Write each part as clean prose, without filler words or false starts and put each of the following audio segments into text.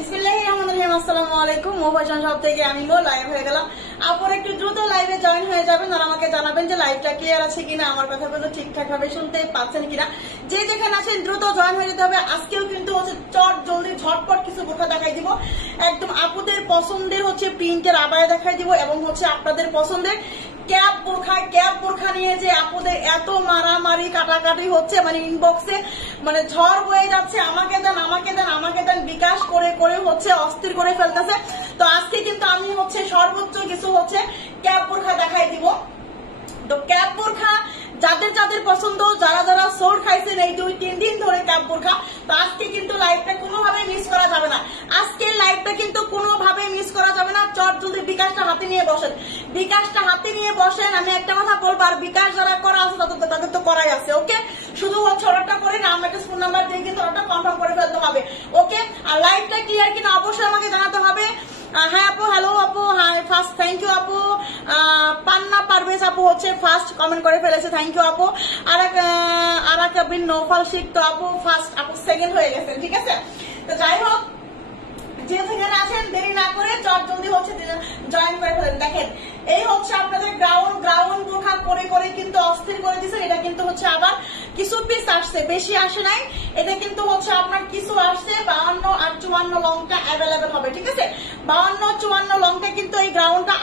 আসসালামু আলাইকুম। মোবাইল সব থেকে আমি লাইভ হয়ে গেলাম। আপনারা একটু দ্রুত লাইভে জয়েন হয়ে যাবেন আর আমাকে জানাবেন যে লাইভটা ক্লিয়ার আছে কিনা, আমার কথা কিন্তু ঠিকঠাক ভাবে শুনতে পাচ্ছেন কিনা। যে যেখানে আছেন দ্রুত জয়েন হয়ে যেতে হবে। আজকেও কিন্তু হচ্ছে জলদি ঝটপট কিছু বোরখা দেখাই দিব। একদম আপুদের পছন্দের হচ্ছে প্রিন্টের আবায়া দেখাই দিব এবং হচ্ছে আপনাদের পছন্দের ক্যাপ বোরখা নিয়ে যে আপুদের এত মারামারি কাটাকাটি হচ্ছে, মানে ইনবক্সে মানে ঝড় বয়ে যাচ্ছে, আমাকে দেন বিকাশ করে করে হচ্ছে অস্থির করে ফেলতেছে। তো আজকে কিন্তু আমি হচ্ছে সর্বোচ্চ কিছু হচ্ছে ক্যাপ বোরখা দেখাই দিব। তো ক্যাপ বোরখা যাদের যাদের পছন্দ, যারা যারা সোর খাইছেন এই 2-3 দিন ধরে ক্যাপ বোরখা, তো আজকে কিন্তু লাইভটা কোনোভাবে মিস করা যাবে না। আজকের লাইভটা কিন্তু কোনোভাবে মিস করা যাবে না। যদি বিকাশটা হাতে নিয়ে বসেন, আমি একটা কথা বলবো, আর বিকাশ যারা করা আছে তাদের তো করাই আছে। ওকে, শুধু হচ্ছে অর্ডারটা করে নাম একটা ফোন নাম্বার দিয়ে কিন্তু অর্ডারটা কনফার্ম করে ফেলতে হবে। ওকে, আর লাইভটা ক্লিয়ার কিনা অবশ্যই আমাকে জানাতে হবে। হ্যাঁ আপু, হ্যালো আপু, হাই ফার্স্ট থ্যাংক ইউ আপু। পান্না পারভেজ আপু হচ্ছে ফার্স্ট কমেন্ট করে ফেলেছে, থ্যাংক ইউ আপু। আর বিন নৌফল শিখ তো আপু ফার্স্ট, আপু সেকেন্ড হয়ে গেছেন, ঠিক আছে। তো যাই হোক, যে যেখানে আছেন দেরি না করে জলদি হচ্ছে জয়েন করে ফেলেন। দেখেন, এই হচ্ছে আপনাদের গ্রাউন্ড বোরখা করে করে কিন্তু অস্থির করে দিচ্ছে। এটা কিন্তু হচ্ছে আবার কিছু পিস আসছে, বেশি আসে নাই। এটা কিন্তু হচ্ছে আপনার কিছু আসছে 52 আর 54 লংটা অ্যাভেলেবেল হবে, ঠিক আছে। 52-54 লংটা কিন্তু এই গ্রাউন্ডটা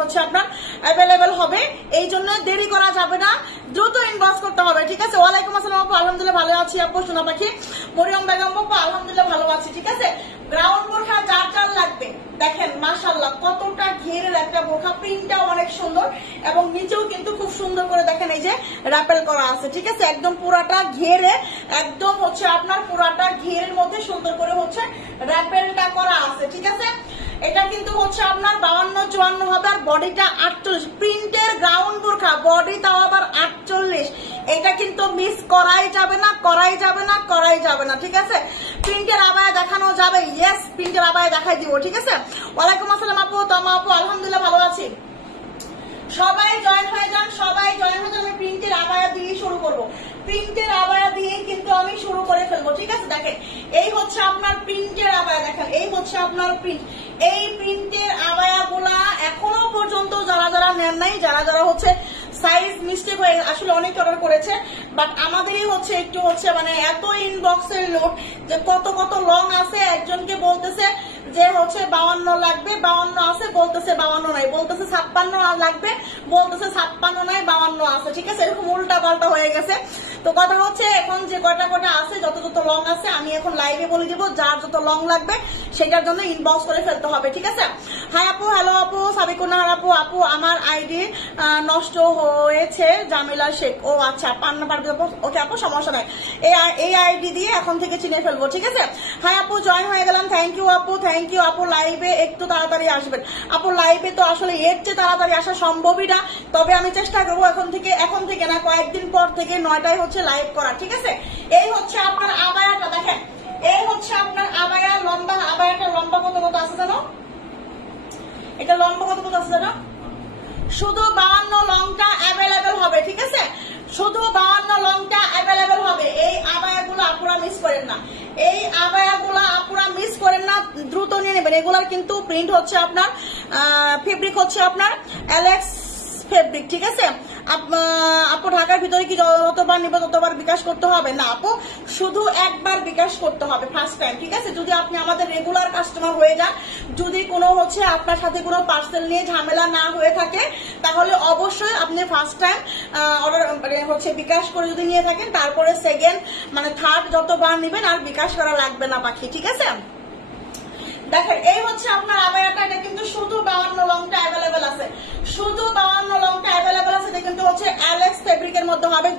হচ্ছে আপনার অ্যাভেলেবেল হবে। এই জন্য দেরি করা যাবে না, দ্রুত ইনবক্স করতে হবে, ঠিক আছে। ওয়ালাইকুম আসসালাম আপু, আলহামদুলিল্লাহ ভালো আছি আপু। সোনা পাখি মরিয়ম বেগম আপু, আলহামদুলিল্লাহ ভালো আছি, ঠিক আছে। গ্রাউন্ড বোরখা যার লাগবে, দেখেন মাশাআল্লাহ কতটা ঘেরের একটা বোরখা, প্রিন্টটাও অনেক সুন্দর এবং নিচেও কিন্তু খুব সুন্দর করে দেখেন এই যে র্যাপেল করা আছে, ঠিক আছে। একদম পুরাটা ঘেরে, একদম হচ্ছে আপনার পুরাটা ঘেরের মধ্যে সুন্দর করে হচ্ছে র্যাপেলটা করা আছে, ঠিক আছে। এটা কিন্তু হচ্ছে আপনার 52-54 হবে আর বডিটা 48। প্রিন্টের গ্রাউন্ড বোরখা, বডি তাও আবার 48। এটা কিন্তু মিস করাই যাবে না, ঠিক আছে। প্রিন্টের আবায়া দেখানো যাবে, ইয়েস প্রিন্টের আবায়া দেখাই দিব, ঠিক আছে। ওয়ালাইকুম আসসালাম আপু, তমা আপু, আলহামদুলিল্লাহ ভালো আছি। সবাই জয়েন হয়ে যান। আমি প্রিন্টের আবায়া দিয়ে শুরু করবো, প্রিন্টের আবায়া দিয়ে কিন্তু আমি শুরু করে ফেলবো, ঠিক আছে। দেখেন, এই হচ্ছে আপনার প্রিন্টের আবায়া, দেখেন এই হচ্ছে আপনার প্রিন্ট। এই প্রিন্টের আবায়া গুলা এখনো পর্যন্ত যারা যারা নেন নাই, যারা যারা হচ্ছে সাইজ মিস্টেক হয়ে আসলে অনেক অর্ডার করেছে, বাট আমাদেরই হচ্ছে একটু হচ্ছে মানে এত ইনবক্সের লোড যে কত লং আছে। একজনকে বলতেছে যে হচ্ছে 52 লাগবে, 52 আছে, বলতেছে 52 নাই, বলতেছে 56 লাগবে, বলতেছে 56 নাই, 52 আছে, ঠিক আছে। এরকম উল্টা পাল্টা হয়ে গেছে। তো কথা হচ্ছে এখন যে কটা আছে, যত লং আছে আমি এখন লাইভে বলে দিব, যার যত লং লাগবে সেটার জন্য ইনবক্স করে ফেলতে হবে, ঠিক আছে। হাই আপু, হ্যালো আপু, সাবিকুনার আপু, আমার আইডি নষ্ট হয়েছে, জামিলা শেখ। ও আচ্ছা, পান্না পারবে আপু, ওকে আপু সমস্যা নাই, এই আইডি দিয়ে এখন থেকে চিনে ফেলবো, ঠিক আছে। হাই আপু, জয়েন হয়ে গেলাম, থ্যাংক ইউ আপু, থ্যাংক ইউ আপু। লাইভে একটু তাড়াতাড়ি আসবেন আপু, লাইভে তো আসলে এর চেয়ে তাড়াতাড়ি আসা সম্ভবই না, তবে আমি চেষ্টা করবো এখন থেকে না, কয়েকদিন পর থেকে 9টায় হচ্ছে লাইভ করা, ঠিক আছে। এই হচ্ছে আপনার আবায়াটা, দেখেন এই হচ্ছে আপনার আবায়া, লম্বা আবায়াটা লম্বা কত আছে জানো? এটা লম্বা কত আছে জানো? শুধু 52 লংটা অ্যাভেলেবেল হবে, ঠিক আছে। শুধু 52 লংটা অ্যাভেলেবেল হবে। এই আবায়াগুলো আপুরা মিস করেন না, দ্রুত নিয়ে নেবেন। এগুলার কিন্তু প্রিন্ট হচ্ছে আপনার ফেব্রিক হচ্ছে আপনার অ্যালেক্স ফেব্রিক, ঠিক আছে। আপু ঢাকার ভিতরে কি যতবার নিব ততবার বিকাশ করতে হবে? না আপু, শুধু একবার বিকাশ করতে হবে ফার্স্ট টাইম, ঠিক আছে। যদি আপনি আমাদের রেগুলার কাস্টমার হয়ে যান, যদি কোনো হচ্ছে আপনার সাথে কোনো পার্সেল নিয়ে ঝামেলা না হয়ে থাকে, তাহলে অবশ্যই আপনি ফার্স্ট টাইম অর্ডার হচ্ছে বিকাশ করে যদি নিয়ে থাকেন, তারপরে সেকেন্ড মানে থার্ড যতবার নিবেন আর বিকাশ করা লাগবে না পাখি, ঠিক আছে। দেখেন, এই হচ্ছে আপনার আবায়াটা, এটা কিন্তু শুধু 52 লংটা অ্যাভেলেবেল আছে, এটা কিন্তু হচ্ছে অ্যালেক্স ফেব্রিকের মধ্যে হবে,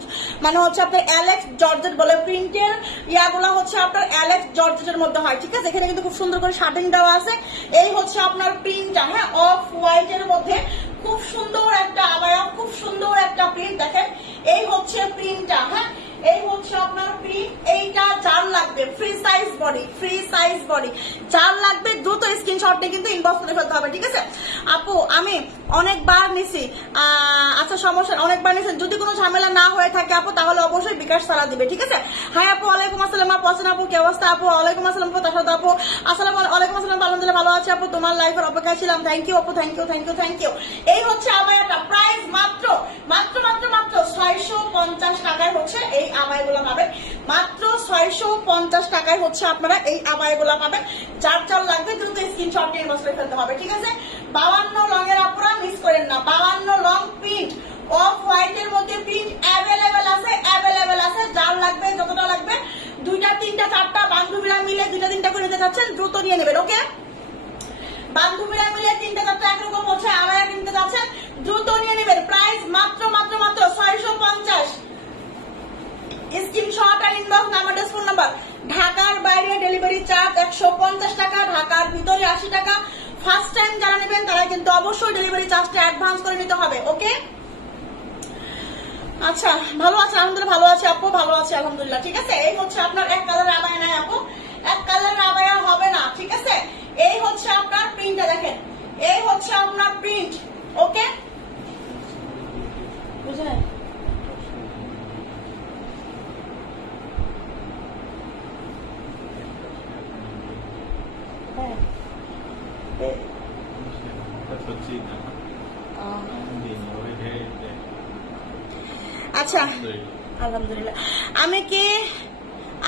মানে হচ্ছে আপনার অ্যালেক্স জর্জেট বলে প্রিন্টের ইয়াগুলা হচ্ছে আপনার অ্যালেক্স জর্জেটের মধ্যে হয়, ঠিক আছে। এখানে কিন্তু খুব সুন্দর করে শার্টিং দেওয়া আছে। এই হচ্ছে আপনার প্রিন্টটা, হ্যাঁ, অফ হোয়াইটের মধ্যে খুব সুন্দর একটা আবায়া, খুব সুন্দর একটা প্রিন্ট। দেখেন, এই হচ্ছে প্রিন্টটা, হ্যাঁ, এই হচ্ছে আপনার প্রিন্ট। এইটা যার লাগবে ফ্রি সাইজ বডি যার লাগবে দ্রুত স্ক্রিনশট নিয়ে কিন্তু ইনবক্স করে ফেলতে হবে, ঠিক আছে। আপু আমি অনেকবার নিছি, আচ্ছা সমস্যা, অনেকবার নিছেন, যদি কোনো ঝামেলা না হয়ে থাকে আপু তাহলে অবশ্যই বিকাশ ছাড়া দিবে, ঠিক আছে। হাই আপু, ওয়ালাইকুম আসসালাম আপু, হাসান আপু কি অবস্থা আপু? ওয়ালাইকুম আসসালাম আপু, তাসাদ আপু, আসসালামু আপু তোমার লাইফের অপেক্ষায় ছিলাম, থ্যাংক ইউ আপু, thank you thank you thank you. এই হচ্ছে আবায়াটা, প্রাইস মাত্র মাত্র মাত্র মাত্র 650 টাকায় হচ্ছে এই আবায়াগুলো পাবেন, মাত্র 650 টাকায় হচ্ছে আপনারা এই আবায়াগুলো পাবেন। যার যার লাগবে দ্রুত স্ক্রিনশট নিয়ে বসে ফেলতে হবে, ঠিক আছে? 52 লং এর আপনারা মিস করেন না, 52 লং প্রিন্ট অফ হোয়াইট এর মধ্যে প্রিন্ট অ্যাভেলেবেল আছে, অ্যাভেলেবেল আছে। যার লাগবে যতটা লাগবে, 2টা 3টা 4টা বান্ধবীরা মিলে 2টা 3টা করে নিতে যাচ্ছেন, দ্রুত নিয়ে নেবেন, ওকে? বান্ধবীরা মিলে 3টা 4টা একরকম হচ্ছে আবায়া কিনতে যাচ্ছেন, দ্রুত নিয়ে নেবেন। প্রাইস মাত্র মাত্র মাত্র 650। স্ক্রিনশট আর ইনবক্স নাম্বার ফোন নাম্বার। ঢাকার বাইরে ডেলিভারি চার্জ 150 টাকা, ঢাকার ভিতরে 80 টাকা। ফার্স্ট টাইম যারা নেবেন তারা কিন্তু অবশ্যই ডেলিভারি চার্জটা অ্যাডভান্স করে নিতে হবে, ওকে? আচ্ছা, ভালো আছে আলহামদুলিল্লাহ, ভালো আছে আপু, ভালো আছে আলহামদুলিল্লাহ, ঠিক আছে? এই হচ্ছে আপনার এক কালারের আবায়া নাই আপু, এক কালারের আবায়া হবে না, ঠিক আছে? এই হচ্ছে আপনার প্রিন্টটা, দেখেন এই হচ্ছে আপনার প্রিন্ট, ওকে? বুঝলেন? আচ্ছা আলহামদুলিল্লাহ।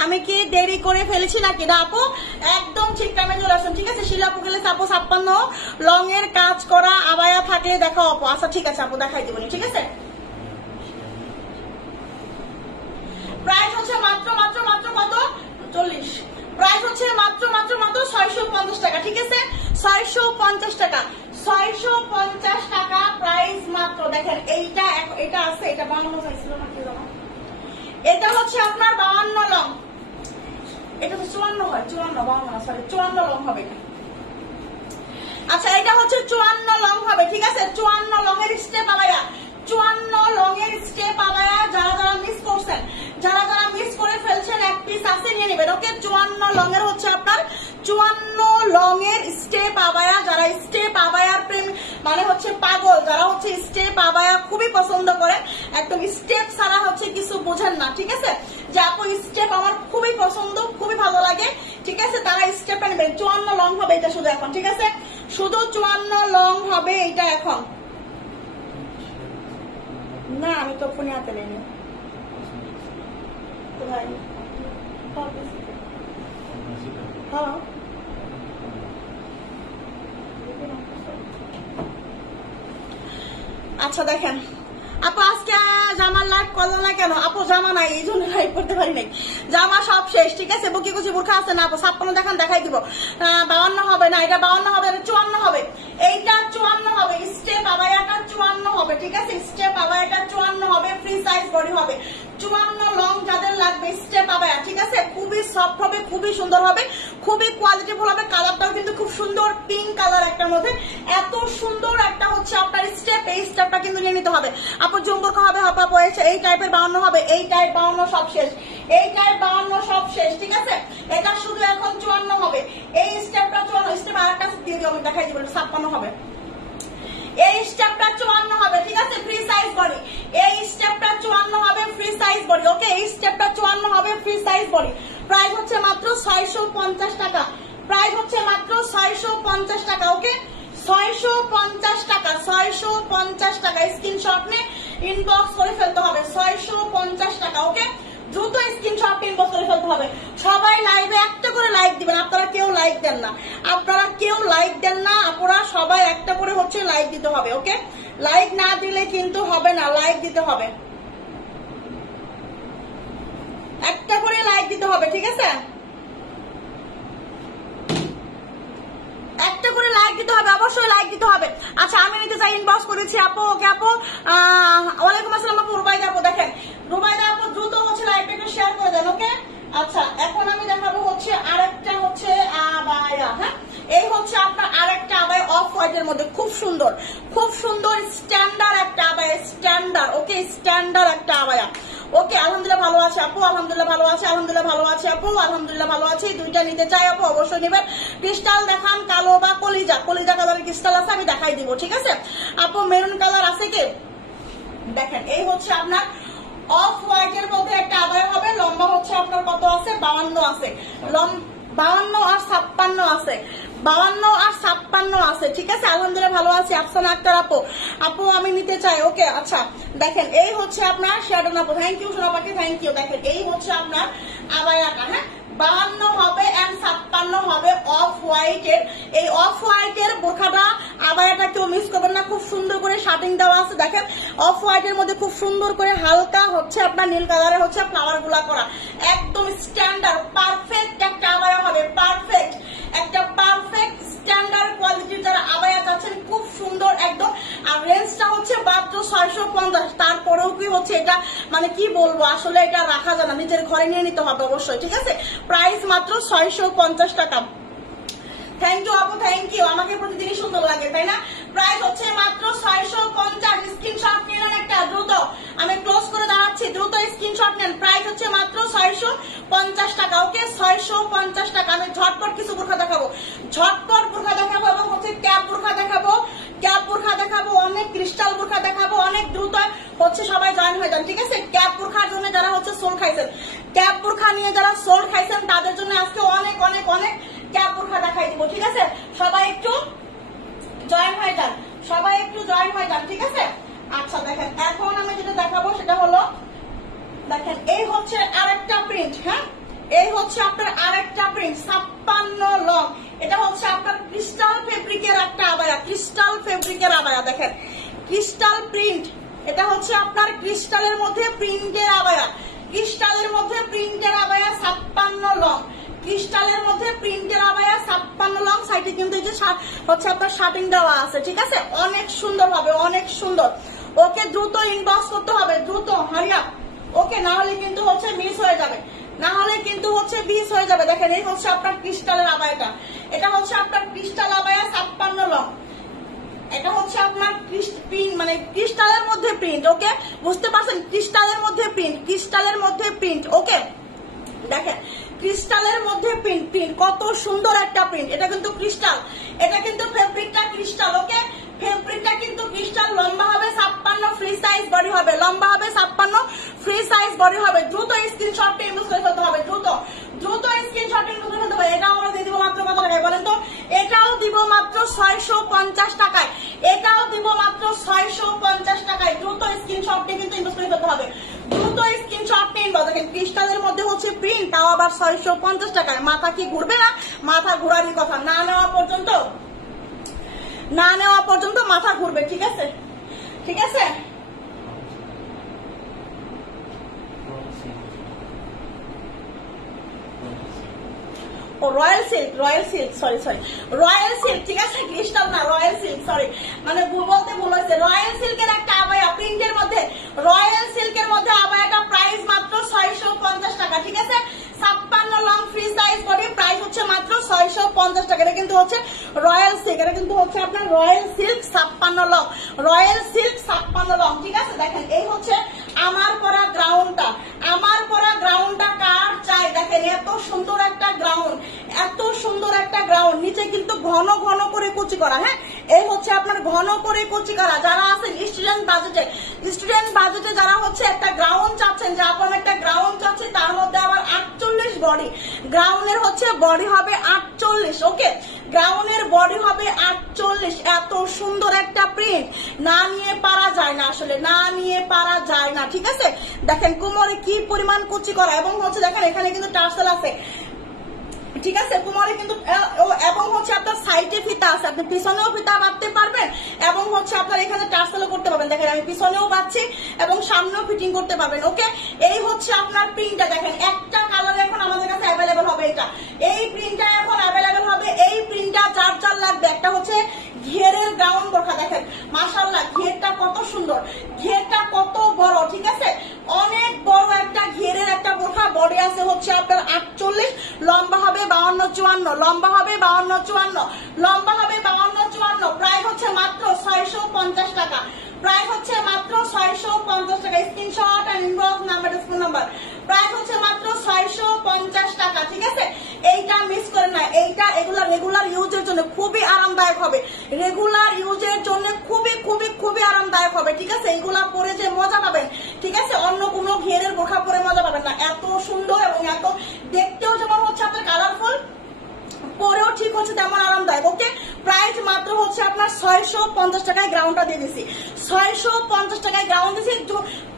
আমি কি দেরি করে ফেলেছি নাকি? না আপু, একদম ঠিক টাইমে চলে আসছেন, ঠিক আছে? শিলাপু গেলে আপু 56 লং এর কাজ করা আবায়া থাকলে দেখাও আপু। আচ্ছা ঠিক আছে আপু, দেখাই দিব, ঠিক আছে? প্রাইস হচ্ছে মাত্র মাত্র মাত্র কত? 40। প্রাইস হচ্ছে মাত্র মাত্র মাত্র 650 টাকা, ঠিক আছে? 650 টাকা, 650 টাকা প্রাইস মাত্র। দেখেন এইটা এটা আছে, এটা 52 চাইছিল না কি জানো? এটা হচ্ছে আপনার 52 লং, এটা তো 54 হয়, 54 সরি 54 লং হবে। আচ্ছা, এটা হচ্ছে 54 লং হবে, ঠিক আছে? 54 লং এর স্টেপ আবায়া, 54 লং এর স্টেপ আবায়া। যারা যারা মিস করছেন, যারা যারা মিস করে ফেলছেন, এক পিস আছে নিয়ে নেবেন, ওকে? 54 লং এর হচ্ছে আপনার 54 লং এর স্টেপ আবায়া। যারা স্টেপ আবায়ার প্রেম মানে হচ্ছে পাগল, যারা হচ্ছে স্টেপ আবায়া খুবই পছন্দ করে, একদম স্টেপ ছাড়া হচ্ছে কিছু বোঝেন না, ঠিক আছে? যে আপু স্টেপ আমার খুবই পছন্দ, খুবই ভালো লাগে, ঠিক আছে? তারা স্টেপ নেবেন। 54 লং হবে এটা শুধু এখন, ঠিক আছে? শুধু 54 লং হবে এটা এখন। না আমি তো ফোনে হাতে নেই তো ভাই। হ্যাঁ আচ্ছা, দেখেন আপু আজকে জামার লাইভ করলো না কেন? আপু জামা নাই, এই জন্য লাইভ করতে পারি নাই। জামা সব শেষ, ঠিক আছে? বুকি কুচি বোরখা আছে না আপু? 56 দেখান, দেখাই দিব। 52 হবে না, এটা 52 হবে, এটা 54 হবে, এইটা 54 হবে। স্টেপ আবায়াটা 54 হবে, ঠিক আছে? স্টেপ আবায়াটা 54 হবে, ফ্রি সাইজ বডি হবে। 54 লং যাদের লাগবে স্টেপ আবায়া, ঠিক আছে? খুবই সফট হবে, খুবই সুন্দর হবে, খুবই কোয়ালিটিফুল হবে। কালারটাও কিন্তু খুব সুন্দর, পিঙ্ক কালার একটার মধ্যে, এত সুন্দর একটা হচ্ছে আপনার স্টেপ। এই স্টেপটা কিন্তু নিয়ে নিতে হবে আপু। জম্বরকা হবে, হাপা পড়েছে, এই টাইপের 52 হবে, এই টাইপ 52 সব শেষ, এই টাইপ 52 সব শেষ, ঠিক আছে? এটা শুধু এখন 54 হবে। এই স্টেপটা 54, স্টেপ আরেকটা দিয়ে দিও, আমি দেখাই দিব, 56 হবে। এই স্টেপটা 54 হবে, ঠিক আছে? Free size body. এই স্টেপটা 54 হবে, ফ্রি সাইজ বডি, ওকে? এই স্টেপটা 54 হবে, ফ্রি সাইজ বডি। প্রাইস হচ্ছে মাত্র 650 টাকা, প্রাইস হচ্ছে মাত্র 650 টাকা, ওকে? 650 টাকা, 650 টাকা। স্ক্রিনশট নিয়ে ইনবক্স করে ফেলতে হবে, 650 টাকা, ওকে? দ্রুত স্ক্রিনশট ইনবক্স করে ফেলতে হবে। সবাই লাইভে একটা করে লাইক দিবেন। আপনারা কেউ লাইক দেন না, আপনারা কেউ লাইক দেন না, আপনারা সবাই একটা করে হচ্ছে লাইক দিতে হবে, ওকে? লাইক না দিলে কিন্তু হবে না, লাইক দিতে হবে, একটা করে লাইক দিতে হবে, ঠিক আছে? একটা করে লাইক দিতে হবে, অবশ্যই লাইক দিতে হবে। আচ্ছা, আমি নিতে চাই, ইনবক্স করেছি আপু, ওকে আপু? ওয়ালাইকুম আসসালাম আপু, রুবাইদা আপু। দেখেন রুবাইদা আপু দ্রুত হচ্ছে লাইভটা একটু শেয়ার করে দেন, ওকে? আচ্ছা, এখন আমি দেখাবো হচ্ছে আরেকটা হচ্ছে আবায়া। হ্যাঁ, এই হচ্ছে আপনার আরেকটা আবায়া অফ হোয়াইটের মধ্যে, খুব সুন্দর, খুব সুন্দর স্ট্যান্ডার্ড একটা আবায়া, স্ট্যান্ডার্ড, ওকে? স্ট্যান্ডার্ড একটা আবায়া, ওকে? আলহামদুলিল্লাহ ভালো আছে আপু, আলহামদুলিল্লাহ ভালো আছে, আলহামদুলিল্লাহ ভালো আছে আপু, আলহামদুলিল্লাহ ভালো আছে। দুইটা নিতে চাই আপু, অবশ্যই নেবেন। ক্রিস্টাল দেখান, কালো বা কলিজা, কলিজা কালারের ক্রিস্টাল আছে, আমি দেখাই দিব, ঠিক আছে আপু? মেরুন কালার আছে কি? দেখেন এই হচ্ছে আপনার অফ হোয়াইটের মধ্যে একটা আবায়া হবে। লম্বা হচ্ছে আপনার কত আছে? 52 আছে। 52 আর 56 আছে, 52 আর 56 আছে, ঠিক আছে। আলহামদুলিল্লাহ ভালো আছি। আফসানা আক্তার আপু, আপু আমি নিতে চাই, ওকে। আচ্ছা দেখেন এই হচ্ছে আপনার শ্যাডন আপু, থ্যাংক ইউ সোনা পাখি, থ্যাংক ইউ। দেখেন এই হচ্ছে আপনার আবায়াটা, হ্যাঁ 52 হবে এন্ড 56 হবে অফ হোয়াইটের। এই অফ হোয়াইটের বোরখাটা আবায়াটা কেউ মিস করবেন না, খুব সুন্দর করে শার্টিং দেওয়া আছে। দেখেন অফ হোয়াইটের মধ্যে খুব সুন্দর করে হালকা হচ্ছে আপনার নীল কালারে হচ্ছে ফ্লাওয়ার গুলা করা, একদম স্ট্যান্ডার্ড পারফেক্ট একটা আবায়া হবে, পারফেক্ট একটা পারফেক্ট স্ট্যান্ডার্ড কোয়ালিটির যারা আবায়া চাচ্ছেন, খুব সুন্দর একদম। আর রেঞ্জটা হচ্ছে মাত্র 650। তারপরেও কি হচ্ছে এটা মানে কি বলবো, আসলে এটা রাখা যায় না, নিজের ঘরে নিয়ে নিতে হবে অবশ্যই, ঠিক আছে। প্রাইস মাত্র 650 টাকা। থ্যাংক ইউ আপু, থ্যাংক ইউ। আমাকে প্রতিদিনই সুন্দর লাগে, তাই না? প্রাইস হচ্ছে মাত্র 650। স্ক্রিনশট নিয়ে নেন একটা দ্রুত, আমি ক্লোজ করে দাঁড়াচ্ছি, দ্রুত স্ক্রিনশট নেন। প্রাইস হচ্ছে মাত্র 650 টাকা, ওকে 650 টাকা। আমি ঝটপট কিছু বোরখা দেখাবো, ঝটপট বোরখা দেখাবো এবং হচ্ছে ক্যাপ বোরখা দেখাবো, ক্যাপ বোরখা দেখাবো, অনেক ক্রিস্টাল বোরখা দেখাবো, অনেক দ্রুত হচ্ছে সবাই জয়েন হয়ে যান, ঠিক আছে। ক্যাপ বোরখার জন্য যারা হচ্ছে সোল খাইছেন, ক্যাপ বোরখা নিয়ে যারা সোল খাইছেন তাদের জন্য আজকে অনেক অনেক অনেক ক্যাপ বোরখা দেখাই দিব, ঠিক আছে। সবাই একটু জয়েন হয়ে যান, সবাই একটু জয়েন হয়ে যান, ঠিক আছে। আচ্ছা দেখেন এখন আমি যেটা দেখাবো সেটা হলো, দেখেন এই হচ্ছে আরেকটা প্রিন্ট, হ্যাঁ এই হচ্ছে আপনার আরেকটা প্রিন্ট 56 লং। এটা হচ্ছে আপনার ক্রিস্টাল ফেব্রিকের একটা আবায়া, ক্রিস্টাল ফেব্রিকের আবায়া, দেখেন ক্রিস্টাল প্রিন্ট। এটা হচ্ছে আপনার ক্রিস্টালের মধ্যে প্রিন্টের আবায়া, ক্রিস্টালের মধ্যে প্রিন্টের আবায়া 56 লং, ক্রিস্টালের মধ্যে প্রিন্টের আবায়া 56 লং। সাইডে কিন্তু এই যে হচ্ছে আপনার শার্টিং দেওয়া আছে, ঠিক আছে। অনেক সুন্দর হবে, অনেক সুন্দর। ওকে দ্রুত ইনবক্স করতে হবে, দ্রুত হারিয়া, ওকে না হলে কিন্তু হচ্ছে মিস হয়ে যাবে, না হলে কিন্তু হচ্ছে মিস হয়ে যাবে। দেখেন এই হচ্ছে আপনার ক্রিস্টালের আবায়াটা, এটা হচ্ছে আপনার ক্রিস্টাল আবায়া 56 লং। এটা হচ্ছে আপনার মানে ক্রিস্টালের মধ্যে প্রিন্ট, ওকে বুঝতে পারছেন, ক্রিস্টালের মধ্যে প্রিন্ট, ক্রিস্টালের মধ্যে প্রিন্ট, ওকে দেখেন ক্রিস্টালের মধ্যে প্রিন্ট, প্রিন্ট কত সুন্দর একটা প্রিন্ট। এটা কিন্তু ক্রিস্টাল, এটা কিন্তু ফেব্রিকটা ক্রিস্টাল, ওকে ফেব্রিকটা কিন্তু ক্রিস্টাল। লম্বা হবে 56, ফ্রি সাইজ বডি হবে, লম্বা হবে 56, ফ্রি সাইজ বডি হবে। দ্রুত স্ক্রিনশটটা ইউজ করে ফেলতে হবে, দ্রুত দ্রুত স্ক্রিনশটটা ইউজ করে ফেলতে হবে। এটাও আমরা দিয়ে দিব মাত্র কত টাকায় বলেন তো? এটাও দিব মাত্র 650 টাকায়, এটাও দিব মাত্র 650 টাকায়। দ্রুত স্ক্রিনশটটা কিন্তু ইউজ করে ফেলতে হবে, দ্রুত স্ক্রিনশট নিন। দেখেন ক্রিস্টালের মধ্যে হচ্ছে প্রিন্ট, তাও আবার 650 টাকায়। মাথা কি ঘুরবে না? মাথা ঘোরারই কথা, না নেওয়া পর্যন্ত, না নেওয়া পর্যন্ত মাথা ঘুরবে, ঠিক আছে, ঠিক আছে। ও royal silk, royal silk, sorry sorry royal silk, ঠিক আছে ক্রিস্টাল না, রয়্যাল সিল্ক, সরি মানে বলতে ভুল হয়েছে। রয়্যাল সিল্কের একটা আবায়া প্রিন্টের মধ্যে, রয়্যাল সিল্কের মধ্যে আবায়াটা প্রাইস মাত্র 650 টাকা, ঠিক আছে। 56 long, free size body, price হচ্ছে মাত্র 650 টাকা। এটা কিন্তু হচ্ছে রয়্যাল সিল্ক, এটা কিন্তু হচ্ছে আপনার royal silk 56 long, royal silk 56 long, ঠিক আছে। দেখেন এই হচ্ছে আমার পরা গ্রাউন্ডটা, আমার পরা গ্রাউন্ডটা কার চাই? দেখেন এত সুন্দর একটা গ্রাউন্ড, এত সুন্দর একটা গ্রাউন্ড, নিচে কিন্তু ঘন ঘন করে কুচি করা, হ্যাঁ এই হচ্ছে আপনার ঘন করে কুচি করা। যারা আছেন স্টুডেন্ট বাজেটে, স্টুডেন্ট বাজেটে যারা হচ্ছে একটা গ্রাউন্ড চাচ্ছেন, যে আপনার একটা গ্রাউন্ড চাচ্ছে, তার মধ্যে আবার 48 বডি, গ্রাউন্ডের হচ্ছে বডি হবে 48, ওকে গ্রাউন্ডের বডি হবে 48। এত সুন্দর একটা প্রিন্ট না নিয়ে পারা যায় না, আসলে না নিয়ে পারা যায় না, ঠিক আছে। দেখেন কোমরে কি পরিমাণ কুচি করা, এবং হচ্ছে দেখেন এখানে কিন্তু টার্সেল আছে, ঠিক আছে কোমরে কিন্তু, এবং হচ্ছে আপনার সাইডে ফিতা আছে, আপনি পিছনেও ফিতা বাঁধতে পারবেন এবং হচ্ছে আপনার এখানে টার্সেলও করতে পারবেন। দেখেন আমি পিছনেও বাঁধছি এবং সামনেও ফিটিং করতে পারবেন, ওকে এই হচ্ছে আপনার প্রিন্টটা। দেখেন একটা কালার এখন আমাদের কাছে অ্যাভেলেবেল হবে, এটা এই প্রিন্টটা এখন অ্যাভেলেবেল হবে। এই প্রিন্টটা যার যার লাগবে, একটা হচ্ছে ঘেরের গাউন বোরখা, দেখেন মাশাআল্লাহ ঘেরটা কত সুন্দর, ঘেরটা কত বড়, ঠিক আছে অনেক বড় একটা ঘেরের একটা বোরখা। বডি আছে হচ্ছে আপনার 48, লম্বা হবে 52-54, লম্বা হবে 52-54, লম্বা হবে 52-54। প্রাইস হচ্ছে মাত্র 650 টাকা, প্রাইস হচ্ছে মাত্র 650 টাকা। স্ক্রিনশট আর inbox number, screen number, price হচ্ছে মাত্র 650 টাকা, ঠিক আছে। এইটা মিস করে না, এইটা এগুলা রেগুলার ইউজের জন্য খুবই আরামদায়ক হবে, রেগুলার ইউজের জন্য খুবই খুবই খুবই আরামদায়ক হবে, ঠিক আছে। এইগুলা পরে যে মজা পাবেন, ঠিক আছে অন্য কোনো ঘেরের বোরখা পরে মজা পাবেন না। এত সুন্দর এবং এত দেখতেও যেমন হচ্ছে আপনার কালারফুল, ঠিক হচ্ছে তেমন আরামদায়ক। ওকে, প্রাইস মাত্র হচ্ছে আপনার 650 টাকায় গ্রাউন্ডটা দিয়ে দিছি, 650 টাকায় গ্রাউন্ড দিছি।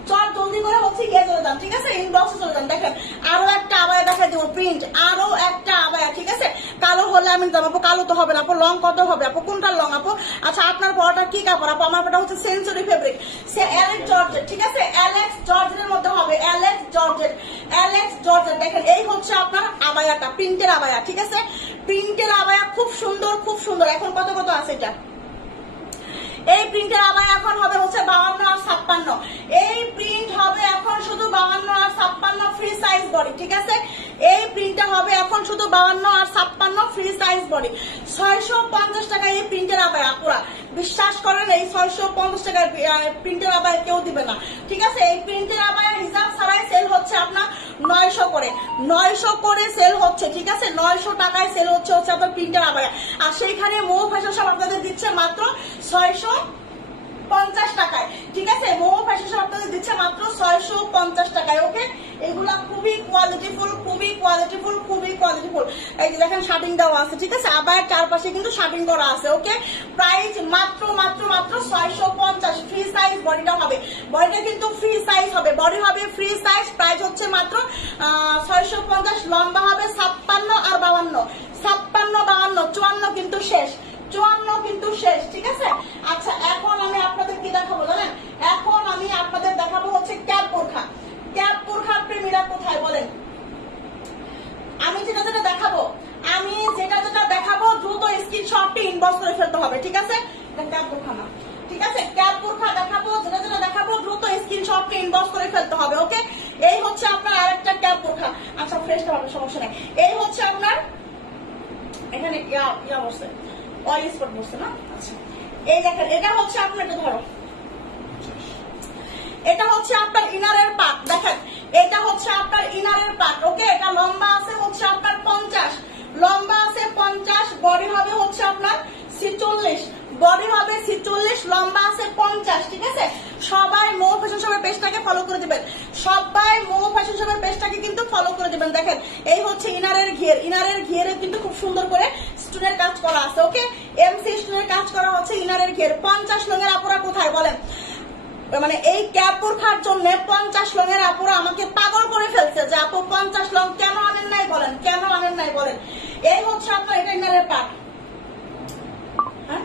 চল জলদি করে হচ্ছে গিয়ে চলে যান, ঠিক আছে, ইনবক্সে চলে যান। দেখেন আরো একটা আবায়া দেখা দেবো, প্রিন্ট আরো একটা আবায়া, ঠিক আছে। কালো হলে আমি দেবো, আপু কালো তো হবে না আপু, লং কত হবে আপু, কোনটা লং আপু? আচ্ছা আপনার পরাটা কি কাপড় আপু? আমার পরাটা হচ্ছে সেঞ্চুরি ফেব্রিক, সে অ্যালেক্স জর্জেট, ঠিক আছে, অ্যালেক্স জর্জেটের মধ্যে হবে, অ্যালেক্স জর্জেট, অ্যালেক্স জর্জেট। দেখেন এই হচ্ছে আপনার আবায়াটা, প্রিন্টের আবায়া, ঠিক আছে, প্রিন্টের আবায়া, খুব সুন্দর খুব সুন্দর। এখন কত কত আছে এটা? এই প্রিন্টের আবায়া এখন হবে হচ্ছে 52 আর 56, এই প্রিন্ট হবে এখন শুধু 52 আর 56 ফ্রি সাইজ বডি, ঠিক আছে। এই প্রিন্টটা হবে এখন শুধু 52 আর 56 ফ্রি সাইজ বডি, 650 টাকা এই প্রিন্টের আবায়া। পুরা বিশ্বাস করেন এই 650 টাকার প্রিন্টের আবায়া কেউ দিবে না, ঠিক আছে। এই প্রিন্টের আবায়া হিসাব ছাড়াই সেল হচ্ছে আপনার 900 করে, 900 করে সেল হচ্ছে, ঠিক আছে, 900 টাকায় সেল হচ্ছে আপনার প্রিন্টের আবায়া। আর সেইখানে মৌ ফ্যাশন শপ আপনাদের দিচ্ছে মাত্র 650 টাকায়, ঠিক আছে, মৌ ফ্যাশন শপ আপনাদের দিচ্ছে মাত্র 650 টাকায়। ওকে, এগুলা খুবই কোয়ালিটিফুল, খুবই কোয়ালিটিফুল, খুবই কোয়ালিটিফুল। এই যে দেখেন শার্টিং দেওয়া আছে, ঠিক আছে, আবার চারপাশে কিন্তু শার্টিং করা আছে। ওকে, প্রাইস মাত্র মাত্র মাত্র 650, ফ্রি সাইজ বডিটা হবে, বডিটা কিন্তু ফ্রি সাইজ হবে, বডি হবে ফ্রি সাইজ। প্রাইস হচ্ছে মাত্র 650, লম্বা হবে 56 আর 52, 56 52, 54 কিন্তু শেষ, 54 কিন্তু শেষ, ঠিক আছে। আচ্ছা এখন আমি আপনাদের কি দেখাবো জানেন? এখন আমি আপনাদের দেখাবো হচ্ছে ক্যাপ বোরখা। ক্যাপ বোরখার প্রেমীরা কোথায় বলেন? আমি যেটা যেটা দেখাবো, আমি যেটা যেটা দেখাবো দ্রুত স্ক্রিনশটটি ইনবক্স করে ফেলতে হবে, ঠিক আছে। ক্যাপ বোরখা না, ঠিক আছে, ক্যাপ বোরখা দেখাবো, যেটা যেটা দেখাবো দ্রুত স্ক্রিনশটটি ইনবক্স করে ফেলতে হবে। ওকে, এই হচ্ছে আপনার আরেকটা ক্যাপ বোরখা। আচ্ছা ফ্রেশটা হবে, সমস্যা নাই। এই হচ্ছে আপনার এখানে ইয়া বসছে, অয়েল স্পট বসছে না। আচ্ছা এই দেখেন এটা হচ্ছে আপনার, এটা ধরো, এটা হচ্ছে আপনার ইনারের পার্ট, দেখেন এটা হচ্ছে আপনার ইনারের পার্ট। ওকে, এটা লম্বা আছে হচ্ছে আপনার 50, লম্বা আছে 50, বডি হবে হচ্ছে আপনার 46, বডি হবে 46, লম্বা আছে 50, ঠিক আছে। সবাই মৌ ফ্যাশন শপের পেজটাকে ফলো করে দিবেন, সবাই মৌ ফ্যাশন শপের পেজটাকে কিন্তু ফলো করে দিবেন। দেখেন এই হচ্ছে ইনারের ঘের, ইনারের ঘেরে কিন্তু খুব সুন্দর করে স্টোনের কাজ করা আছে। ওকে, এমসি স্টোনের কাজ করা হচ্ছে ইনারের ঘের। 50 লঙের আপুরা কোথায় বলেন? মানে এই ক্যাপ বোরখার জন্য 50 লঙের আপুরা আমাকে পাগল করে ফেলছে যে আপু 50 লং কেন আনেন নাই বলেন, কেন আনেন নাই বলেন। এই হচ্ছে আপনার এটা ইনারের পার্ট, হ্যাঁ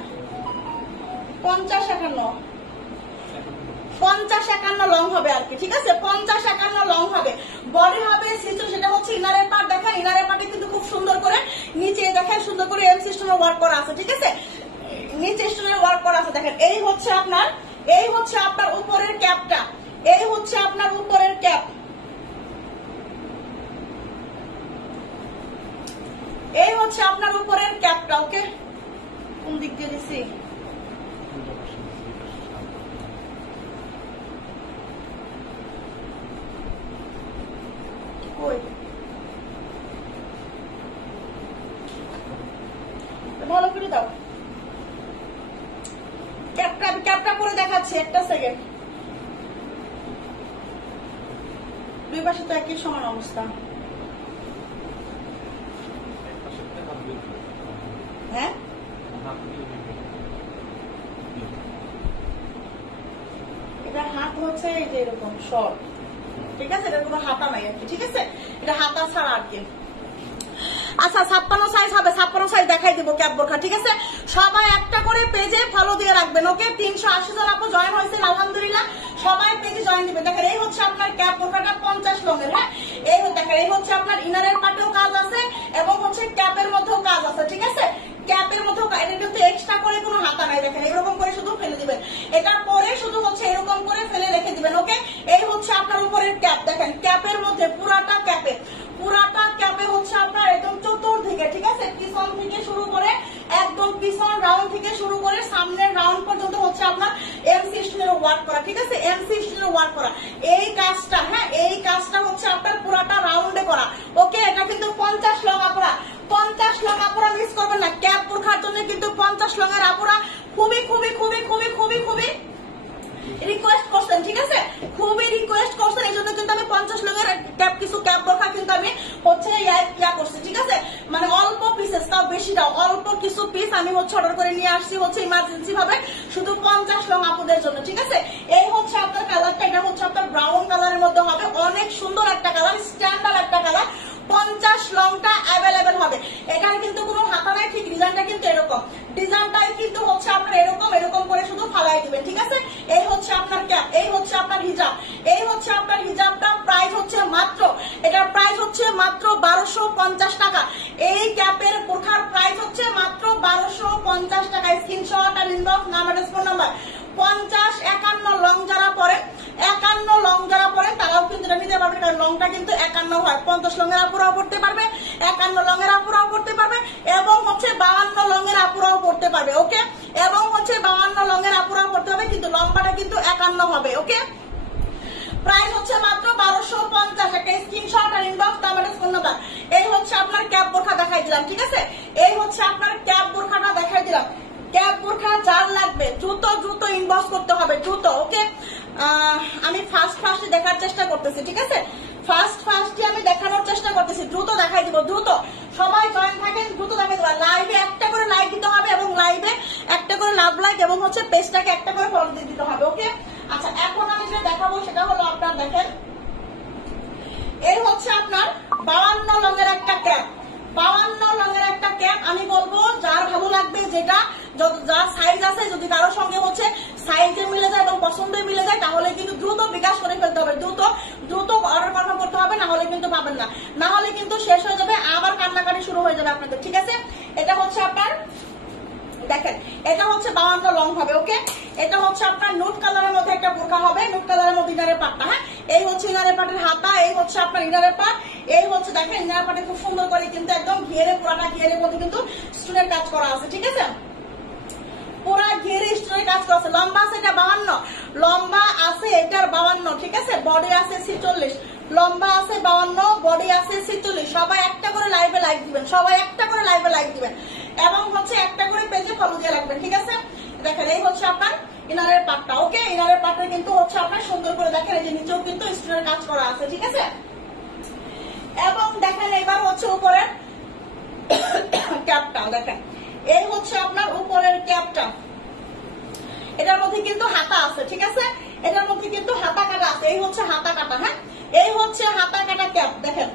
50 51, 50 51 লং হবে আর কি, ঠিক আছে, 50 51 লং হবে, বডি হবে 46, সেটা হচ্ছে ইনারের পার্ট। দেখেন ইনারের পার্টে কিন্তু খুব সুন্দর করে নিচে দেখেন সুন্দর করে এম সিস্টেমে ওয়ার্ক করা আছে, ঠিক আছে, নিচে স্টোনের ওয়ার্ক করা আছে। দেখেন এই হচ্ছে আপনার, এই হচ্ছে আপনার উপরের ক্যাপটা, এই হচ্ছে আপনার উপরের ক্যাপ, এই হচ্ছে আপনার উপরের ক্যাপটা। ওকে, কোন দিক দিয়ে দিছি? ভালো করে দাও ক্যাপটা, ক্যাপটা করে দেখাচ্ছি, একটা সেকেন্ড। দুই পাশে তো একই সমান অবস্থা, হ্যাঁ এটা হাত হচ্ছে এই যে এরকম শর্ট, ঠিক আছে, এটা কোনো হাতা নাই আর কি, ঠিক আছে, এটা হাতা ছাড়া আর কি। আচ্ছা 56 সাইজ হবে, 56 সাইজ দেখাই দিব ক্যাপ বোরখা, ঠিক আছে। সবাই একটা করে পেজে ফলো দিয়ে রাখবেন। ওকে, 380 জন আপু জয়েন হয়েছেন, আলহামদুলিল্লাহ, সবাই পেজে জয়েন দিবেন। দেখেন এই হচ্ছে আপনার ক্যাপ বোরখাটা 50 লঙের, হ্যাঁ এই দেখেন এই হচ্ছে আপনার ইনারের পাটেও কাজ আছে এবং হচ্ছে ক্যাপের মধ্যেও কাজ আছে, ঠিক আছে, ক্যাপের মধ্যেও এটা কিন্তু এক্সট্রা করে কোনো হাতা নাই। দেখেন এরকম করে শুধু ফেলে দিবেন, এটা পরে শুধু হচ্ছে এরকম করে ফেলে রেখে দিবেন। ওকে, এই হচ্ছে আপনার উপরের ক্যাপ, দেখেন ক্যাপের মধ্যে পুরাটা ক্যাপে, পুরাটা ক্যাপে হচ্ছে আপনার একদম চতুর্দিকে, ঠিক আছে, পিছন থেকে শুরু করে একদম পিছন রাউন্ড থেকে শুরু করে সামনের রাউন্ড পর্যন্ত হচ্ছে আপনার এমসি স্টোনের ওয়ার্ক করা, ঠিক আছে, এমসি স্টোনের ওয়ার্ক করা। এই কাজটা, হ্যাঁ এই কাজটা হচ্ছে আপনার পুরাটা রাউন্ডে করা। ওকে, এটা কিন্তু 50 লং আপুরা, 50 লং আপুরা মিস করবেন না। ক্যাপ বোরখার জন্য কিন্তু 50 লঙের আপুরা খুবই খুবই খুবই খুবই খুবই খুবই রিকোয়েস্ট করছেন, ঠিক আছে, খুবই রিকোয়েস্ট করছেন, এই জন্য কিন্তু আমি 50 লঙের কিছু ক্যাপ বোরখা কিন্তু আমি হচ্ছে ইয়া করছি, ঠিক আছে, মানে অল্প পিসেস, তাও বেশি বেশি দাও, অল্প কিছু পিস আমি হচ্ছে অর্ডার করে নিয়ে আসছি হচ্ছে ইমার্জেন্সি ভাবে শুধু 50 লং আপুদের জন্য, ঠিক আছে। এই হচ্ছে আপনার কালারটা, এটা হচ্ছে আপনার ব্রাউন কালারের মধ্যে হবে, অনেক সুন্দর একটা কালার, স্ট্যান্ডার্ড একটা কালার। 50 লংটা অ্যাভেলেবেল হবে। এখানে কিন্তু কোনো হাতা নাই, ঠিক ডিজাইনটা কিন্তু এরকম, ডিজাইনটাই কিন্তু হচ্ছে আপনার এরকম এরকম করে শুধু ফালাই দিবেন, ঠিক আছে। এই হচ্ছে আপনার ক্যাপ, এই হচ্ছে আপনার হিজাব, এই হচ্ছে আপনার হিজাবটা প্রাইস হচ্ছে মাত্র, এটার প্রাইস হচ্ছে মাত্র 1250 টাকা। এই ক্যাপের বোরখার প্রাইস হচ্ছে মাত্র 1250 টাকা। স্ক্রিনশট আর inbox number phone number 50 51 long যারা পরে, 51 লং যারা পরে তারাও কিন্তু এটা নিতে পারবে, কারণ লংটা কিন্তু 51 হয়। 50 লং এর আপুরাও পড়তে পারবে, 51 লং এর আপুরাও পড়তে পারবে, এবং হচ্ছে 52 লং এর আপুরাও পড়তে পারবে, ওকে। এবং হচ্ছে 52 লং এর আপুরাও পড়তে হবে, কিন্তু লম্বাটা কিন্তু 51 হবে, ওকে। প্রাইস হচ্ছে মাত্র 1250। একটা স্ক্রিনশট আর ইনবক্স নাম্বার ফোন নাম্বার। এই হচ্ছে আপনার ক্যাপ বোরখা দেখাই দিলাম, ঠিক আছে। এই হচ্ছে আপনার ক্যাপ বোরখাটা দেখাই দিলাম। ক্যাপ বোরখা যার লাগবে দ্রুত দ্রুত ইনবক্স করতে হবে, দ্রুত, ওকে। আমি ফার্স্ট দেখার চেষ্টা করতেছি, ঠিক আছে। ফার্স্ট আমি দেখানোর চেষ্টা করতেছি, দ্রুত দেখাই দিব, দ্রুত সবাই জয়েন থাকেন, দ্রুত দেখাই দিব। লাইভে একটা করে লাইক দিতে হবে, এবং লাইভে একটা করে লাভ লাইক, এবং হচ্ছে পেজটাকে একটা করে ফলো দিয়ে দিতে হবে, ওকে। আচ্ছা, এখন আমি যেটা দেখাবো সেটা হলো আপনার দেখেন, এই হচ্ছে আপনার 52 লংয়ের একটা ক্যাপ, 52 লংয়ের একটা ক্যাপ। আমি বলবো যার ভালো লাগবে, যেটা যার সাইজ আছে, যদি কারোর সঙ্গে হচ্ছে সাইজে মিলে যায় এবং পছন্দে মিলে যায়, তাহলে কিন্তু দ্রুত বিকাশ করে ফেলতে হবে, দ্রুত অর্ডার কনফার্ম করতে হবে, না হলে কিন্তু পাবেন না, না হলে কিন্তু শেষ হয়ে যাবে, আবার কান্নাকাটি শুরু হয়ে যাবে আপনাদের, ঠিক আছে। এটা হচ্ছে আপনার দেখেন, এটা হচ্ছে 52 লং হবে, ওকে। এটা হচ্ছে আপনার নুট কালারের মধ্যে একটা বোরখা হবে, নুট কালারের মধ্যে ইনারের পাটটা, হ্যাঁ। এই হচ্ছে ইনারের পাটের হাতা, এই হচ্ছে আপনার ইনারের পাট, এই হচ্ছে দেখেন ইনারের পাটে খুব সুন্দর করে কিন্তু একদম ঘিরে, পুরাটা ঘিরের মধ্যে কিন্তু স্টোনের কাজ করা আছে, ঠিক আছে। পুরা ঘিরে স্টোনের কাজ করা আছে। লম্বা আছে এটা 52, লম্বা আছে এটার 52, ঠিক আছে। বডি আছে 46, লম্বা আছে 52, বডি আছে 46। সবাই একটা করে লাইভে লাইক দিবেন, সবাই একটা করে লাইভে লাইক দিবেন, এবং হচ্ছে একটা করে পেজে ফলো দিয়ে রাখবেন, ঠিক আছে। দেখেন এই হচ্ছে আপনার ইনারের পাটটা, ওকে। ইনারের পাটটা কিন্তু হচ্ছে আপনার সুন্দর করে দেখেন, এই যে নিচেও কিন্তু স্টোনের কাজ করা আছে, ঠিক আছে। এবং দেখেন এবার হচ্ছে উপরের ক্যাপটা দেখেন, এই হচ্ছে আপনার উপরের ক্যাপটা, এটার মধ্যে কিন্তু হাতা আছে, ঠিক আছে। এটার মধ্যে কিন্তু হাতা কাটা আছে, এই হচ্ছে হাতা কাটা, হ্যাঁ। এই হচ্ছে হাতা কাটা ক্যাপ, দেখেন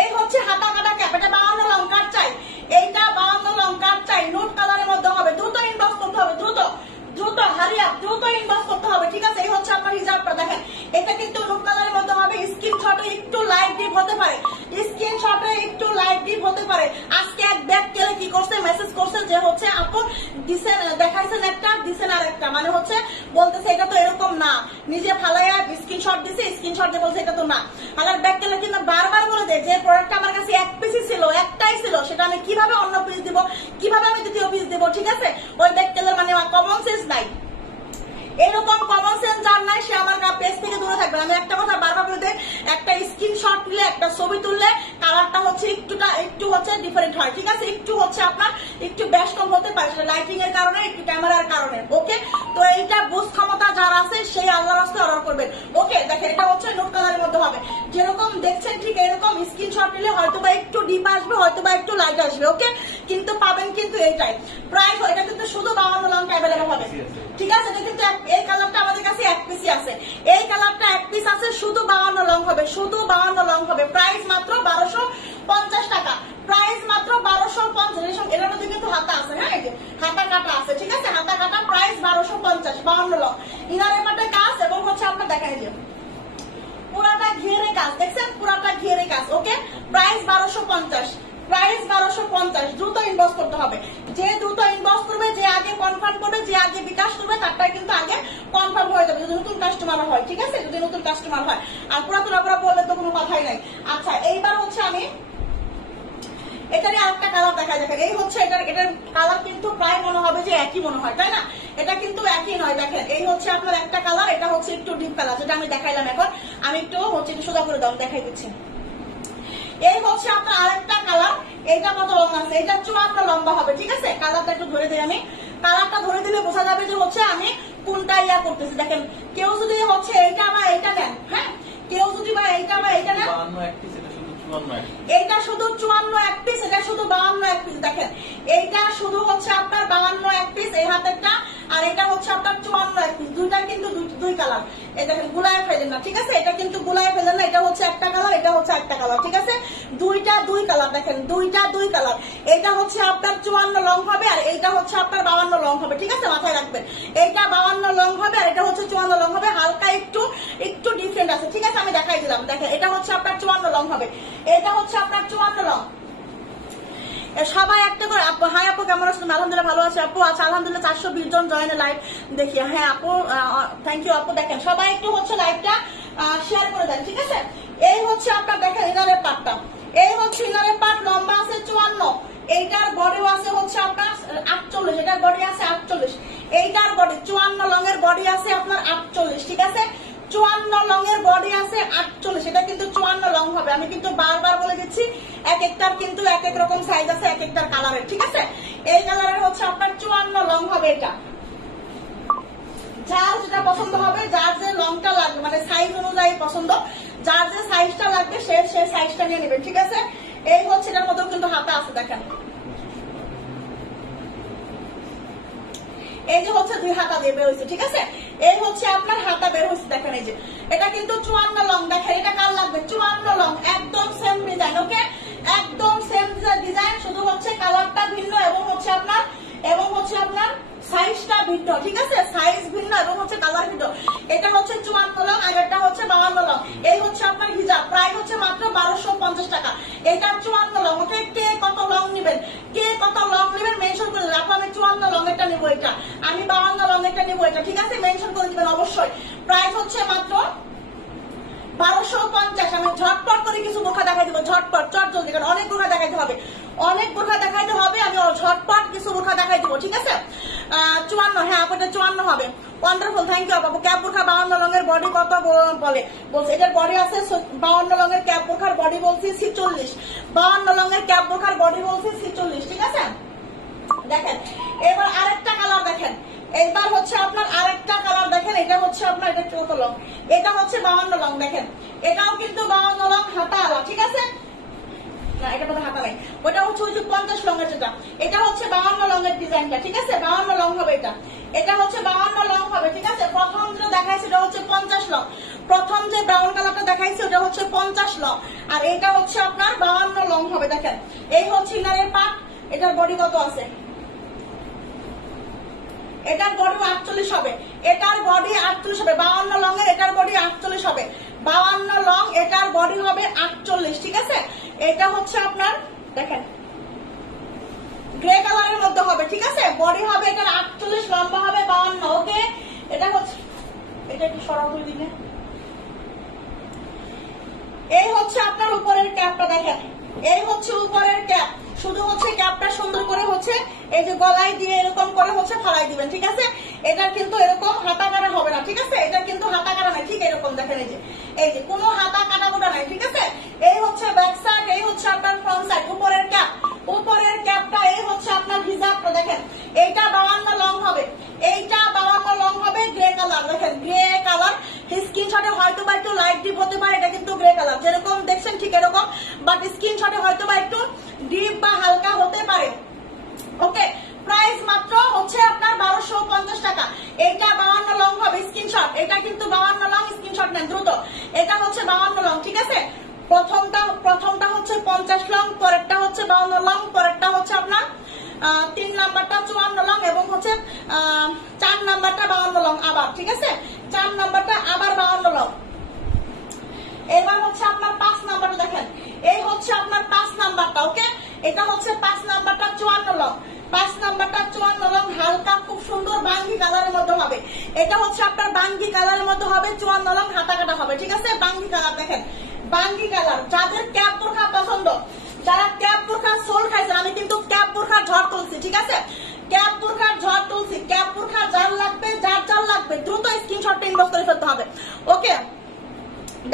এই হচ্ছে হাতা কাটা ক্যাপ। এটা 52 লং কাট চাই, এইটা 52 লং কাট চাই, নুট কালারের মধ্যে হবে। দ্রুত ইনবক্স করতে হবে, দ্রুত দ্রুত হারিয়া দ্রুত ইনবক্স করতে হবে, ঠিক আছে। এই হচ্ছে আপনার হিজাবটা দেখেন, এটা কিন্তু নুট কালারের মধ্যে হবে। স্ক্রিনশটে একটু লাইট ডিপ হতে পারে, স্ক্রিনশটে একটু লাইট ডিপ হতে পারে। আজকে এক ব্যাগ কেলে কি করছে, মেসেজ করছে যে হচ্ছে আপু দিছেন, দেখাইছেন একটা, দিছেন আর একটা, মানে হচ্ছে বলতেছে এটা তো এরকম না, নিজে ফালাইয়া স্ক্রিনশট দিছে, স্ক্রিনশট দিয়ে বলছে এটা তো না। আমার ব্যাগ কেলে কিন্তু বারবার বলে দেয় যে প্রোডাক্টটা আমার কাছে এক পিসই ছিল, একটাই ছিল, সেটা আমি কিভাবে অন্য পিস দিব, কিভাবে আমি দ্বিতীয় পিস দিব, ঠিক আছে। ওই ব্যাগ কেলের মানে কমন সেন্স নাই, এরকম কমন সেন্স যার নাই সে আমার পেজ থেকে দূরে থাকবে। আমি একটা কথা বারবার বলে দেই, একটা স্ক্রিনশট নিলে, একটা ছবি তুললে কালারটা হচ্ছে একটু হচ্ছে ডিফারেন্ট হয়, ঠিক আছে। একটু হচ্ছে আপনার একটু বেশ কম হতে পারে, সেটা লাইটিং এর কারণে, একটু ক্যামেরার কারণে, ওকে। তো এইটা বুঝ ক্ষমতা যার আছে সেই আল্লাহর রাস্তায় অর্ডার করবেন, ওকে। দেখেন এটা হচ্ছে নুট কালারের মধ্যে হবে, যেরকম দেখছেন ঠিক এরকম। স্ক্রিনশট নিলে হয়তোবা একটু ডিপ আসবে, হয়তোবা একটু লাইট আসবে, ওকে, কিন্তু পাবেন কিন্তু এইটাই প্রাইস। এটা কিন্তু শুধু 52 লং অ্যাভেলেবল হবে, ঠিক আছে। এটা কিন্তু এই কালারটা আমাদের কাছে এক পিসই আছে, এই কালারটা এক পিস আছে, শুধু 52 লং হবে, শুধু 52 লং হবে। প্রাইস মাত্র 1250 টাকা, প্রাইস মাত্র 1250। এটার মধ্যে কিন্তু হাতা আছে, হ্যাঁ, হাতা কাটা আছে, ঠিক আছে, হাতা কাটা। প্রাইস 1250, 52 লং ইনারের পাটে কাজ, এবং হচ্ছে আপনার দেখাই দিও পুরাটা ঘিরে কাজ, দেখছেন পুরাটা ঘিরে কাজ, ওকে। Price 1250, price 1250। দ্রুত ইনবক্স করতে হবে, যে দ্রুত ইনবক্স করবে, যে আগে কনফার্ম করবে, যে আগে বিকাশ করবে, তারটাই কিন্তু আগে কনফার্ম হয়ে যাবে, যদি নতুন কাস্টমার হয়, ঠিক আছে, যদি নতুন কাস্টমার হয়। আর পুরাতন আপনারা বললে তো কোনো কথাই নাই। আচ্ছা, এইবার হচ্ছে আমি এটারই আরেকটা কালার দেখা দেখেন, এই হচ্ছে এটার কালার কিন্তু প্রায় মনে হবে যে একই মনে হয়, তাই না। এটা কিন্তু একই নয়, দেখেন এই হচ্ছে আপনার একটা কালার, এটা হচ্ছে একটু ডিপ কালার, যেটা আমি দেখাইলাম। এখন আমি একটু হচ্ছে একটু সোজা করে দাম দেখাই দিচ্ছি। এই হচ্ছে আপনার আরেকটা কালার, এটা কত লং আছে, এটা 54 লম্বা হবে, ঠিক আছে। কালারটা একটু ধরে দিই আমি, কালারটা ধরে দিলে বোঝা যাবে যে হচ্ছে আমি কোনটা ইয়া করতেছি। দেখেন কেউ যদি হচ্ছে এইটা বা এইটা নেন, হ্যাঁ, কেউ যদি বা এইটা বা এইটা নেন, এইটা শুধু 54 এক পিস, এটা শুধু 52 এক পিস। দেখেন এইটা শুধু হচ্ছে আপনার 52 এক পিস এই হাতেরটা, আর এটা হচ্ছে আপনার 54 এক পিস। দুইটা কিন্তু দুই কালার, এই দেখেন গুলায় ফেলেন না, ঠিক আছে? এটা কিন্তু গুলায় ফেলেন না, এটা হচ্ছে একটা কালার, এটা হচ্ছে একটা কালার, ঠিক আছে? দুইটা দুই কালার, দেখেন দুইটা দুই কালার। এটা হচ্ছে আপনার 54 লং হবে, আর এইটা হচ্ছে আপনার 52 লং হবে, ঠিক আছে? মাথায় রাখবেন এইটা 52 লং হবে, আর এটা হচ্ছে 54 লং হবে। হালকা একটু একটু ডিফারেন্ট আছে, ঠিক আছে? আমি দেখাই দিলাম। দেখেন এটা হচ্ছে আপনার 54 লং হবে, এটা হচ্ছে আপনার 54 লং। সবাই একটা করে আপু, হাই আপু কেমন আছেন? আলহামদুলিল্লাহ ভালো আছে আপু। আচ্ছা আলহামদুলিল্লাহ 420 জন জয়েনে লাইভ দেখি। হ্যাঁ আপু থ্যাংক ইউ আপু। দেখেন সবাই একটু হচ্ছে লাইভটা শেয়ার করে দেন, ঠিক আছে? এই হচ্ছে আপনার দেখেন ইনারের পাটটা, এই হচ্ছে ইনারের পাট, লম্বা আছে 54, এইটার বডিও আছে হচ্ছে আপনার 48, এটার বডি আছে 48, এইটার বডি 54 লং এর বডি আছে আপনার 48, ঠিক আছে? 54 লং এর বডি আছে 48, এটা কিন্তু 54 লং হবে। আমি কিন্তু বারবার বলে দিচ্ছি এক একটার কিন্তু এক এক রকম সাইজ আছে, এক একটার কালারের, ঠিক আছে? এই কালারের হচ্ছে আপনার 54 লং হবে। এটা যার যেটা পছন্দ হবে, যার যে লংটা লাগবে মানে সাইজ অনুযায়ী পছন্দ, যার যে সাইজটা লাগবে সে সাইজটা নিয়ে নেবেন, ঠিক আছে? এই হচ্ছে এটার মধ্যেও কিন্তু হাতা আছে, দেখেন এই যে হচ্ছে দুই হাতা দিয়ে বের হয়েছে, ঠিক আছে? এই হচ্ছে আপনার হাতা বের হয়েছে, দেখেন এই যে এটা কিন্তু 54 লং। দেখেন এটা কার লাগবে? 54 লং, একদম সেম ডিজাইন, ওকে? একদম সেম ডিজাইন, শুধু হচ্ছে কালারটা ভিন্ন এবং হচ্ছে আপনার সাইজটা ভিন্ন, ঠিক আছে? সাইজ ভিন্ন এবং হচ্ছে কালার ভিন্ন। এটা হচ্ছে 54 লং, আর এটা হচ্ছে 52 লং। এই হচ্ছে আপনার হিজাব, প্রাইস হচ্ছে মাত্র 1250 টাকা। এটা 54 লং, ওকে? কে কত লং নেবেন, কে কত লং নেবেন মেনশন করে দেবেন। আপু আমি 54 লং এটা নেবো, এটা আমি 52 লং এটা নেবো, এটা, ঠিক আছে? মেনশন করে দিবেন অবশ্যই। প্রাইস হচ্ছে মাত্র 1250। আমি ঝটপট করে কিছু বোরখা দেখাই দিব, ঝটপট চট জলদি, কারণ অনেক বোরখা দেখাইতে হবে, অনেক বোরখা দেখাইতে হবে। আমি ঝটপট কিছু বোরখা দেখাই দিব, ঠিক আছে? 54, হ্যাঁ আপু এটা 54 হবে। ওয়ান্ডারফুল, থ্যাংক ইউ আপু। ক্যাপ বোরখা 52 লং এর বডি কত বলছে? এটার বডি আছে 52 লং এর ক্যাপ বোরখার বডি বলছি 46, 52 লং এর ক্যাপ বোরখার বডি বলছি 46, ঠিক আছে? দেখেন এবার আরেকটা কালার দেখেন, এইবার হচ্ছে আপনার আরেকটা কালার দেখেন। এটা হচ্ছে আপনার এটা কত লং? এটা হচ্ছে 52 লং। দেখেন এটাও কিন্তু 52 লং, হাতা আলা, ঠিক আছে? না এটা তো হাতা নাই, ওটা হচ্ছে ওই যে 50 লং এর যেটা, এটা হচ্ছে 52 লং এর ডিজাইনটা, ঠিক আছে? 52 লং হবে এটা, এটা হচ্ছে 52 লং হবে, ঠিক আছে? প্রথম যেটা দেখাইছে এটা হচ্ছে 50 লং, প্রথম যে ব্রাউন কালারটা দেখাইছে ওটা হচ্ছে 50 লং, আর এটা হচ্ছে আপনার 52 লং হবে। দেখেন এই হচ্ছে ইনারের পাট, এটার বডি কত আছে? এটার বডি 48 হবে, এটার বডি 48 হবে। 52 লং এর এটার বডি 48 হবে, 52 লং এটার বডি হবে 48, ঠিক আছে? এটা হচ্ছে আপনার দেখেন গ্রে কালারের মধ্যে হবে, ঠিক আছে? বডি হবে এটার 48, লম্বা হবে 52, ওকে? এটা হচ্ছে এটা একটু সরাসরি দিনে। এই হচ্ছে আপনার উপরের ক্যাপটা, দেখেন এই হচ্ছে উপরের ক্যাপ, শুধু হচ্ছে ক্যাপটা সুন্দর করে হচ্ছে এই যে গলায় দিয়ে এরকম করে হচ্ছে ফালাই দিবেন, ঠিক আছে? এটা কিন্তু এরকম হাতা কাটা হবে না, ঠিক আছে? এটা কিন্তু হাতা কাটা নাই, ঠিক এরকম দেখেন এই যে কোনো হাতা কাটা গোটা নাই, ঠিক আছে? এই হচ্ছে ব্যাক সাইড, এই হচ্ছে আপনার ফ্রন্ট সাইড। উপরের ক্যাপ, উপরের ক্যাপটা এই হচ্ছে আপনার হিজাবটা, দেখেন এইটা 52 লং হবে, এইটা 52 লং হবে। গ্রে কালার, দেখেন গ্রে কালার, স্ক্রিনশটে হয়তো বা একটু লাইট ডিপ হতে পারে, এটা কিন্তু গ্রে কালার যেরকম দেখছেন ঠিক এরকম, বাট স্ক্রিনশটে হয়তো বা একটু ডিপ বা হালকা হতে পারে, ওকে? প্রাইস মাত্র হচ্ছে আপনার 1250 টাকা। এটা 52 লং হবে, স্ক্রিনশট, এটা কিন্তু 52 লং, স্ক্রিনশট নেন দ্রুত। এটা হচ্ছে 52 লং, ঠিক আছে? প্রথমটা হচ্ছে 50 লং, পরেরটা হচ্ছে 52 লং, পরেরটা হচ্ছে আপনার 3 নাম্বারটা 54 লং এবং হচ্ছে 4 নাম্বারটা 52 লং আবার, ঠিক আছে? 4 নাম্বারটা আবার 52 লং। এবার হচ্ছে আপনার 5 নাম্বারটা দেখেন, এই হচ্ছে আপনার 5 নাম্বারটা, ওকে? এটা হচ্ছে 5 নাম্বারটা 54 লং, 5 নাম্বারটা 54 লং, হালকা খুব সুন্দর বাঙ্গি কালারের মধ্যে হবে। এটা হচ্ছে আপনার বাঙ্গি কালারের মধ্যে হবে, 54 লং, হাতা কাটা হবে, ঠিক আছে? বাঙ্গি কালার, দেখেন বাঙ্গি কালার। যাদের ক্যাপ বোরখা পছন্দ, যারা ক্যাপ বোরখা সোল খাইছেন, আমি কিন্তু ক্যাপ বোরখার ঝড় তুলছি, ঠিক আছে? ক্যাপ বোরখার ঝড় তুলছি। ক্যাপ বোরখা যার লাগবে, যার লাগবে দ্রুত স্ক্রিনশটটা ইনবক্স করে ফেলতে হবে, ওকে?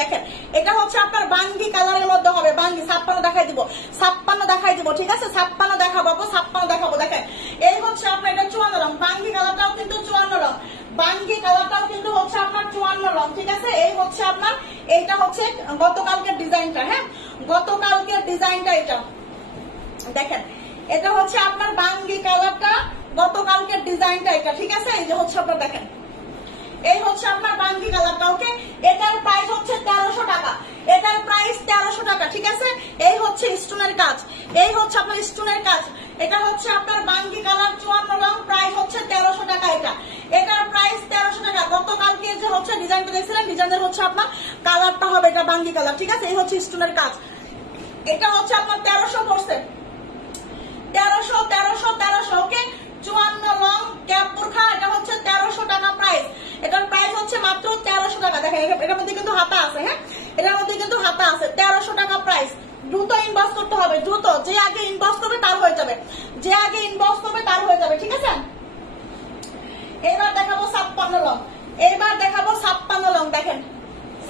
দেখেন এটা হচ্ছে আপনার বাঙ্গি কালারের মধ্যে হবে, বাঙ্গি 56 দেখাই দিব, 56 দেখাই দিব, ঠিক আছে? 56 দেখাবো, 56 দেখাবো। দেখেন এই হচ্ছে আপনার এটা 54 লং, বাঙ্গি কালারটাও কিন্তু 54 লং, বাঙ্গি কালারটাও কিন্তু হচ্ছে আপনার 54 লং, ঠিক আছে? এই হচ্ছে আপনার, এইটা হচ্ছে গতকালকের ডিজাইনটা, হ্যাঁ? গতকালকের ডিজাইনটা এটা দেখেন, এটা হচ্ছে আপনার বাঙ্গি কালারটা, গতকালকের ডিজাইনটা এটা, ঠিক আছে? এই যে হচ্ছে আপনার দেখেন, এই হচ্ছে আপনার বাঙ্গি কালারটা। ওকে, এটার প্রাইস হচ্ছে 1300 টাকা, এটার প্রাইস 1300 টাকা, ঠিক আছে? এই হচ্ছে স্টোনের কাজ, এই হচ্ছে আপনার স্টোনের কাজ। এটা হচ্ছে আপনার বাঙ্গি কালার 54 রং, প্রাইস হচ্ছে 1300 টাকা। এটার প্রাইস 1300 টাকা। গতকালকে যে হচ্ছে ডিজাইনটা দেখছিলেন, ডিজাইনের হচ্ছে আপনার কালারটা হবে এটা বাঙ্গি কালার, ঠিক আছে? এই হচ্ছে স্টোনের কাজ। এটা হচ্ছে আপনার 1300 পড়ছে, 1300 ওকে। 54 লং ক্যাপ বোরখা, এটা হচ্ছে 1300 টাকা প্রাইস। এটার প্রাইস হচ্ছে মাত্র 1300 টাকা। দেখেন এটার মধ্যে কিন্তু হাতা আছে, হ্যাঁ, এটার মধ্যে কিন্তু হাতা আছে। 1300 টাকা প্রাইস। দ্রুত ইনবক্স করতে হবে, দ্রুত। যে আগে ইনবক্স করবে তার হয়ে যাবে, যে আগে ইনবক্স করবে তার হয়ে যাবে, ঠিক আছে? এবার দেখাবো 56 লং, এবার দেখাবো 56 লং। দেখেন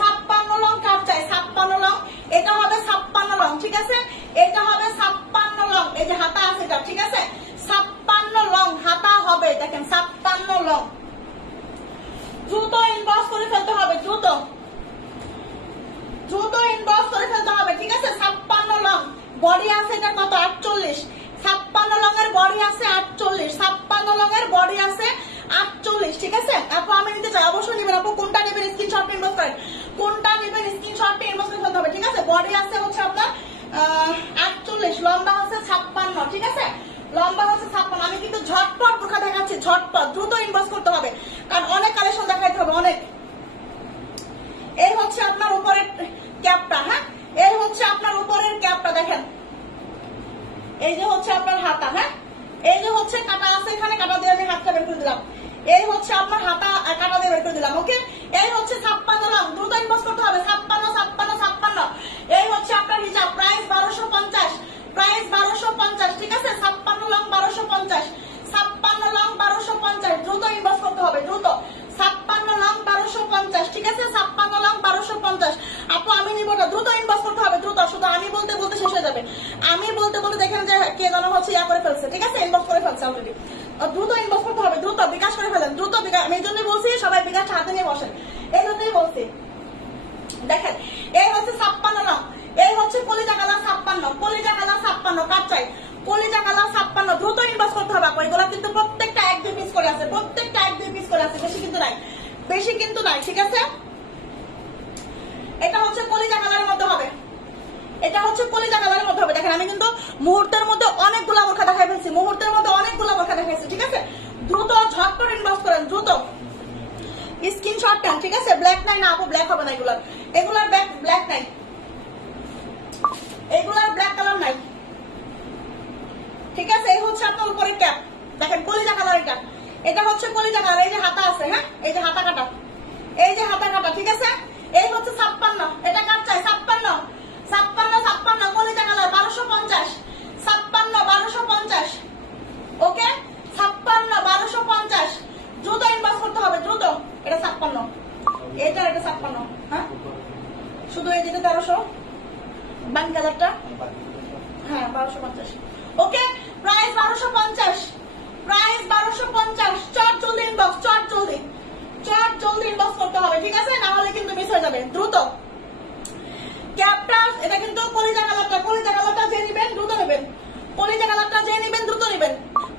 56 লং কাপ চাই, 56 লং, এটা হবে 56 লং, ঠিক আছে? এটা হবে 56 লং, এই যে হাতা আছে এটা, ঠিক আছে? 56 লং হাতা হবে, দেখেন 56 লং। দ্রুত ইনবক্স করে ফেলতে হবে, দ্রুত দ্রুত ইনবক্স করে ফেলতে হবে, ঠিক আছে? 56 লং বডি আছে, এটা কত? 48। 56 লং এর বডি আছে 48, 56 লং এর বডি আছে 48, ঠিক আছে? আপু আমি নিতে চাই, অবশ্যই নেবেন। আপু কোনটা নেবেন স্ক্রিনশট ইনবক্স করেন, কোনটা নেবেন স্ক্রিনশট ইনবক্স করে ফেলতে হবে, ঠিক আছে? বডি আছে হচ্ছে আপনার 48, লম্বা হচ্ছে 56, ঠিক আছে? লম্বা হচ্ছে 56। আমি কিন্তু ঝটপট বোরখা দেখাচ্ছি, ঝটপট, দ্রুত ইনবক্স করতে হবে, কারণ অনেক কালেকশন দেখাইতে হবে, অনেক। এই হচ্ছে আপনার উপরের ক্যাপটা, হ্যাঁ, এই হচ্ছে আপনার উপরের ক্যাপটা, দেখেন এই যে হচ্ছে আপনার হাতা, হ্যাঁ, এই যে হচ্ছে কাটা আছে এখানে, কাটা দিয়ে আমি হাতটা বের করে দিলাম। এই হচ্ছে আপনার হাতা, কাটা দিয়ে বের করে দিলাম। ওকে, এই হচ্ছে 56 লং, দ্রুত ইনবক্স করতে হবে। 56। এই হচ্ছে আপনার হিজাব, প্রাইস 1250, প্রাইস 1250, ঠিক আছে? 56 লং 1250, 56 লং 1250, দ্রুত ইনবক্স করতে হবে, দ্রুত। 56 লং 1250, ঠিক আছে? 56 লং 1250। আপু আমি নিব না, দ্রুত ইনবক্স করতে হবে, দ্রুত। শুধু আমি বলতে বলতে শেষ হয়ে যাবে, আমি বলতে বলতে দেখেন যে কে যেন হচ্ছে ইয়া করে ফেলছে, ঠিক আছে? ইনবক্স করে ফেলছে অলরেডি। দ্রুত ইনবক্স করতে হবে, দ্রুত বিকাশ করে ফেলেন, দ্রুত বিকাশ। আমি এই জন্যই বলছি সবাই বিকাশ হাতে নিয়ে বসেন, এই জন্যই বলছি। দেখেন এই হচ্ছে 56 লং, এই হচ্ছে কলিজা কালার 56, কলিজা কালার 56 কাট চাই, কলিজা কালার 56, দ্রুত ইনবক্স করতে হবে। এগুলো কিন্তু প্রত্যেকটা 1-2 পিস করে আছে, প্রত্যেকটা 1-2 পিস করে আছে, বেশি কিন্তু নাই, বেশি কিন্তু নাই, ঠিক আছে? এটা হচ্ছে কলিজা কালারের মধ্যে হবে, এটা হচ্ছে কলিজা কালারের মধ্যে হবে। দেখেন আমি কিন্তু মুহূর্তের মধ্যে অনেকগুলা বোরখা দেখাই ফেলছি, মুহূর্তের মধ্যে অনেকগুলা বোরখা দেখাইছি, ঠিক আছে? দ্রুত ঝটপট ইনবক্স করেন, দ্রুত স্ক্রিনশট নেন, ঠিক আছে? ব্ল্যাক নাই না আপু, ব্ল্যাক হবে না, এগুলার এগুলার ব্ল্যাক নাই, এগুলার ব্ল্যাক কালার নাই, ঠিক আছে? এই হচ্ছে আপনার উপরে ক্যাপ, দেখেন কলিজা কালার, এটা এটা হচ্ছে কলিজা কালার। এই যে হাতা আছে, হ্যাঁ, এই যে হাতা কাটা, এই যে হাতা কাটা, ঠিক আছে? এই হচ্ছে 56, এটা কাট চাই 56 কলিজা কালার 1250, 56 1250, ওকে? 56 1250, দ্রুত ইনবক্স করতে হবে, দ্রুত। এটা 56, এটা 56, হ্যাঁ, শুধু এই যেটা 1300 বাঙ্গি কালারটা, হ্যাঁ 1250, ওকে? Price 1250, price 1250। চট জলদি ইনবক্স, চট জলদি ইনবক্স করতে হবে, ঠিক আছে? না হলে কিন্তু মিস হয়ে যাবে, দ্রুত। ক্যাপটা এটা কিন্তু কলিজা কালারটা যে নিবেন দ্রুত নেবেন, কলিজা কালারটা যে নিবেন দ্রুত নেবেন,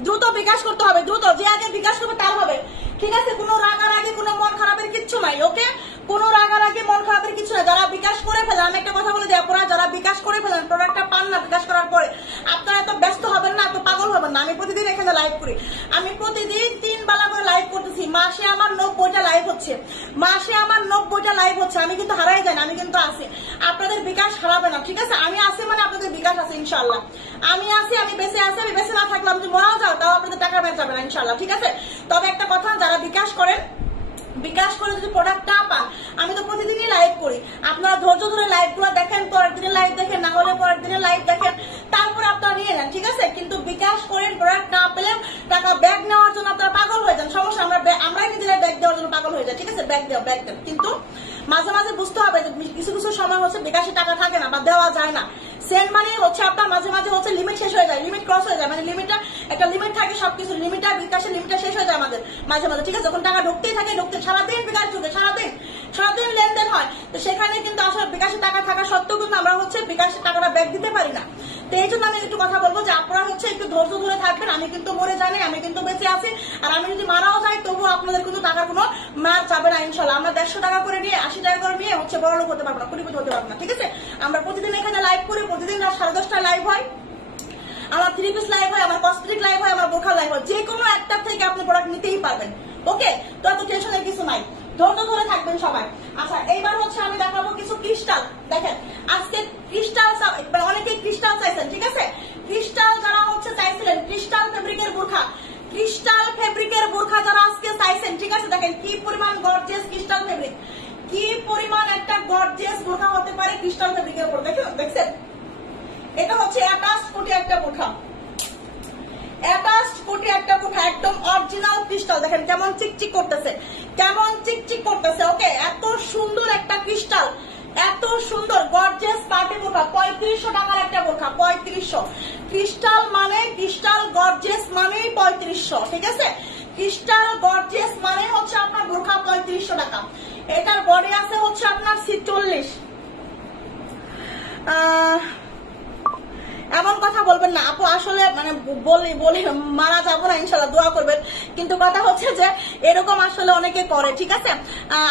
দ্রুত বিকাশ করতে হবে, দ্রুত। যে আগে বিকাশ করবে তার হবে, ঠিক আছে? কোনো রাগারাগি, কোনো মন খারাপের কিচ্ছু নাই, ওকে? কোনো রাগারাগি, মন খারাপের কিছু নাই। যারা বিকাশ করে ফেলেন, আমি একটা কথা বলে দিই আপনারা, যারা বিকাশ করে ফেলেন, প্রোডাক্টটা পান না বিকাশ করার পরে, আপনারা এত ব্যস্ত হবেন না, এত পাগল হবেন না। আমি প্রতিদিন এখানে লাইভ করি, আমি প্রতিদিন 3 বেলা করে লাইভ করতেছি, মাসে আমার 90টা লাইভ হচ্ছে, মাসে আমার 90টা লাইভ হচ্ছে। আমি কিন্তু হারাই যাই না, আমি কিন্তু আছি, আপনাদের বিকাশ হারাবে না, ঠিক আছে? আমি আছি মানে আপনাদের বিকাশ আছে ইনশাল্লাহ, আমি আছি, আমি বেঁচে আছি। আমি বেঁচে না থাকলে আমি মরাও যাও, তাও আপনাদের টাকা বেঁচে যাবে না ইনশাল্লাহ, ঠিক আছে? তবে একটা কথা, যারা বিকাশ করেন, বিকাশ করে যদি প্রোডাক্ট না পান, আমি তো প্রতিদিনই লাইভ করি, আপনারা ধৈর্য ধরে লাইভ গুলো দেখেন, পরের দিনের লাইভ দেখেন, না হলে পরের দিনের লাইভ দেখেন, তারপরে আপনারা নিয়ে নেন, ঠিক আছে? কিন্তু বিকাশ করেন, প্রোডাক্ট না পেলে টাকা ব্যাগ নেওয়ার জন্য আপনারা পাগল হয়ে যান, সমস্যা। আমরা নিজেরা ব্যাগ দেওয়ার জন্য পাগল হয়ে যায়, ঠিক আছে? ব্যাগ দেন, কিন্তু মাঝে মাঝে বুঝতে হবে যে কিছু কিছু সময় হচ্ছে বিকাশে টাকা থাকে না বা দেওয়া যায় না। সেন্ড মানি হচ্ছে আপনার মাঝে মাঝে হচ্ছে লিমিট শেষ হয়ে যায়, লিমিট ক্রস হয়ে যায়, মানে লিমিটটা একটা লিমিট থাকে সবকিছু, লিমিটটা বিকাশের লিমিটটা শেষ হয়ে যায় আমাদের মাঝে মাঝে, ঠিক আছে? যখন টাকা ঢুকতেই থাকে সারাদিন বিকাশ ঢুকে, সারাদিন লেনদেন হয়, তো সেখানে কিন্তু আসলে বিকাশের টাকা থাকা সত্ত্বেও কিন্তু আমরা হচ্ছে বিকাশের টাকাটা ব্যাক দিতে পারি না। তো এই জন্য আমি একটু কথা বলবো যে আপনারা হচ্ছে একটু ধৈর্য ধরে থাকবেন। আমি কিন্তু মরে যাই, আমি কিন্তু বেঁচে আছি, আর আমি যদি মারাও যাই তবুও আপনাদের কিন্তু টাকার কোনো মার যাবে না ইনশাল্লাহ। আমরা 150 টাকা করে নিয়ে 80 টাকা করে নিয়ে হচ্ছে বড় লোক হতে পারবো না, কোটিপতি হতে পারবো না, ঠিক আছে? আমরা প্রতিদিন এখানে লাইভ করি, প্রতিদিন রাত 10:30টায় লাইভ হয়, আমার 3 পিস লাইভ হয়, আমার কসমেটিক লাইভ হয়, আমার বোরখা লাইভ হয়, যে কোনো একটা থেকে আপনি প্রোডাক্ট নিতেই পারবেন। ওকে, তো এত টেনশনের কিছু নাই, ধৈর্য ধরে থাকবেন সবাই। আচ্ছা, এইবার হচ্ছে আমি দেখাবো কিছু ক্রিস্টাল। দেখেন আজকে ক্রিস্টাল, অনেকে ক্রিস্টাল চাইছেন, ঠিক আছে? ক্রিস্টাল যারা হচ্ছে চাইছিলেন, ক্রিস্টাল ফেব্রিকের বোরখা, যারা আজকে চাইছেন, ঠিক আছে? দেখেন কি পরিমাণ গর্জিয়াস ক্রিস্টাল ফেব্রিক, কি পরিমাণ একটা গর্জিয়াস বোরখা হতে পারে ক্রিস্টাল ফেব্রিকের উপর। দেখছেন এটা হচ্ছে অ্যাটাচ কোটি একটা বোরখা, একদম অরিজিনাল ক্রিস্টাল। দেখেন কেমন চিকচিক করতেছে, ওকে? এত সুন্দর একটা ক্রিস্টাল, এত সুন্দর গর্জিয়াস পার্টি বোরখা, 3500 টাকার একটা বোরখা, 3500। ক্রিস্টাল মানে, ক্রিস্টাল গর্জিয়াস মানেই 3500, ঠিক আছে? ক্রিস্টাল গর্জিয়াস মানে হচ্ছে আপনার বোরখা 3500 টাকা। এটার বডি আছে হচ্ছে আপনার 46। এমন কথা বলবেন না আপু, আসলে মানে বলি মারা যাবো না ইনশাল্লাহ, দোয়া করবেন। কিন্তু কথা হচ্ছে যে এরকম আসলে অনেকে করে, ঠিক আছে?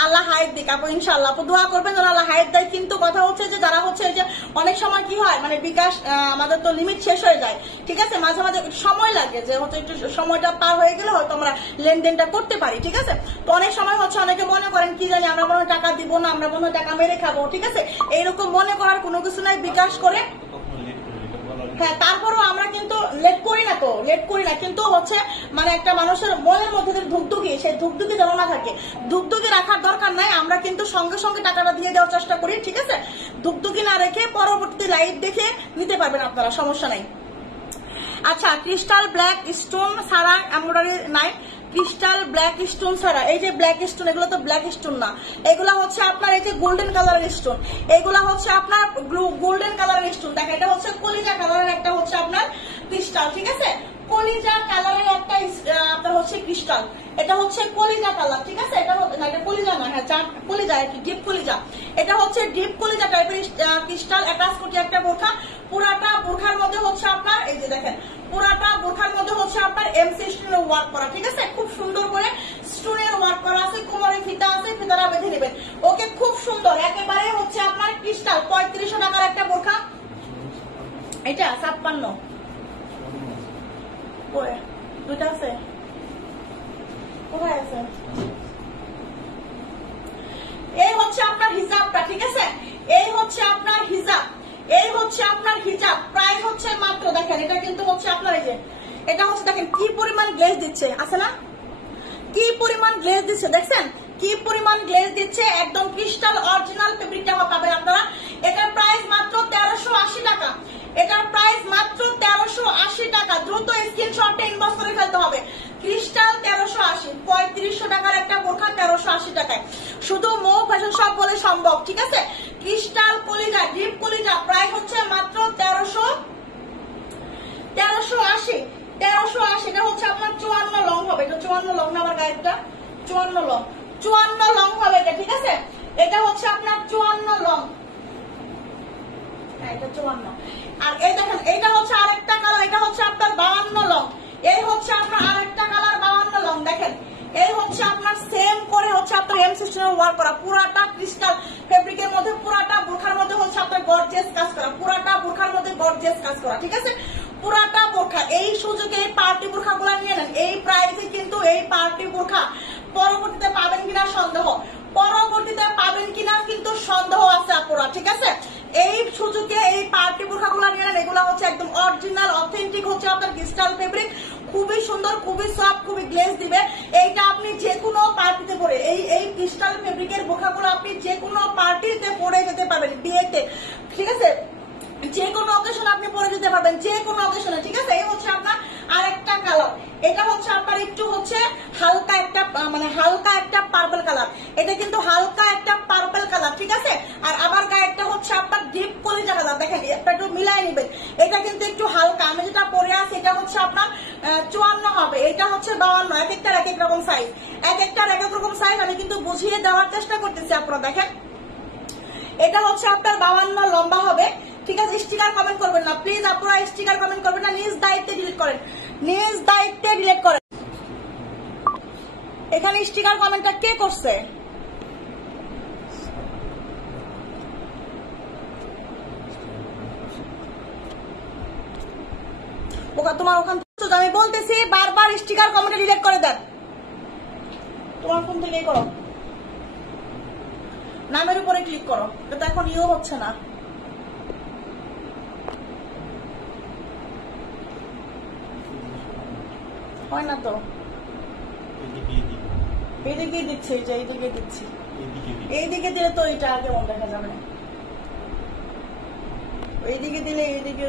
আল্লাহ হায়াত দিক আপু, ইনশাল্লাহ আপু দোয়া করবেন যেন আল্লাহ হায়াত দেয়। কিন্তু কথা হচ্ছে যে যারা হচ্ছে যে অনেক সময় কি হয়, মানে বিকাশ আমাদের তো লিমিট শেষ হয়ে যায়, ঠিক আছে? মাঝে মাঝে সময় লাগে, যে হচ্ছে একটু সময়টা পার হয়ে গেলে হয়তো আমরা লেনদেনটা করতে পারি, ঠিক আছে? তো অনেক সময় হচ্ছে অনেকে মনে করেন কি জানি আমরা মনে হয় টাকা দিব না, আমরা মনে হয় টাকা মেরে খাবো, ঠিক আছে? এইরকম মনে করার কোনো কিছু নাই। বিকাশ করে, হ্যাঁ, তারপরও আমরা কিন্তু লেট করি না, কিন্তু হচ্ছে মানে একটা মানুষের মনের মধ্যে যে ধুকধুকি, সেই ধুকধুকি যেন না থাকে, ধুকধুকি রাখার দরকার নাই। আমরা কিন্তু সঙ্গে সঙ্গে টাকাটা দিয়ে দেওয়ার চেষ্টা করি, ঠিক আছে? ধুকধুকি না রেখে পরবর্তী লাইভ দেখে নিতে পারবেন আপনারা, সমস্যা নাই। আচ্ছা, ক্রিস্টাল ব্ল্যাক স্টোন ছাড়া এমব্রয়ডারি নাই, ক্রিস্টাল ব্ল্যাক স্টোন ছাড়া। এই যে ব্ল্যাক স্টোন, এগুলো তো ব্ল্যাক স্টোন না, এগুলা হচ্ছে আপনার এই যে গোল্ডেন কালারের স্টোন, এগুলা হচ্ছে আপনার গোল্ডেন কালারের স্টোন। দেখেন এটা হচ্ছে কলিজা কালারের একটা হচ্ছে আপনার ক্রিস্টাল, ঠিক আছে? কলিজা কালারের একটা আপনার হচ্ছে ক্রিস্টাল, এটা হচ্ছে কলিজা কালার, ঠিক আছে? এটা কলিজা না, হ্যাঁ কলিজা, ডিপ কলিজা। এটা হচ্ছে ডিপ কলিজা টাইপের ক্রিস্টাল, অ্যাটাচ কোটি একটা বোরখা। পুরাটা বোরখার মধ্যে হচ্ছে আপনার এই যে দেখেন, পুরাটা বোরখার মধ্যে হচ্ছে আপনার এমসি স্টোনের ওয়ার্ক করা, ঠিক আছে? খুব সুন্দর করে স্টোনের ওয়ার্ক করা আছে, কোমরে ফিতা আছে, ফিতাটা বেঁধে নেবেন, ওকে? খুব সুন্দর, একেবারে হচ্ছে আপনার ক্রিস্টাল। 3500 টাকার একটা বোরখা, এটা 56 দুইটা আছে, কোথায় আছে? এই হচ্ছে আপনার হিজাবটা, ঠিক আছে? এই হচ্ছে আপনার হিজাব, প্রাইস হচ্ছে মাত্র, দেখেন এটা কিন্তু হচ্ছে আপনার এই যে এটা হচ্ছে, দেখেন কি পরিমাণ গ্লেজ দিচ্ছে, আছে না? কি পরিমাণ গ্লেজ দিচ্ছে, দেখছেন কি পরিমাণ গ্লেজ দিচ্ছে, একদম ক্রিস্টাল অরিজিনাল ফেব্রিকটা পাবেন আপনারা। এটার প্রাইস মাত্র 1380 টাকা, এটার প্রাইস মাত্র 1380 টাকা। দ্রুত স্ক্রিনশটে ইনবক্স করে ফেলতে হবে। ক্রিস্টাল 1380, 3500 টাকার একটা বোরখা 1380 টাকায়, শুধু মৌ ফ্যাশন শপ বলে সম্ভব, ঠিক আছে? ক্রিস্টাল কলিজা, ডিপ কলিজা, প্রাইস হচ্ছে মাত্র 1380। এটা হচ্ছে আপনার 54 লং হবে, এটা 54 লং না আমার গায়েরটা, 54 লং হবে এটা, ঠিক আছে? এটা হচ্ছে আপনার 54 লং, হ্যাঁ এটা 54। আর এই দেখেন এইটা হচ্ছে আরেকটা কালার, এটা হচ্ছে আপনার 52 লং, এই হচ্ছে আপনার আরেকটা কালার 52 লং। দেখেন এই হচ্ছে আপনার সেম করে হচ্ছে আপনার এম সিস্টেমের ওয়ার্ক করা, পুরাটা ক্রিস্টাল ফেব্রিকের মধ্যে, পুরাটা বোরখার মধ্যে হচ্ছে আপনার গর্জিয়াস কাজ করা, পুরাটা বোরখার মধ্যে গর্জিয়াস কাজ করা, ঠিক আছে? পুরাটা বোরখা। এই সুযোগে এই পার্টি বোরখা গুলা নিয়ে নেন, এই প্রাইসে কিন্তু এই পার্টি বোরখা পরবর্তীতে পাবেন কিনা কিন্তু সন্দেহ আছে আপনারা, ঠিক আছে? এই সুযোগে এই পার্টি বোরখা গুলা নিয়ে নেন, এগুলা হচ্ছে একদম অরিজিনাল অথেন্টিক হচ্ছে আপনার ক্রিস্টাল ফেব্রিক, খুবই সুন্দর, খুবই সফট, খুবই গ্লেজ দিবে। এইটা আপনি যে কোনো পার্টিতে পরে, এই ক্রিস্টাল ফেব্রিকের বোরখাগুলো আপনি যে কোনো পার্টিতে পরে যেতে পারবেন, বিয়েতে, ঠিক আছে? যে কোনো অকেশনে আপনি পরে যেতে পারবেন, যে কোনো অকেশনে, ঠিক আছে? এই হচ্ছে আপনার আরেকটা কালার, এটা হচ্ছে আপনার একটু হচ্ছে হালকা একটা মানে হালকা একটা পার্পল কালার, এটা কিন্তু হালকা একটা পার্পল কালার, ঠিক আছে? আর আবার গায়েরটা হচ্ছে আপনার ডিপ কলিজা কালার, দেখেন এটা একটু মিলাই নেবেন, এটা কিন্তু একটু হালকা। আমি যেটা পরে আছি এটা হচ্ছে আপনার 54 হবে, এটা হচ্ছে 52, এক একটার এক এক রকম সাইজ, এক একটার এক এক রকম সাইজ। আমি কিন্তু বুঝিয়ে দেওয়ার চেষ্টা করতেছি, আপনারা দেখেন। এটা হচ্ছে আপনার 52 লম্বা হবে, ঠিক আছে। স্টিকার কমেন্ট করবেন না প্লিজ, আপনারা স্টিকার কমেন্ট করবেন না, নিজ দায়িত্বে ডিলিট করেন, নিজ দায়িত্বে ডিলিট করেন। এখানে স্টিকার কমেন্টটা কে করছে? তোমার ওখান থেকে আমি বলতেছি বারবার স্টিকার কমেন্ট ডিলিট করে দেন, তোমার ফোন থেকেই করো, নামের উপরে ক্লিক করো। এটা এখন ইও হচ্ছে না, হয় না তো। এইদিকে দিচ্ছি, এই যে এইদিকে দিচ্ছি, এইদিকে দিলে তো এটা আগে মনে দেখা যাবে না, এইদিকে দিলে এইদিকে।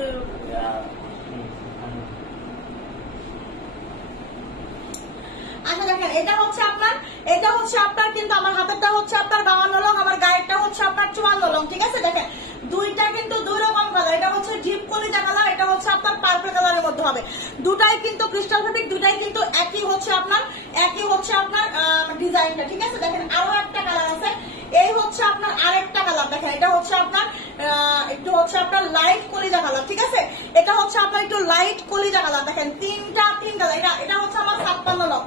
আচ্ছা দেখেন, এটা হচ্ছে আপনার কিন্তু আমার হাতেরটা হচ্ছে আপনার 52 লং, আমার গায়েরটা হচ্ছে আপনার 54 লং, ঠিক আছে। দেখেন দুইটা কিন্তু দুই রকম কালার, এটা হচ্ছে ডিপ কলিজা কালার, এটা হচ্ছে আপনার পার্পল কালারের মধ্যে হবে। দুটাই কিন্তু ক্রিস্টাল ফেব্রিক, দুটাই কিন্তু একই হচ্ছে আপনার ডিজাইনটা, ঠিক আছে। দেখেন আরো একটা কালার আছে, এই হচ্ছে আপনার আরেকটা কালার, দেখেন এটা হচ্ছে আপনার একটু হচ্ছে আপনার লাইট কলিজা কালার, ঠিক আছে। এটা হচ্ছে আপনার একটু লাইট কলিজা কালার, দেখেন তিন কালার। এটা হচ্ছে আমার 56 লং,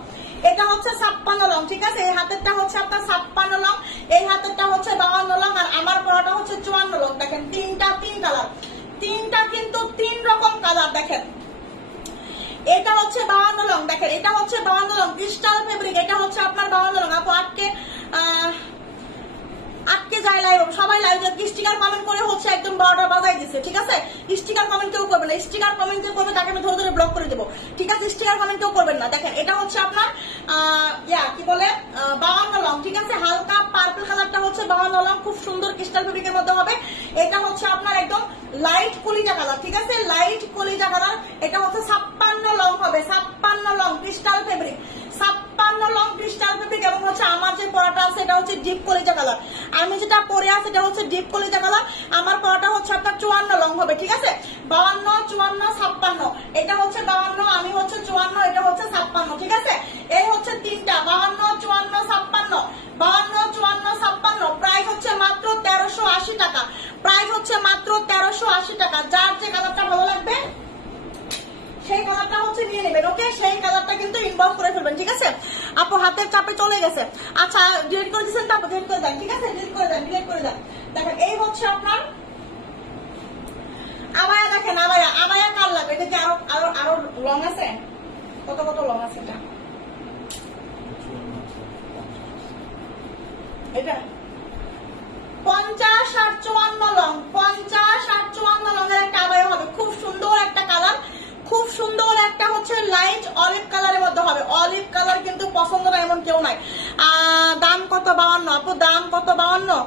এটা হচ্ছে 56 লং, ঠিক আছে। এই হাতেরটা হচ্ছে আপনার 56 লং, এই হাতেরটা হচ্ছে 52 লং, আর আমার পরাটা হচ্ছে 54 লং। দেখেন তিন কালার, তিনটা কিন্তু তিন রকম কালার। দেখেন এটা হচ্ছে 52 লং, দেখেন এটা হচ্ছে 52 লং ক্রিস্টাল ফেব্রিক, এটা হচ্ছে আপনার 52 লং। আপু আটকে যায় লাইভ, সবাই লাইভ স্টিকার কমেন্ট করে হচ্ছে একদম 12টা বাজাই দিচ্ছে, ঠিক আছে। স্টিকার কমেন্ট কেউ করবে না, স্টিকার কমেন্ট কেউ করবে তাকে আমি ধরে ধরে ব্লক করে দেবো, ঠিক আছে। স্টিকার কমেন্ট কেউ করবেন না। দেখেন এটা হচ্ছে আপনার কি বলে 52 লং, ঠিক আছে। হালকা পার্পল কালারটা হচ্ছে 52 লং, খুব সুন্দর ক্রিস্টাল ফেব্রিকের মধ্যে হবে। এটা হচ্ছে আপনার একদম লাইট কলিজা কালার, ঠিক আছে, লাইট কলিজা কালার। এটা হচ্ছে 56 লং হবে, 56 long crystal fabric, 56 long crystal fabric. এবং হচ্ছে আমার যে পরাটা আছে এটা হচ্ছে ডিপ কলিজা কালার, আমি যেটা পরে আছে এটা হচ্ছে ডিপ কলিজা কালার। আমার পরাটা হচ্ছে আপনার 54 লং হবে, ঠিক আছে। 52, 54, 56, এটা হচ্ছে 52, আমি হচ্ছে 54, এটা হচ্ছে 56, ঠিক আছে। এই হচ্ছে তিনটা 52, 54, 56, 52, 54, 56। প্রাইস হচ্ছে মাত্র 1380 টাকা, প্রাইস হচ্ছে মাত্র 1380 টাকা। যার যে কালারটা ভালো লাগবে সেই কালারটা হচ্ছে নিয়ে নেবেন, ওকে। সেই কালারটা কিন্তু ইনবক্স করে ফেলবেন, ঠিক আছে। আপু হাতের চাপে চলে গেছে, আচ্ছা ডিলিট করে দিচ্ছেন, তারপর ডিলিট করে দেন, ঠিক আছে। ডিলিট করে দেন। দেখেন এই হচ্ছে আপনার আবায়া, দেখেন আবায়া কার লাগবে? এটা কি আরো লং আছে? কত লং আছে এটা? 50 আর 54 লং, 50 আর 54 লং এর একটা আবায়া হবে, খুব সুন্দর একটা কালার, খুব সুন্দর একটা হচ্ছে লাইট অলিভ কালারের মধ্যে হবে। অলিভ কালার কিন্তু পছন্দ না এমন কেউ নাই। দাম কত? 52। আপু দাম কত? 52।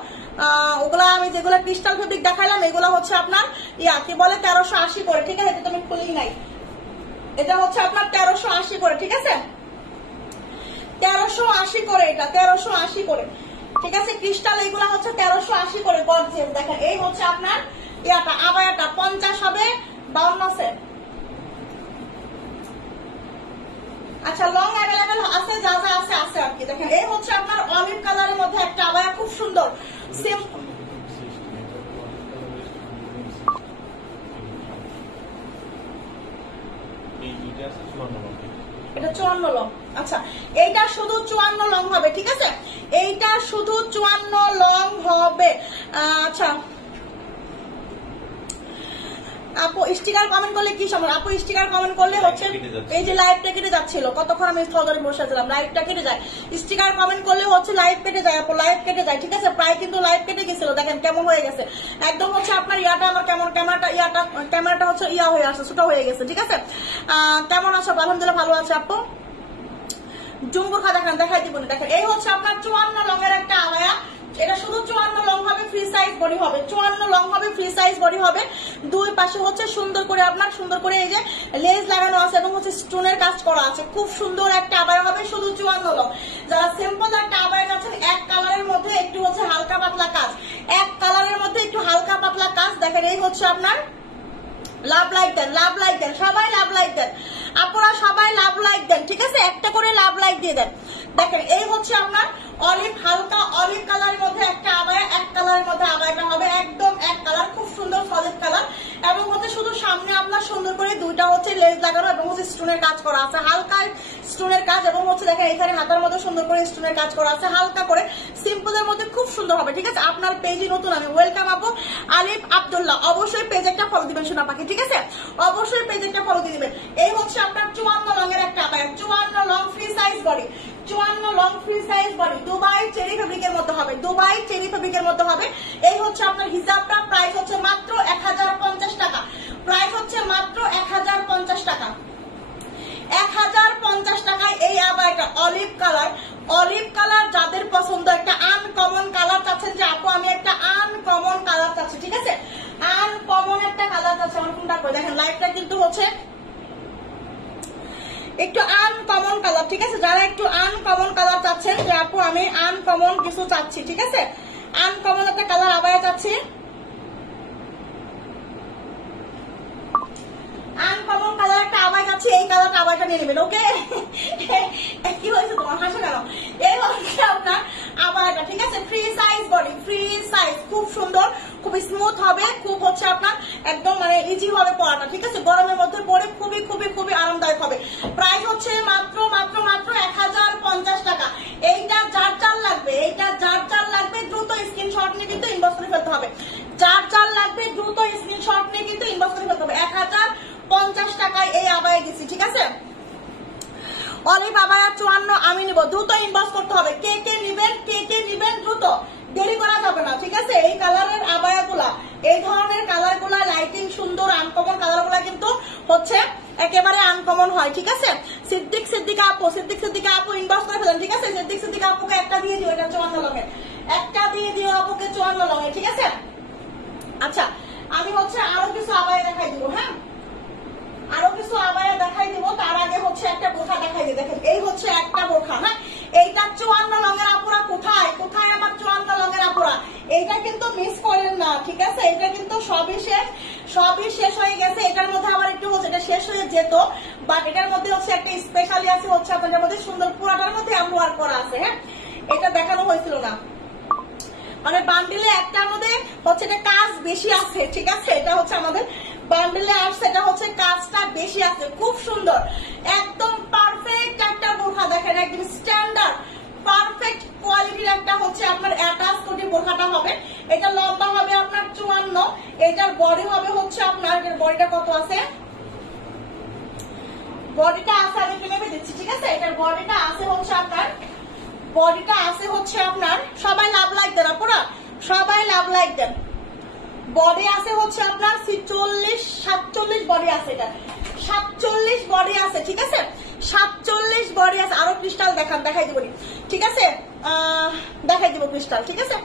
ওগুলা আমি যেগুলো ক্রিস্টাল ফেব্রিক দেখাইলাম এগুলো হচ্ছে আপনার কি বলে 1380 করে, ঠিক আছে। এটা তুমি খুলেই নাই, এটা হচ্ছে আপনার 1380 করে, ঠিক আছে। 1380 করে, এটা 1380 করে, ঠিক আছে। ক্রিস্টাল এগুলো হচ্ছে 1380 করে গর্জিয়াস। দেখেন এই হচ্ছে আপনার আবায়াটা 50 হবে, 52 আছে। আচ্ছা লং অ্যাভেলেবেল আছে, যা আছে আর কি। দেখেন এই হচ্ছে আপনার অলিভ কালারের মধ্যে একটা আবায়া, খুব সুন্দর। এটা 54 লং, আচ্ছা এইটা শুধু 54 লং হবে, ঠিক আছে। এইটা শুধু 54 লং হবে, আচ্ছা। আপু স্টিকার কমেন্ট করলে কি সমস্যা? আপু স্টিকার কমেন্ট করলে হচ্ছে এই যে লাইভটা কেটে যাচ্ছিল, কতক্ষণ আমি স্থলে বসেছিলাম, লাইভটা কেটে যায়। স্টিকার কমেন্ট করলে হচ্ছে লাইভ কেটে যায়, আপু লাইভ কেটে যায়, ঠিক আছে। প্রায় কিন্তু লাইভ কেটে গেছিল, দেখেন কেমন হয়ে গেছে একদম হচ্ছে আপনার আমার কেমন ক্যামেরাটা হচ্ছে হয়ে আসছে, ছোট হয়ে গেছে, ঠিক আছে। কেমন আছো? আলহামদুলিল্লাহ ভালো আছে আপু। জুম্বুর খা দেখেন, দেখাই দিব না। দেখেন এই হচ্ছে আপনার 54 লং এর একটা আবায়া, এটা শুধু 54 লং হবে, ফ্রি সাইজ বডি হবে, 54 লং হবে, ফ্রি সাইজ বডি হবে। দুই পাশে হচ্ছে সুন্দর করে আপনার এই যে লেস লাগানো আছে এবং হচ্ছে স্টোনের কাজ করা আছে, খুব সুন্দর একটা আবায়া হবে, শুধু 54 লং। যারা সিম্পল একটা আবায়া আছেন এক কালারের মধ্যে একটু হচ্ছে হালকা পাতলা কাজ, এক কালারের মধ্যে একটু হালকা পাতলা কাজ, দেখেন এই হচ্ছে আপনার লাভ লাইক দেন, সবাই লাভ লাইক দেন, আপনারা সবাই দেন, ঠিক আছে, একটা করে লাভ লাইক দিয়ে দেন। দেখেন এই হচ্ছে আপনার অলিভ, হালকা অলিভ কালারের মধ্যে একটা আবায়া, এক কালারের মধ্যে আবায়াটা হবে একদম এক কালার, খুব সুন্দর সলিড কালার। এবং হচ্ছে শুধু সামনে আপনার সুন্দর করে দুইটা হচ্ছে লেস লাগানো এবং হচ্ছে স্টোনের কাজ করা আছে, হালকা স্টোনের কাজ। এবং হচ্ছে দেখেন এখানে হাতার মধ্যে সুন্দর করে স্টোনের কাজ করা আছে, হালকা করে সিম্পলের মধ্যে খুব সুন্দর হবে, ঠিক আছে। আপনার পেজে নতুন আমি ওয়েলকাম আপু আলিফ আব্দুল্লাহ, অবশ্যই পেজ একটা ফলো দিবেন সোনা পাখি, ঠিক আছে, অবশ্যই পেজ একটা ফলো দিয়ে দিবেন। এই হচ্ছে আপনার 54 লং এর একটা আবায়া, 54 long free size body, 54 long free size body, Dubai cherry ফেব্রিকের মধ্যে হবে, দুবাই চেরি ফেব্রিকের মধ্যে হবে। এই হচ্ছে আপনার হিজাবটা, প্রাইস হচ্ছে মাত্র 1050 টাকা, প্রাইস হচ্ছে মাত্র 1050 টাকা, 1050 টাকায় এই আবায়াটা অলিভ কালার। অলিভ কালার যাদের পছন্দ, একটা আনকমন কালার চাচ্ছেন যে আপু আমি একটা আনকমন কালার চাচ্ছি, ঠিক আছে, আনকমন একটা কালার চাচ্ছি, আমার কোনটা করে দেখেন লাইফটা কিন্তু হচ্ছে একটু আনকমন কালার, ঠিক আছে, যারা একটু আনকমন কালার চাচ্ছেন যে আপু আমি আনকমন কিছু চাচ্ছি, ঠিক আছে, আনকমন একটা কালার আবায়া চাচ্ছি, আনকমন কালার একটা আবায়া যাচ্ছে, এই কালারটা আবায়াটা নিয়ে নেবেন, ওকে। কি হয়েছে তোমার, হাসো কেন? এই হচ্ছে আপনার আবায়াটা, ঠিক আছে, free size body, free size, খুব সুন্দর, খুব স্মুথ হবে, খুব হচ্ছে আপনার একদম মানে ইজি হবে পরাটা, ঠিক আছে, গরমের মধ্যে পরে খুবই খুবই খুবই আরামদায়ক হবে। প্রাইস হচ্ছে মাত্র মাত্র মাত্র 1050 টাকা। এইটা যার যার লাগবে, এইটা যার যার লাগবে দ্রুত স্ক্রিনশট নিয়ে কিন্তু ইনবক্স করে ফেলতে হবে, যার যার লাগবে দ্রুত স্ক্রিনশট নিয়ে কিন্তু ইনবক্স করে ফেলতে হবে। 1050 টাকায় এই আবায়া দিচ্ছি, ঠিক আছে। অলিভ আবায়া 54 আমি নিব, দ্রুত ইনবক্স করতে হবে, কে কে নিবেন, কে কে নিবেন, দ্রুত, দেরি করা যাবে না, ঠিক আছে। এই কালারের আবায়া গুলা, এই ধরনের কালার গুলা লাইটিং সুন্দর আনকমন কালার গুলা কিন্তু হচ্ছে একেবারে আনকমন হয়, ঠিক আছে। সিদ্দিকা আপু ইনবক্স করে ফেলেন, ঠিক আছে, সিদ্দিকা আপুকে একটা দিয়ে দিও, এটা 54 লঙের, একটা দিয়ে দিও আপুকে 54 লঙের, ঠিক আছে। আচ্ছা আমি হচ্ছে আরো কিছু আবায়া দেখাই দিব, হ্যাঁ, আরো কিছু আবায়া দেখাই দিব, তার আগে হচ্ছে একটা বোরখা দেখাই দিই। দেখেন এই হচ্ছে একটা বোরখা, হ্যাঁ, এইটা 54 লঙের আপুরা কোথায় কোথায় আমার 54 লঙের আপুরা, এইটা কিন্তু মিস করেন না, ঠিক আছে, এটা কিন্তু সবই শেষ হয়ে গেছে। এটার মধ্যে আবার একটু হচ্ছে এটা শেষ হয়ে যেত, বাট এটার মধ্যে হচ্ছে একটা স্পেশালি আছে হচ্ছে আপনাদের মধ্যে সুন্দর পুরাটার মধ্যে ওয়ার্ক করা আছে, হ্যাঁ, এটা দেখানো হয়েছিল না, মানে বান্ডিলে একটার মধ্যে হচ্ছে এটা কাজ বেশি আছে, ঠিক আছে, এটা হচ্ছে আমাদের বান্ডিলে আসছে, এটা হচ্ছে কাজটা বেশি আছে, খুব সুন্দর, একদম পারফেক্ট একটা বোরখা, দেখেন একদম স্ট্যান্ডার্ড পারফেক্ট কোয়ালিটির একটা হচ্ছে আপনার অ্যাটাচ কোটি বোরখাটা হবে। এটা লম্বা হবে আপনার 54, এটার বডি হবে হচ্ছে আপনার, বডিটা কত আছে, বডিটা আছে আমি কিনে দিচ্ছি, ঠিক আছে, এটার বডিটা আছে হচ্ছে আপনার, বডিটা আছে হচ্ছে আপনার, সবাই লাভ লাইক দেন আপুরা, সবাই লাভ লাইক দেন, বডি আছে হচ্ছে আপনার 47 বডি আছে, এটা 47 বডি আছে, ঠিক আছে, 47 বডি আছে। আরো ক্রিস্টাল দেখাই দিব, ঠিক আছে, দেখাই দিব ক্রিস্টাল, ঠিক আছে।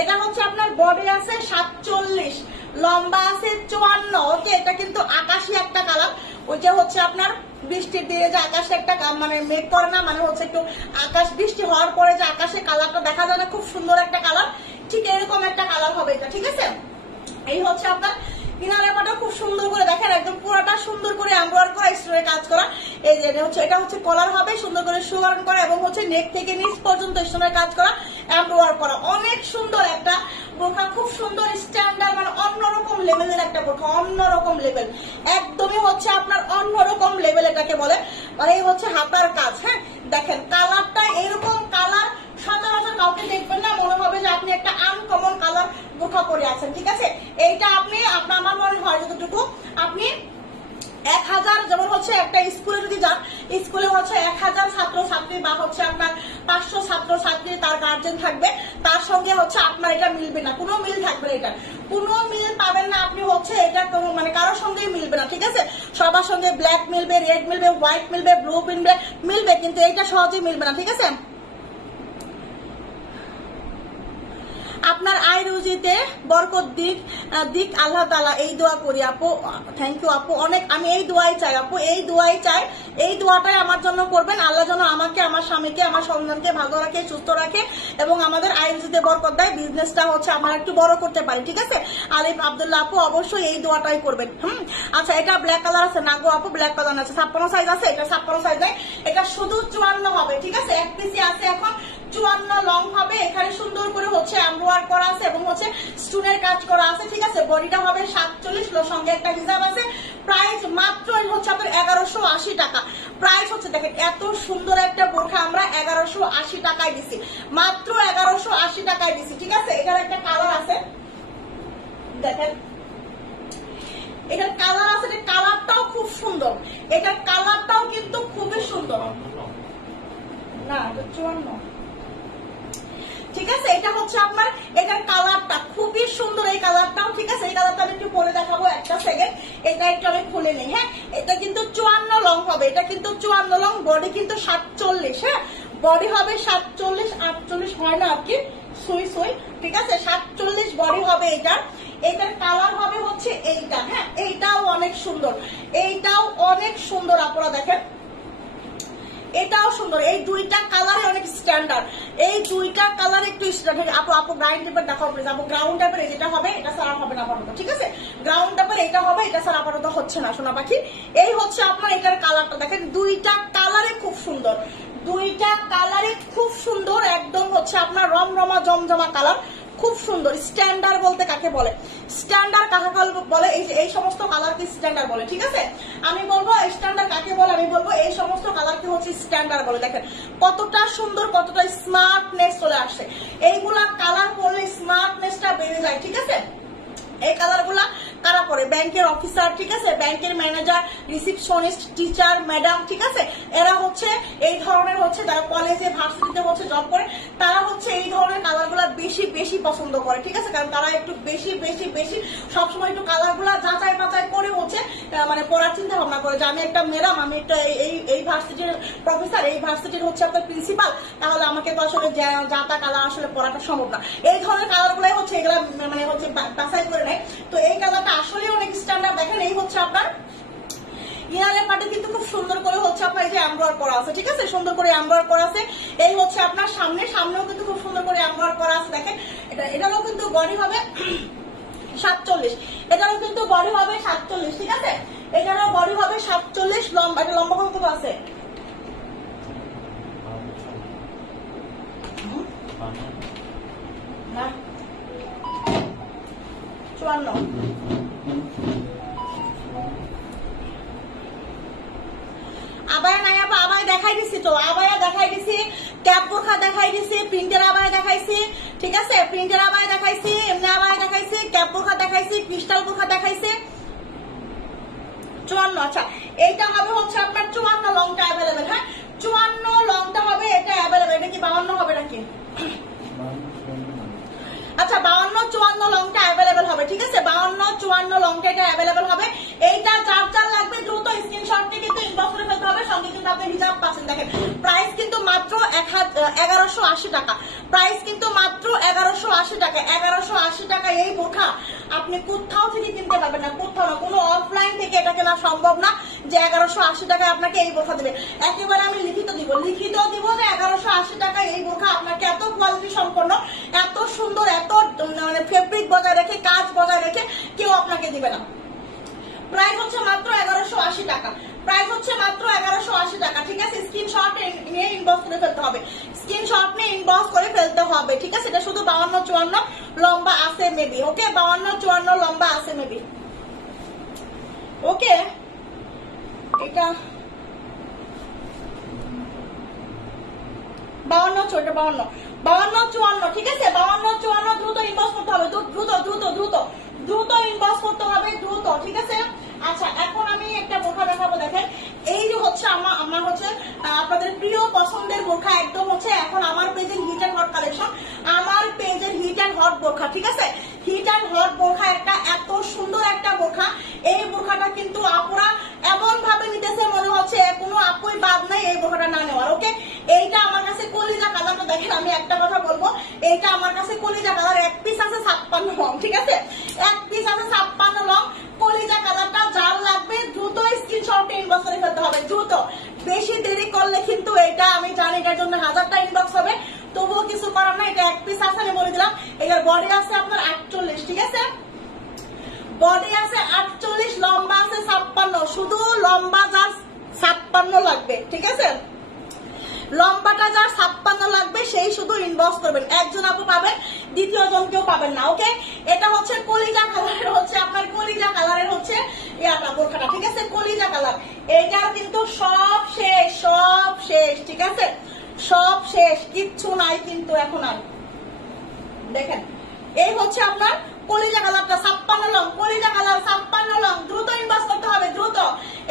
এটা হচ্ছে আপনার বডি আছে 47, লম্বা আছে 54, ওকে। এটা কিন্তু আকাশি একটা কালার, ওইটা হচ্ছে আপনার বৃষ্টির দিয়ে যে আকাশে একটা মানে মেঘ করে না, মানে হচ্ছে একটু আকাশ বৃষ্টি হওয়ার পরে যে আকাশে কালারটা দেখা যায় না, খুব সুন্দর একটা কালার, ঠিক এরকম একটা কালার হবে এটা, ঠিক আছে। এই হচ্ছে আপনার কিনারের পাটা খুব সুন্দর করে দেখেন, একদম পুরোটা সুন্দর করে এমব্রয়ডারি করা, স্টোনের কাজ করা, এই যে এটা হচ্ছে কলার হবে সুন্দর করে সুগারন করা, এবং হচ্ছে নেক থেকে নিচ পর্যন্ত স্টোনের কাজ করা, এমব্রয়ডারি করা, অনেক সুন্দর একটা বোরখা, খুব সুন্দর স্ট্যান্ডার্ড, মানে অন্যরকম লেভেলের একটা বোরখা, অন্যরকম লেভেল, একদমই হচ্ছে আপনার অন্যরকম লেভেল এটাকে বলে। আর এই হচ্ছে হাতার কাজ, হ্যাঁ, দেখেন কালারটা এরকম কালার সচরাচর কাউকে দেখবেন না, মনে হবে যে আপনি একটা আনকমন কালার বোরখা পরে আছেন, ঠিক আছে। এইটা আপনি আমার মনে হয় যতটুকু আপনি 1000, যেমন হচ্ছে একটা স্কুলে যদি যান, স্কুলে হচ্ছে 1000 ছাত্রছাত্রী বা হচ্ছে আপনার 500 ছাত্রছাত্রী, তার গার্জেন থাকবে, তার সঙ্গে হচ্ছে আপনার এটা মিলবে না, কোনো মিল থাকবে না, এটা কোনো মিল পাবেন না আপনি, হচ্ছে এটা মানে কারোর সঙ্গেই মিলবে না, ঠিক আছে। সবার সঙ্গে ব্ল্যাক মিলবে, রেড মিলবে, হোয়াইট মিলবে, ব্লু মিলবে, কিন্তু এইটা সহজেই মিলবে না, ঠিক আছে। আপনার আয় রুজিতে বরকত দিক আল্লাহ তাআলা, এই দোয়া করি আপু। থ্যাংক ইউ আপু, অনেক আমি এই দোয়াই চাই আপু, এই দোয়াই চাই, এই দোয়াটাই আমার জন্য করবেন। আল্লাহ যেন আমাকে, আমার স্বামীকে, আমার সন্তানকে ভালো রাখে, সুস্থ রাখে এবং আমাদের আয় রুজিতে বরকত দেয়, বিজনেসটা হচ্ছে আমার একটু বড় করতে পারি, ঠিক আছে। আলিফ আব্দুল্লাহ আপু অবশ্যই এই দোয়াটাই করবেন। আচ্ছা, এটা ব্ল্যাক কালার আছে না গো আপু? ব্ল্যাক কালার আছে, 56 সাইজ আছে, এটা 56 সাইজ নাই, এটা শুধু 54 হবে, ঠিক আছে। এক পিসি আছে এখন, 54 লং হবে। এখানে সুন্দর করে হচ্ছে এমব্রয়ডারি করা আছে এবং হচ্ছে স্টোনের কাজ করা আছে, ঠিক আছে। বডিটা হবে 47, সঙ্গে একটা হিজাব আছে। প্রাইস মাত্র হচ্ছে আপনার 1180 টাকা। প্রাইস হচ্ছে দেখেন, এত সুন্দর একটা বোরখা আমরা 1180 টাকায় দিছি, মাত্র 1180 টাকায় দিছি, ঠিক আছে। এটার একটা কালার আছে, দেখেন এটার কালার আছে, এটা কালারটাও খুব সুন্দর, এটার কালারটাও কিন্তু খুবই সুন্দর। না, এটা 54, ঠিক আছে। এটা হচ্ছে আপনার, এটার কালারটা খুবই সুন্দর, এই কালারটাও, ঠিক আছে। এই কালারটা আমি একটু পরে দেখাবো, একটা সেকেন্ড, এটা একটু আমি খুলে নিই। হ্যাঁ, এটা কিন্তু 54 লং হবে, এটা কিন্তু 54 লং, বডি কিন্তু 47, হ্যাঁ বডি হবে 47, 48 হয় না আর কি, সুই, ঠিক আছে। 47 বডি হবে এটা। এটার কালার হবে হচ্ছে এইটা, হ্যাঁ এইটাও অনেক সুন্দর, এইটাও অনেক সুন্দর, আপনারা দেখেন এটাও সুন্দর। এই দুইটা কালারে অনেক স্ট্যান্ডার্ড, এই দুইটা কালার একটু স্ট্যান্ডার্ড। আপু গ্রাউন্ড টাইপের দেখাও প্লিজ আপু। গ্রাউন্ড টাইপের যেটা হবে এটা সারা হবে না আপাতত, ঠিক আছে। গ্রাউন্ড টাইপের এটা হবে, এটা সারা আপাতত হচ্ছে না সোনা পাখি। এই হচ্ছে আপনার এটার কালারটা দেখেন, দুইটা কালারে খুব সুন্দর, দুইটা কালারে খুব সুন্দর, একদম হচ্ছে আপনার রমরমা জমজমা কালার, খুব সুন্দর। স্ট্যান্ডার্ড বলতে কাকে বলে, স্ট্যান্ডার্ড কাকে বলে, এই সমস্ত কালারকে স্ট্যান্ডার্ড বলে, ঠিক আছে। আমি বলবো স্ট্যান্ডার্ড কাকে বলে, আমি বলবো এই সমস্ত কালারকে হচ্ছে স্ট্যান্ডার্ড বলে। দেখেন কতটা সুন্দর, কতটা স্মার্টনেস চলে আসছে, এইগুলা কালার পরলে স্মার্টনেসটা বেড়ে যায়, ঠিক আছে। এই কালার গুলা কারা পরে, ব্যাংকের অফিসার, ঠিক আছে, ব্যাংকের ম্যানেজার, রিসিপশনিস্ট, টিচার, ম্যাডাম, ঠিক আছে। এরা হচ্ছে এই ধরনের হচ্ছে, যারা কলেজে ভার্সিটিতে হচ্ছে জব করে, তারা হচ্ছে এই ধরনের কালার গুলা বেশি বেশি পছন্দ করে, ঠিক আছে। কারণ তারা একটু বেশি বেশি বেশি সবসময় একটু কালার গুলা যাচাই বাছাই করে হচ্ছে মানে পড়ার চিন্তা ভাবনা করে যে আমি একটা ম্যাডাম, আমি একটা এই ভার্সিটির প্রফেসর, এই ভার্সিটির হচ্ছে আপনার প্রিন্সিপাল, তাহলে আমাকে তো আসলে যাতা কালার আসলে পড়াটা সম্ভব না। এই ধরনের কালার গুলাই হচ্ছে এগুলা মানে হচ্ছে বাছাই করে নেয়। তো এই কালারটা আসলে অনেক স্ট্যান্ডার্ড। দেখেন এই হচ্ছে আপনার ইয়ারের পাটে কিন্তু খুব সুন্দর করে হচ্ছে আপনার এই যে এমব্রয়ডারি করা আছে, ঠিক আছে, সুন্দর করে এমব্রয়ডারি করা আছে। এই হচ্ছে আপনার সামনেও কিন্তু খুব সুন্দর করে এমব্রয়ডারি করা আছে। দেখেন এটারও কিন্তু বডি হবে 47, এটারও কিন্তু বডি হবে 47, ঠিক আছে। এটারও বডি হবে 47, লম্বা, এটা লম্বা কত আছে? না 54। আবায়া নাই আপা, আবায়া দেখাই দিছি তো, আবায়া দেখাই দিছি, ক্যাপ বোরখা দেখাই দিছি, প্রিন্টের আবায়া দেখাইছি, ঠিক আছে, প্রিন্টের আবায়া দেখাইছি, এমনি আবায়া দেখাইছি, ক্যাপ বোরখা দেখাইছি, ক্রিস্টাল বোরখা দেখাইছি। 54, আচ্ছা এইটা হবে হচ্ছে আপনার 54 লংটা অ্যাভেলেবেল, হ্যাঁ 54 লংটা হবে, এটা অ্যাভেলেবেল। এটা কি 52 হবে নাকি? আচ্ছা 52 54 লংটা অ্যাভেলেবেল হবে, ঠিক আছে। 52 54 লংটা এটা অ্যাভেলেবেল হবে। এইটা যার লাগবে দ্রুত স্ক্রিনশট নিয়ে কিন্তু ইনবক্স করে ফেলতে হবে, সঙ্গে কিন্তু আপনি হিসাব পাচ্ছেন। দেখেন প্রাইস কিন্তু মাত্র 1180 টাকা, প্রাইস কিন্তু মাত্র 1180 টাকা। 1180 টাকা এই বোরখা আপনি কোথাও থেকে কিনতে পারবেন না, কোথাও না, কোনো অফলাইন থেকে এটা কেনা সম্ভব না যে 1180 টাকায় আপনাকে এই বোরখা দেবে। একেবারে আমি লিখিত দিব যে 1180 টাকায় এই বোরখা আপনাকে এত কোয়ালিটি সম্পন্ন, এত সুন্দর, এত মানে ফেব্রিক বজায় রেখে, কাজ বজায় রেখে কেউ আপনাকে দিবে না। প্রাইস হচ্ছে মাত্র 1180 টাকা, প্রাইস হচ্ছে মাত্র 1180 টাকা, ঠিক আছে। স্ক্রিনশট নিয়ে ইনবক্স করে ফেলতে হবে, স্ক্রিনশট নিয়ে ইনবক্স করে ফেলতে হবে, ঠিক আছে। এটা শুধু 52 54 লম্বা আছে মেবি, ওকে 52 54 লম্বা আছে মেবি, ওকে। এটা 52 54 54, ঠিক আছে। 52 54 দ্রুত ইনবক্স করতে হবে, দ্রুত ইনবক্স করতে হবে, দ্রুত, ঠিক আছে। আচ্ছা এখন আমি একটা বোরখা দেখাবো। দেখেন এই যে হচ্ছে আমার হচ্ছে আপনাদের প্রিয় পছন্দের বোরখা, একদম হচ্ছে এখন আমার পেজের হিট এন্ড হট কালেকশন, আমার পেজের হিট এন্ড হট বোরখা, ঠিক আছে। হিট এন্ড হট বোরখা একটা এত সুন্দর একটা বোরখা, এই বোরখাটা কিন্তু আপুরা এমন ভাবে নিতেছে মনে হচ্ছে কোনো আপুই বাদ নাই এই বোরখাটা না নেওয়ার, ওকে। এইটা আমার কাছে কলিজা কালারটা, দেখেন আমি একটা কথা বলবো, এইটা আমার কাছে কলিজা কালার, এক পিস জানি এটার জন্য হাজারটা ইনবক্স হবে, তবুও কিছু করার না। এটা এক পিস আছে, আমি বলে দিলাম। এটার বডি আছে আপনার 48, ঠিক আছে, বডি আছে 48, লম্বা আছে 56। শুধু লম্বা যার 56 লাগবে, ঠিক আছে, লম্বাটা যার 56 লাগবে সেই শুধু ইনবক্স করবেন। একজন আপু পাবেন, দ্বিতীয় জন কেউ পাবেন না। ওকে, এটা হচ্ছে কলিজা কালারের, হচ্ছে আপনার কলিজা কালারের হচ্ছে ইয়াটা বোরখাটা, ঠিক আছে, কলিজা কালার। এইটার কিন্তু সব শেষ, সব শেষ, ঠিক আছে, সব শেষ, কিচ্ছু নাই কিন্তু এখন আর। দেখেন এই হচ্ছে আপনার কলিজা কালারটা 56 লং, কলিজা কালার 56 লং, দ্রুত ইনবক্স করতে হবে, দ্রুত।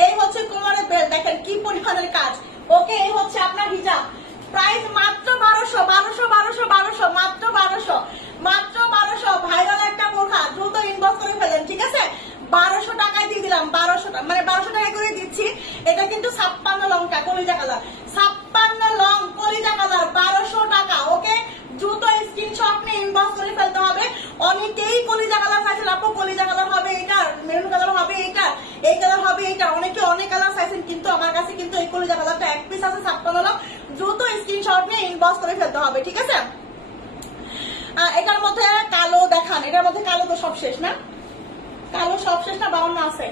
এই হচ্ছে কোমরের বেল্ট, দেখেন কি পরিমাণের কাজ। ওকে, এই হচ্ছে আপনার হিজাব, প্রাইস মাত্র 1200, 1200, 1200, 1200, মাত্র 1200, মাত্র 1200। ভাইরাল একটা বোরখা, দ্রুত ইনবক্স করে ফেলেন, ঠিক আছে, 1200 টাকায় দিয়ে দিলাম, 1200 মানে 1200 টাকা করে দিচ্ছি। এটা কিন্তু 56 লংটা কলিজা কালার, 56 লং কলিজা কালার, 1200 টাকা। ওকে, দ্রুত স্ক্রিনশট নিয়ে ইনবক্স করে ফেলতে হবে। অনেকেই কলিজা কালার চাইছেন, আপু কলিজা কালার হবে এইটা, মেরুন কালার হবে এইটা, এই কালার হবে এইটা, অনেকে অনেক কালার চাইছেন, কিন্তু আমার কাছে কিন্তু এই কলিজা কালারটা এক পিস আছে 56 লং। দ্রুত স্ক্রিনশট নিয়ে ইনবক্স করে ফেলতে হবে, ঠিক আছে। এটার মধ্যে কালো দেখান, এটার মধ্যে কালো তো সব শেষ না, কালো সব শেষ না, 52 আছে।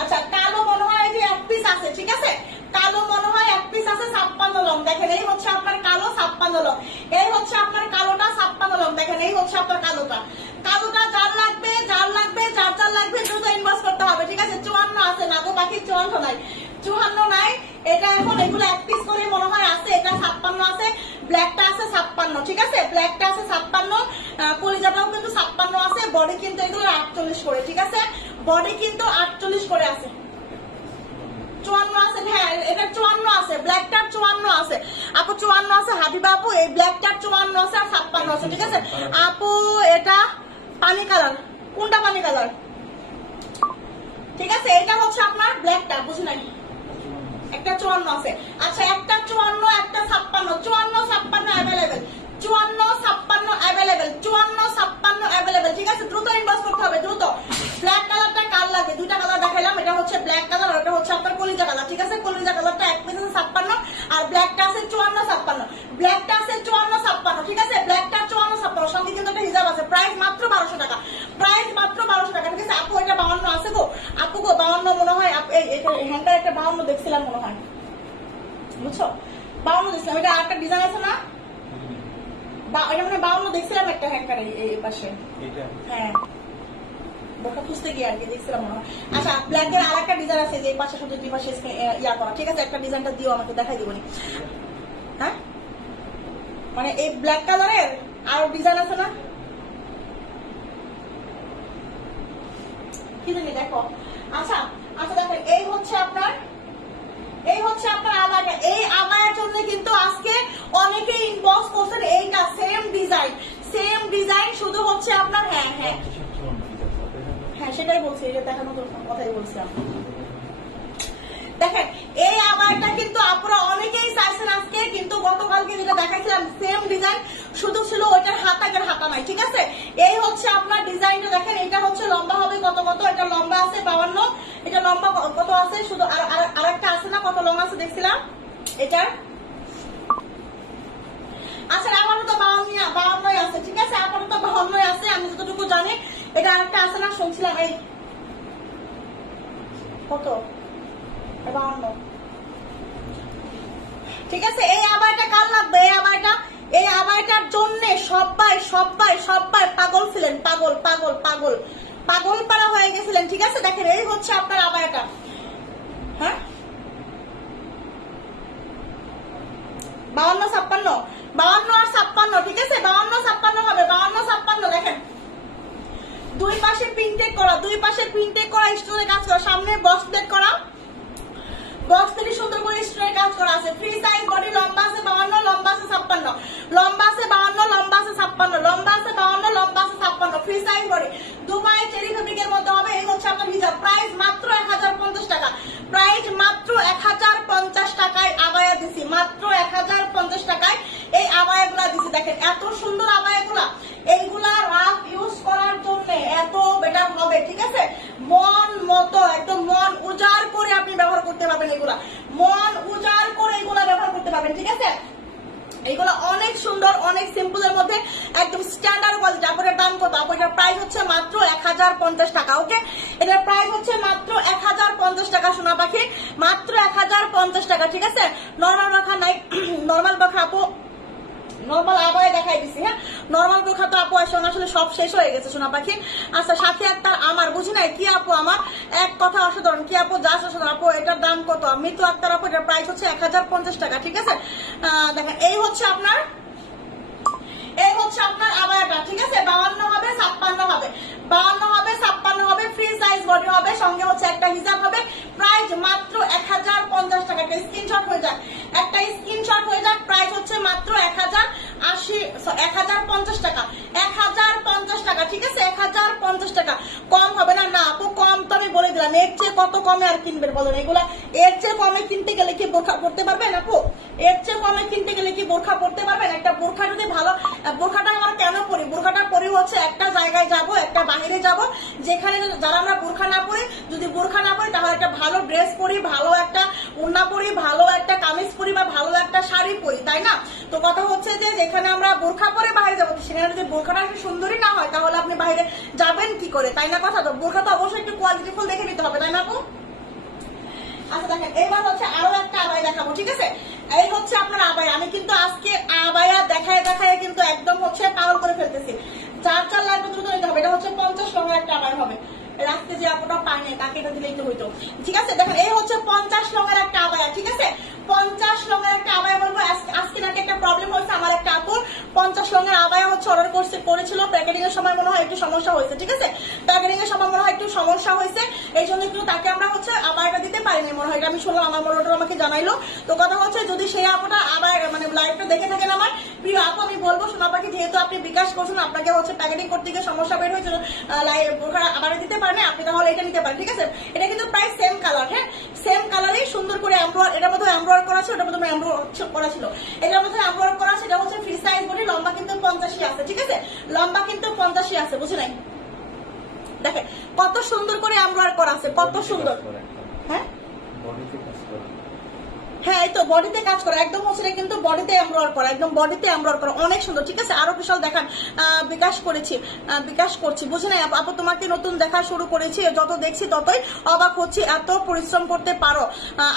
আচ্ছা, কালো মনে হয় যে এক পিস আছে, ঠিক আছে, কালো মনে হয় এক পিস আছে 56 লং। দেখেন এই হচ্ছে আপনার কালো 56 লং, এই হচ্ছে আপনার কালোটা 56 লং। দেখেন এই হচ্ছে আপনার কালোটা, কালোটা যার লাগবে, যার লাগবে, যার যার লাগবে দ্রুত ইনবক্স করতে হবে, ঠিক আছে। 54 আছে না গো, বাকি 54 নাই, 54 নাই। এটা এখন এগুলো এক পিস করে মনে হয় আছে, এটা 56 আছে, ব্ল্যাকটা আছে 56, ঠিক আছে, ব্ল্যাকটা আছে 56, কলিজাটাও কিন্তু 56 আছে। বডি কিন্তু এগুলো 48 করে, ঠিক আছে, বডি কিন্তু 48 করে আছে, 54 আছে। হ্যাঁ, এটা 54 আছে, ব্ল্যাকটার 54 আছে আপু, 54 আছে হাবিবা আপু, এই ব্ল্যাকটার 54 আছে আর 56 আছে, ঠিক আছে আপু। এটা পানি কালার, কোনটা পানি কালার, ঠিক আছে, এটা হচ্ছে আপনার ব্ল্যাকটা, বুঝি নাই, একটা 54 আছে। আচ্ছা, একটা 54, একটা 56, 54, 56 অ্যাভেলেবেল, 54, 56 অ্যাভেলেবেল, 54, 56 অ্যাভেলেবেল, ঠিক আছে, দ্রুত ইনবক্স করতে হবে, দ্রুত। ব্ল্যাক কালারটা কার লাগে, দুইটা কালার দেখাইলাম, এটা হচ্ছে ব্ল্যাক কালার, এটা হচ্ছে আপনার কলিজা কালার, ঠিক আছে, কলিজা কালারটা এক পিস আছে 56 আর ব্ল্যাকটা আছে 54, 56, ব্ল্যাকটা আছে 54, 56, ঠিক আছে, ব্ল্যাকটা 54, 56, সঙ্গে কিন্তু একটা হিজাব আছে। প্রাইস মাত্র 1200 টাকা, প্রাইস মাত্র 1200 টাকা, ঠিক আছে আপু। এটা 52 আছে গো আপু গো, 52 মনে হয়, হ্যান্ডটা একটা 52 দেখছিলাম মনে হয়, বুঝছো, 52 দেখছিলাম। এটা আরেকটা ডিজাইন আছে না, এটা মানে 52 দেখছিলাম একটা হ্যাঙ্কার এই পাশে, হ্যাঁ বোকা খুঁজতে গিয়ে আর কি দেখছিলাম মনে হয়। আচ্ছা, ব্ল্যাকের আর একটা ডিজাইন আছে, যে পাশে শুধু দুই পাশে ইয়া করা, ঠিক আছে, একটা ডিজাইনটা দিও আমাকে, দেখাই দিবনি। হ্যাঁ, মানে এই ব্ল্যাক কালারের আর ডিজাইন আছে না, কি জানি, দেখো। আচ্ছা আচ্ছা, দেখেন এই হচ্ছে আপনার, এই হচ্ছে আপনার আবায়া। এই আবায়ার জন্য কিন্তু আজকে অনেকে ইনবক্স করছেন, এইটা সেম ডিজাইন, সেম ডিজাইন, শুধু হচ্ছে আপনার, হ্যাঁ হ্যাঁ হ্যাঁ সেটাই বলছি, এটা দেখানো তো কথাই বলছিলাম। দেখেন এই আবায়াটা কিন্তু আপনারা অনেকেই চাইছেন আজকে, কিন্তু গতকালকে যেটা দেখাইছিলাম সেম ডিজাইন, শুধু ছিল ওইটার হাতাকের হাতা নাই, ঠিক আছে। এই হচ্ছে আপনার ডিজাইনটা, দেখেন এটা হচ্ছে লম্বা হবে কত কত, এটা লম্বা আছে 52, এটা লম্বা কত আছে, শুধু আর একটা আছে না, কত লং আছে দেখছিলাম এটার। আচ্ছা, আপাতত 52 আছে, ঠিক আছে, আপাতত 52 আছে, আমি যতটুকু জানি। এটা আরেকটা আছে না, শুনছিলাম এই কত 52, ঠিক আছে। এই আবায়াটা কার লাগবে, এই আবায়াটা, এই আবায়াটার জন্য সবাই সবাই সবাই পাগল ছিলেন, পাগল পাগল পাগল পাগল পাড়া হয়ে গেছিলেন, ঠিক আছে। দেখেন এই হচ্ছে আপনার আবায়াটা, হ্যাঁ 52, 56, 52 আর 56, ঠিক আছে, 52, 56 হবে, 52, 56। দেখেন দুই পাশে প্রিন্টেড করা, দুই পাশে প্রিন্টেড করা, স্টোনের কাজ করা, সামনে বক্স প্লেট করা, বক্স থেকে সুন্দর করে স্টোনের কাজ করা আছে। ফ্রি সাইজ বডি, লম্বা আছে 52, লম্বা আছে 56, লম্বা আছে 52, লম্বা আছে 56, লম্বা আছে 52, লম্বা আছে 56, free size body, Dubai cherry ফেব্রিকের মধ্যে হবে। এই হচ্ছে আপনার হিজাব, প্রাইস মাত্র 1050 টাকা, প্রাইস মাত্র 1050 টাকায় আবায়া দিছি, মাত্র 1050 টাকায় এই আবায়াগুলা দিছি। দেখেন এত সুন্দর আবায়াগুলা, এইগুলা রাফ ইউজ করার জন্য এত বেটার হবে, ঠিক আছে, মন মতো একদম মন উজাড় করে আপনি ব্যবহার করতে পারবেন, এগুলা মন উজাড় করে পারবেন, ঠিক আছে। এইগুলো অনেক সুন্দর, অনেক সিম্পল এর মধ্যে একদম স্ট্যান্ডার্ড কোয়ালিটি। আপনার দাম কত? আপনার প্রাইস হচ্ছে মাত্র 1050 টাকা। ওকে, এটার প্রাইস হচ্ছে মাত্র 1050 টাকা সোনা পাখি, মাত্র 1050 টাকা, ঠিক আছে। নর্মাল রাখা নাই, নর্মাল রাখা আপু, নর্মাল আবায় দেখাই দিছি। হ্যাঁ, নর্মাল বোরখা তো আপু আসলে সব শেষ হয়ে গেছে সোনা পাখি। আচ্ছা, সাথে একটা আমার বুঝি নাই কি আপু, আমার এক কথা অসাধারণ কি আপু, জাস্ট অসাধারণ আপু। এটার দাম কত? মিতু আক্তার আপু, এটার প্রাইস হচ্ছে 1050 টাকা, ঠিক আছে। দেখেন এই হচ্ছে আপনার আবায়াটা, ঠিক আছে। 52 হবে, 56 হবে, 52 হবে, 56 হবে, ফ্রি সাইজ বডি হবে, সঙ্গে হচ্ছে একটা হিজাব হবে। প্রাইস মাত্র 1050 টাকা। একটা স্ক্রিনশট হয়ে যাক, একটা স্ক্রিনশট হয়ে যাক। প্রাইস হচ্ছে মাত্র 1050 টাকা, 1050 টাকা, ঠিক আছে। 1050 টাকা, কম হবে না। না আপু, কম তো আমি বলে দিলাম, এর চেয়ে কত কমে আর কিনবেন বলেন? এগুলা এর চেয়ে কমে কিনতে গেলে কি বোরখা পড়তে পারবেন আপু? এর চেয়ে কমে কিনতে গেলে কি বোরখা পড়তে পারবেন? একটা বোরখা যদি ভালো, বোরখাটা আমরা কেন পরি? বোরখাটা পরি হচ্ছে একটা জায়গায় যাব, একটা বাহিরে যাব, যেখানে যারা আমরা বোরখা না পরি, যদি বোরখা না পরি তাহলে একটা ভালো ড্রেস পরি, ভালো একটা ওড়না পরি, ভালো একটা কামিজ পরি বা ভালো একটা শাড়ি পরি, তাই না? তো কথা হচ্ছে যে যেখানে আমরা বোরখা পরে বাইরে যাবো, সেখানে যদি বোরখাটা সুন্দরী না হয় তাহলে আপনি বাইরে যাবেন কি করে, তাই না? কথা তো, বোরখা তো অবশ্যই একটু কোয়ালিটিফুল দেখে নিতে হবে, তাই না আপু? আচ্ছা দেখেন, এবার হচ্ছে আরো একটা আবায়া দেখাবো, ঠিক আছে। এই হচ্ছে আপনার আবায়া। আমি কিন্তু আজকে আবায়া দেখায় দেখায় কিন্তু একদম হচ্ছে পাগল করে ফেলতেছি। 4 লাগবে দ্রুত নিতে হবে। এটা হচ্ছে 50 টাকার একটা আবায়া হবে। রাখতে যে আপনারা পাই নাই তাকে এটা দিলেই তো হইতো, ঠিক আছে। দেখেন এই হচ্ছে 50 লঙের একটা আবায়া, ঠিক আছে। 50 লঙের একটা আবায়া বলবো। আজকে নাকি একটা প্রবলেম হয়েছে আমার একটা আপুর, 50 লঙের আবায়া হচ্ছে অর্ডার করেছিল, প্যাকেটিং এর সময় মনে হয় একটু সমস্যা হয়েছে, ঠিক আছে। প্যাকেটিং এর সময় মনে হয় একটু সমস্যা হয়েছে, এই জন্য একটু তাকে আমরা হচ্ছে আবায়াটা দিতে পারিনি মনে হয়। এটা আমি শুনলাম, আমার মনে আমাকে জানাইলো। তো কথা হচ্ছে যদি সেই আপুটা আবার মানে লাইভটা দেখে থাকেন আমার প্রিয় আপু, আমি বলবো সোনা পাখি, যেহেতু আপনি বিকাশ করছেন, আপনাকে হচ্ছে প্যাকেটিং করতে গিয়ে সমস্যা বের হয়েছিল, আবার দিতে পারেন আপনি, তাহলে এটা নিতে পারেন, ঠিক আছে। এটা কিন্তু প্রায় সেম কালার, হ্যাঁ, সেম কালারই সুন্দর করে এমব্রয়ডারি, এটার মধ্যে এমব্রয়ডারি করা ছিল, এটার মধ্যে এমব্রয়ডারি করা ছিল, এটার মধ্যে এমব্রয়ডারি করা আছে। এটা হচ্ছে ফ্রি সাইজ বডি, লম্বা কিন্তু 85 আছে, ঠিক আছে। লম্বা কিন্তু 85 আছে, বুঝে নাই? দেখেন কত সুন্দর করে এমব্রয়ডারি করা আছে, কত সুন্দর। হ্যাঁ হ্যাঁ, এই তো বডিতে কাজ করা, একদম হচ্ছে কিন্তু বডিতে এমব্রয়ডারি করা, একদম বডিতে এমব্রয়ডারি করা, অনেক সুন্দর, ঠিক আছে। আরো বিশাল দেখান, বিকাশ করছি, বুঝে নাই আপু? তোমাকে নতুন দেখা শুরু করেছি, যত দেখছি ততই অবাক হচ্ছি, এত পরিশ্রম করতে পারো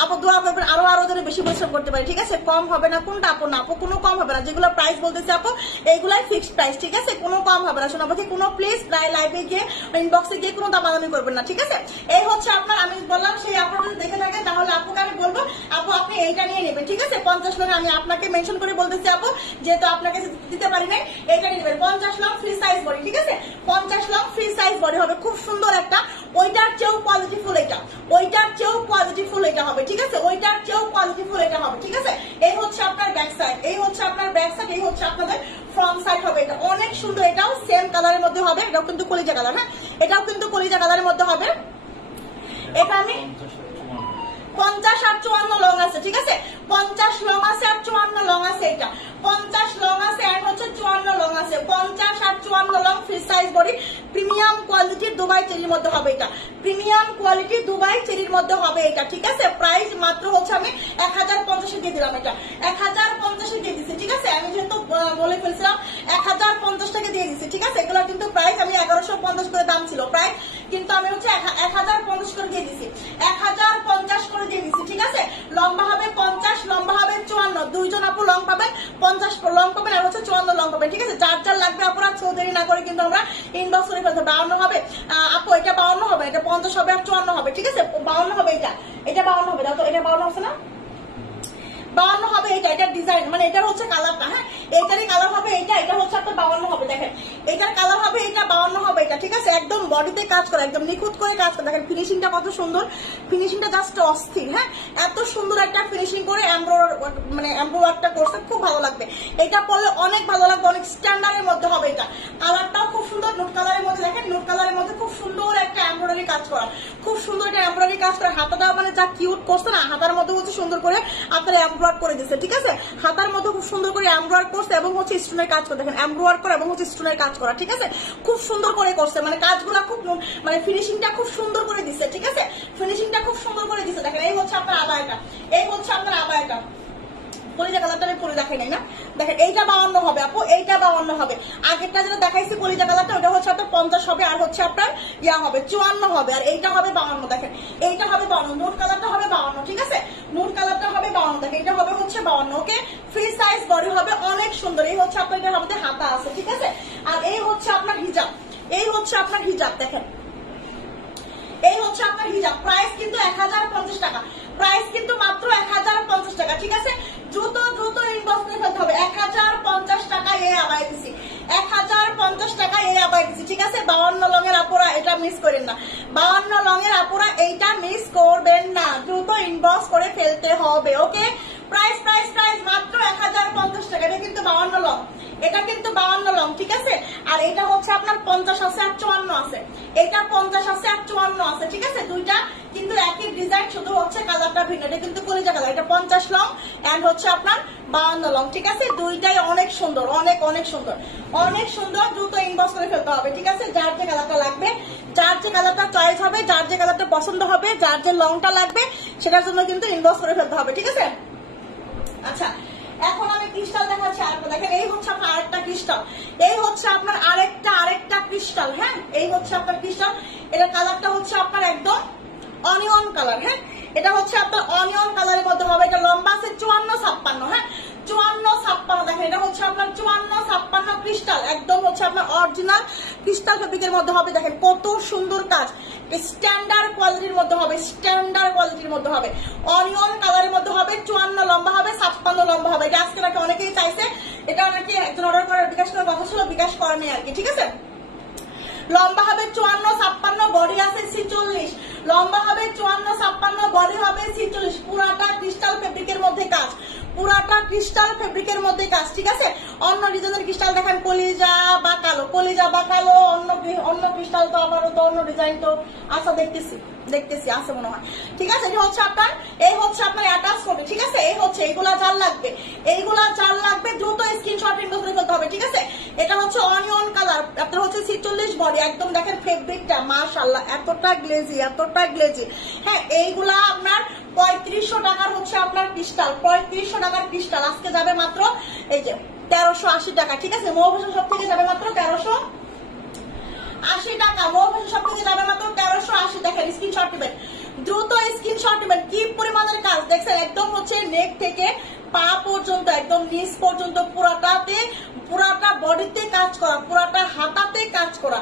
আপু। দোয়া করবেন আরো যেন বেশি পরিশ্রম করতে পারি, ঠিক আছে। কম হবে না কোনটা আপু? না আপু, কোনো কম হবে না। যেগুলো প্রাইস বলতেছি আপু, এইগুলাই ফিক্সড প্রাইস, ঠিক আছে। কোনো কম হবে না শোনা পাখি, কোনো প্লিজ লাইভে গিয়ে ইনবক্সে গিয়ে কোনো দামাদামি করবেন না, ঠিক আছে। এই হচ্ছে আপনার, আমি বললাম সেই আপু যদি দেখে থাকেন তাহলে আপুকে আমি বলবো আপু আপনি এইটা নিয়ে নেবেন, ঠিক আছে। 50 লং আমি আপনাকে মেনশন করে বলতেছি আপু, যেহেতু আপনাকে দিতে পারি নাই, এইটা নিয়ে নেবেন। 50 লং ফ্রি সাইজ বডি, ঠিক আছে। 50 লং ফ্রি সাইজ বডি হবে, খুব সুন্দর একটা, ওইটার চেয়েও কোয়ালিটিফুল এটা, ওইটার চেয়েও কোয়ালিটিফুল এটা হবে, ঠিক আছে। ওইটার চেয়েও কোয়ালিটিফুল এটা হবে, ঠিক আছে। এই হচ্ছে আপনার ব্যাক সাইড, এই হচ্ছে আপনার ব্যাক সাইড, এই হচ্ছে আপনাদের ফ্রন্ট সাইড হবে। এটা অনেক সুন্দর, এটাও সেম কালারের মধ্যে হবে, এটাও কিন্তু কলিজা কালার, হ্যাঁ, এটাও কিন্তু কলিজা কালারের মধ্যে হবে। এটা আমি 50 আর 54 লং আছে, ঠিক আছে। 50 লং আছে আর 54 লং আছে, এটা 50 লং আছে আর হচ্ছে 54 লং আছে। 50 আর 54 long free size body, premium quality Dubai চেরির মধ্যে হবে এটা, প্রিমিয়াম কোয়ালিটি দুবাই চেরির মধ্যে হবে এটা, ঠিক আছে। প্রাইস মাত্র হচ্ছে আমি 1050 দিয়ে দিলাম, এটা 1050 দিয়ে দিচ্ছি, ঠিক আছে। আমি যেহেতু বলে ফেলছিলাম 1050 টাকা দিয়ে দিচ্ছি, ঠিক আছে। এগুলো কিন্তু প্রাইস আমি 1150 করে দাম ছিল প্রাইস, কিন্তু আমি হচ্ছে 1050 করে দিয়ে দিচ্ছি, 1050 করে দিয়ে দিচ্ছি, ঠিক আছে। লম্বা হবে 50, লম্বা হবে 54, দুইজন আপু লং পাবেন, 50 লং পাবেন আর হচ্ছে 54 লং পাবেন, ঠিক আছে। যার লাগবে আপনারা দেরি না করে কিন্তু আমরা ইনবক্স করে ফেলতে। 52 হবে আপু, এটা 52 হবে, এটা 50 হবে আর 54 হবে, ঠিক আছে। 52 হবে, এটা 52 হবে, দাও তো, এটা 52 আছে না? 52 হবে এটা, এটার ডিজাইন মানে এটার হচ্ছে কালারটা, হ্যাঁ, এটারই কালার হবে এটা, এটা হচ্ছে আপনার 52 হবে। দেখেন এটার কালার হবে এটা, 52 হবে এটা, ঠিক আছে। একদম বডিতে কাজ করা, একদম নিখুঁত করে কাজ করা। দেখেন ফিনিশিংটা কত সুন্দর, ফিনিশিংটা জাস্ট অস্থির, হ্যাঁ, এত সুন্দর একটা ফিনিশিং করে এমব্রয়ডারিটা করছে, খুব ভালো লাগবে। এটা পরলে অনেক ভালো লাগবে, অনেক স্ট্যান্ডার্ডের মধ্যে হবে এটা। কালারটাও খুব সুন্দর, নুট কালারের মধ্যে, দেখেন নুট কালারের মধ্যে খুব সুন্দর একটা এমব্রয়ডারি কাজ করা, খুব সুন্দর একটা এমব্রয়ডারি কাজ করা। হাতাটা মানে যা কিউট করছে না, হাতার মধ্যে হচ্ছে সুন্দর করে আপনার এমব্রয়ডারি করে দিচ্ছে, ঠিক আছে। হাতার মধ্যে খুব সুন্দর করে এমব্রয়ডারি করছে এবং হচ্ছে স্টোনের কাজ করে, দেখেন এমব্রয়ডারি করা এবং হচ্ছে স্টোনের কাজ করা, ঠিক আছে। খুব সুন্দর করে করছে, মানে কাজগুলো খুব মানে ফিনিশিংটা খুব সুন্দর করে দিচ্ছে, ঠিক আছে। ফিনিশিংটা খুব সুন্দর করে দিচ্ছে। দেখেন এই হচ্ছে আপনার আবায়াটা, এই হচ্ছে আপনার আবায়াটা, বলি যে করে দেখেন না, দেখেন এইটা 52 হবে আপু, এইটা 52 হবে। আগেরটা যেটা দেখাইছি কলিজা কালারটা ওটা হচ্ছে আপনার 50 হবে, আর হচ্ছে আপনার ইয়া হবে 54 হবে, আর এইটা হবে 52। দেখেন এইটা হবে 52, নুট কালারটা হবে 52, ঠিক আছে, নুট কালারটা হবে 52। দেখেন এটা হবে হচ্ছে 52, ওকে। ফ্রি সাইজ বডি হবে, অনেক সুন্দর। এই হচ্ছে আপনার এটার মধ্যে হাতা আছে, ঠিক আছে। আর এই হচ্ছে আপনার হিজাব, এই হচ্ছে আপনার হিজাব, দেখেন এই হচ্ছে আপনার হিজাব। প্রাইস কিন্তু 1050 টাকা, প্রাইস কিন্তু মাত্র 1050 টাকা, ঠিক আছে। দ্রুত দ্রুত ইনবক্স করে ফেলতে হবে। 1050 টাকা এই আবাই দিছি, 1050 টাকা এই আবাই দিছি, ঠিক আছে। 52 লঙের আপুরা এটা মিস করেন না, 52 লঙের আপুরা এইটা মিস করবেন না, দ্রুত ইনবক্স করে ফেলতে হবে, ওকে। প্রাইস প্রাইস প্রাইস মাত্র 1050 টাকা। এটা কিন্তু 52 লং, এটা কিন্তু 52 লং, ঠিক আছে। আর এটা হচ্ছে আপনার 50 আছে আর 54 আছে, এটা 50 আছে আর 54 আছে, ঠিক আছে। দুইটা কিন্তু একই ডিজাইন, শুধু হচ্ছে কালারটা ভিন্ন। এটা কিন্তু কলিজা কালার, এটা 50 লং এন্ড হচ্ছে আপনার 52 লং, ঠিক আছে। দুইটাই অনেক সুন্দর, অনেক অনেক সুন্দর, অনেক সুন্দর। দ্রুত ইনবক্স করে ফেলতে হবে, ঠিক আছে। যার যে কালারটা লাগবে, যার যে কালারটা চয়েস হবে, যার যে কালারটা পছন্দ হবে, যার যে লংটা লাগবে সেটার জন্য কিন্তু ইনবক্স করে ফেলতে হবে, ঠিক আছে। আচ্ছা, এখন আমি ক্রিস্টাল দেখাচ্ছি আরেকটা। দেখেন এই হচ্ছে আপনার আরেকটা ক্রিস্টাল, এই হচ্ছে আপনার আরেকটা ক্রিস্টাল, হ্যাঁ। এই হচ্ছে আপনার ক্রিস্টাল, এটা কালারটা হচ্ছে আপনার একদম অনিয়ন কালার, হ্যাঁ। এটা হচ্ছে আপনার অনিয়ন কালারের মধ্যে হবে। এটা লম্বা আছে 54-56, হ্যাঁ, 54-56। দেখেন এটা হচ্ছে আপনার 54-56 ক্রিস্টাল, একদম হচ্ছে আপনার অরিজিনাল ক্রিস্টাল ফেব্রিকের মধ্যে হবে। দেখেন কত সুন্দর কাজ, স্ট্যান্ডার্ড কোয়ালিটির মধ্যে হবে, স্ট্যান্ডার্ড কোয়ালিটির মধ্যে হবে, অনিয়ন কালারের মধ্যে হবে। 54 লম্বা হবে, 56 লম্বা হবে। এটা আজকে নাকি অনেকেই চাইছে, এটা অনেকে একজন অর্ডার করার বিকাশ করার কথা ছিল, বিকাশ করা নেই আর কি, ঠিক আছে। লম্বা হবে 54-56, বডি আছে 46, লম্বা হবে 54-56, বডি হবে 46। পুরাটা ক্রিস্টাল ফেব্রিকের মধ্যে কাজ, পুরাটা ক্রিস্টাল ফেব্রিকের মধ্যে কাজ, ঠিক আছে। অন্য ডিজাইনের ক্রিস্টাল দেখেন কলিজা বা কালো, কলিজা বা কালো, অন্য ক্রিস্টাল তো আমারও তো অন্য ডিজাইন তো আচ্ছা দেখতেছি আছে মনে হয়, ঠিক আছে। এটা হচ্ছে আপনার, এই হচ্ছে আপনার অ্যাটাচ করবে, ঠিক আছে। এই হচ্ছে এইগুলা জাল লাগবে, এইগুলা জাল লাগবে, দ্রুত স্ক্রিনশট ইনবক্স করে ফেলতে হবে, ঠিক আছে। এটা হচ্ছে অনিয়ন কালার, আপনার হচ্ছে 46 বডি, একদম দেখেন ফেব্রিকটা মাশাআল্লাহ এতটা গ্লেজি, এতটা গ্লেজি, হ্যাঁ। এইগুলা আপনার 3500 টাকার হচ্ছে আপনার ক্রিস্টাল, 3500 টাকার ক্রিস্টাল আজকে যাবে মাত্র এই যে 1380 টাকা, ঠিক আছে। মৌভাষা সব থেকে যাবে মাত্র 1380 টাকা, মৌভাষা সব থেকে যাবে মাত্র 1380 টাকা। স্ক্রিনশট দিবেন, দ্রুত স্ক্রিনশট দিবেন। কি পরিমাণের কাজ দেখছেন, একদম হচ্ছে নেক থেকে পা পর্যন্ত, একদম নিচ পর্যন্ত পুরাটাতে, পুরাটা বডিতে কাজ করা, পুরাটা হাতাতে কাজ করা,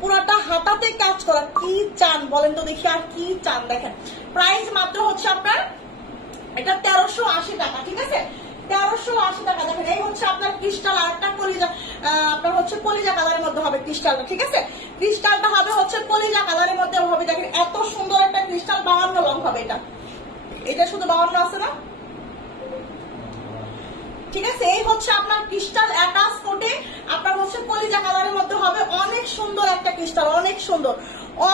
পুরাটা হাতাতে কাজ করা। কি চান বলেন তো দেখি, আর কি চান। দেখেন প্রাইস মাত্র হচ্ছে আপনার এটা 1380 টাকা, ঠিক আছে, 1380 টাকা। দেখেন এই হচ্ছে আপনার ক্রিস্টাল, আর একটা কলিজা, আপনার হচ্ছে কলিজা কালারের মধ্যে হবে ক্রিস্টালটা, ঠিক আছে। ক্রিস্টালটা হবে হচ্ছে কলিজা কালারের মধ্যে হবে। দেখেন এত সুন্দর একটা ক্রিস্টাল, 52 লং হবে। এটা শুধু 52 আছে না, ঠিক আছে। এই হচ্ছে আপনার ক্রিস্টাল অ্যাটাচ কোটে, আপনার হচ্ছে কলিজা কালারের মধ্যে হবে। অনেক সুন্দর একটা ক্রিস্টাল, অনেক সুন্দর,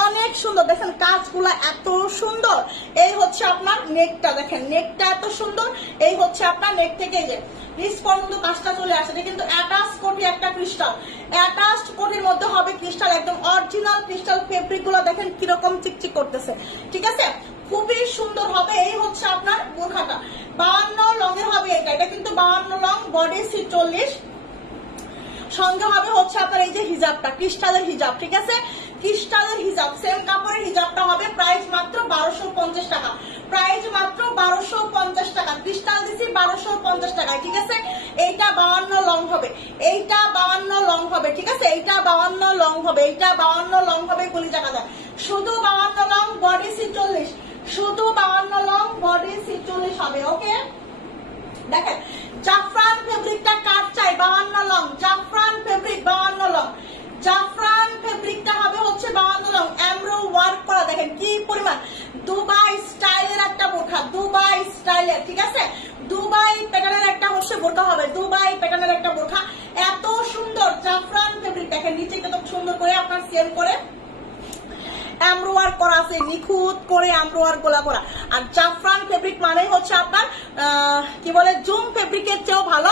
অনেক সুন্দর। দেখেন কাজগুলা এত সুন্দর। এই হচ্ছে আপনার নেকটা, দেখেন নেকটা এত সুন্দর। এই হচ্ছে আপনার নেক থেকে যে নিচ পর্যন্ত কাজটা চলে আসে। এটা কিন্তু অ্যাটাচ কোটি একটা ক্রিস্টাল, অ্যাটাচ কোটির মধ্যে হবে ক্রিস্টাল, একদম অরিজিনাল ক্রিস্টাল। ফেব্রিক গুলো দেখেন কিরকম চিকচিক করতেছে, ঠিক আছে, খুবই সুন্দর হবে। এই হচ্ছে আপনার বোরখাটা 52 লঙের হবে। এটা কিন্তু 52 লং, বডি 46, সঙ্গে হবে হচ্ছে আপনার এই যে হিজাবটা, ক্রিস্টালের হিজাব, ঠিক আছে। ক্রিস্টালের হিজাব, সেম কাপড়ের হিজাবটা হবে। প্রাইস মাত্র 1250 টাকা, প্রাইস মাত্র 1250 টাকা। ক্রিস্টাল দিছি 1250 টাকায়, ঠিক আছে। এইটা 52 লং হবে, এইটা 52 লং হবে, ঠিক আছে। এইটা 52 লং হবে, এইটা 52 লং হবে। কলিজা কালার, শুধু 52 লং, বডি 46, শুধু 52 লং, বডি 46 হবে, ওকে। দেখেন জাফরান ফেব্রিকটা কাট চাই, 52 লং, জাফরান ফেব্রিক 52 লং, জাফরান ফেব্রিকটা হবে হচ্ছে 52 লং, এমব্রো ওয়ার্ক করা। দেখেন কি পরিমাণ, দুবাই স্টাইলের একটা বোরখা, দুবাই স্টাইলের, ঠিক আছে। দুবাই প্যাটার্নের একটা হচ্ছে বোরখা হবে, দুবাই প্যাটার্নের একটা বোরখা। এত সুন্দর জাফরান ফেব্রিক, দেখেন নিচে কত সুন্দর করে আপনার সেল করে এমব্রোয়ার করা আছে, নিখুঁত করে এমব্রোয়ার গোলা করা। আর জাফরান ফেব্রিক মানে হচ্ছে আপনার কি বলে, জুম ফেব্রিকের চেয়েও ভালো,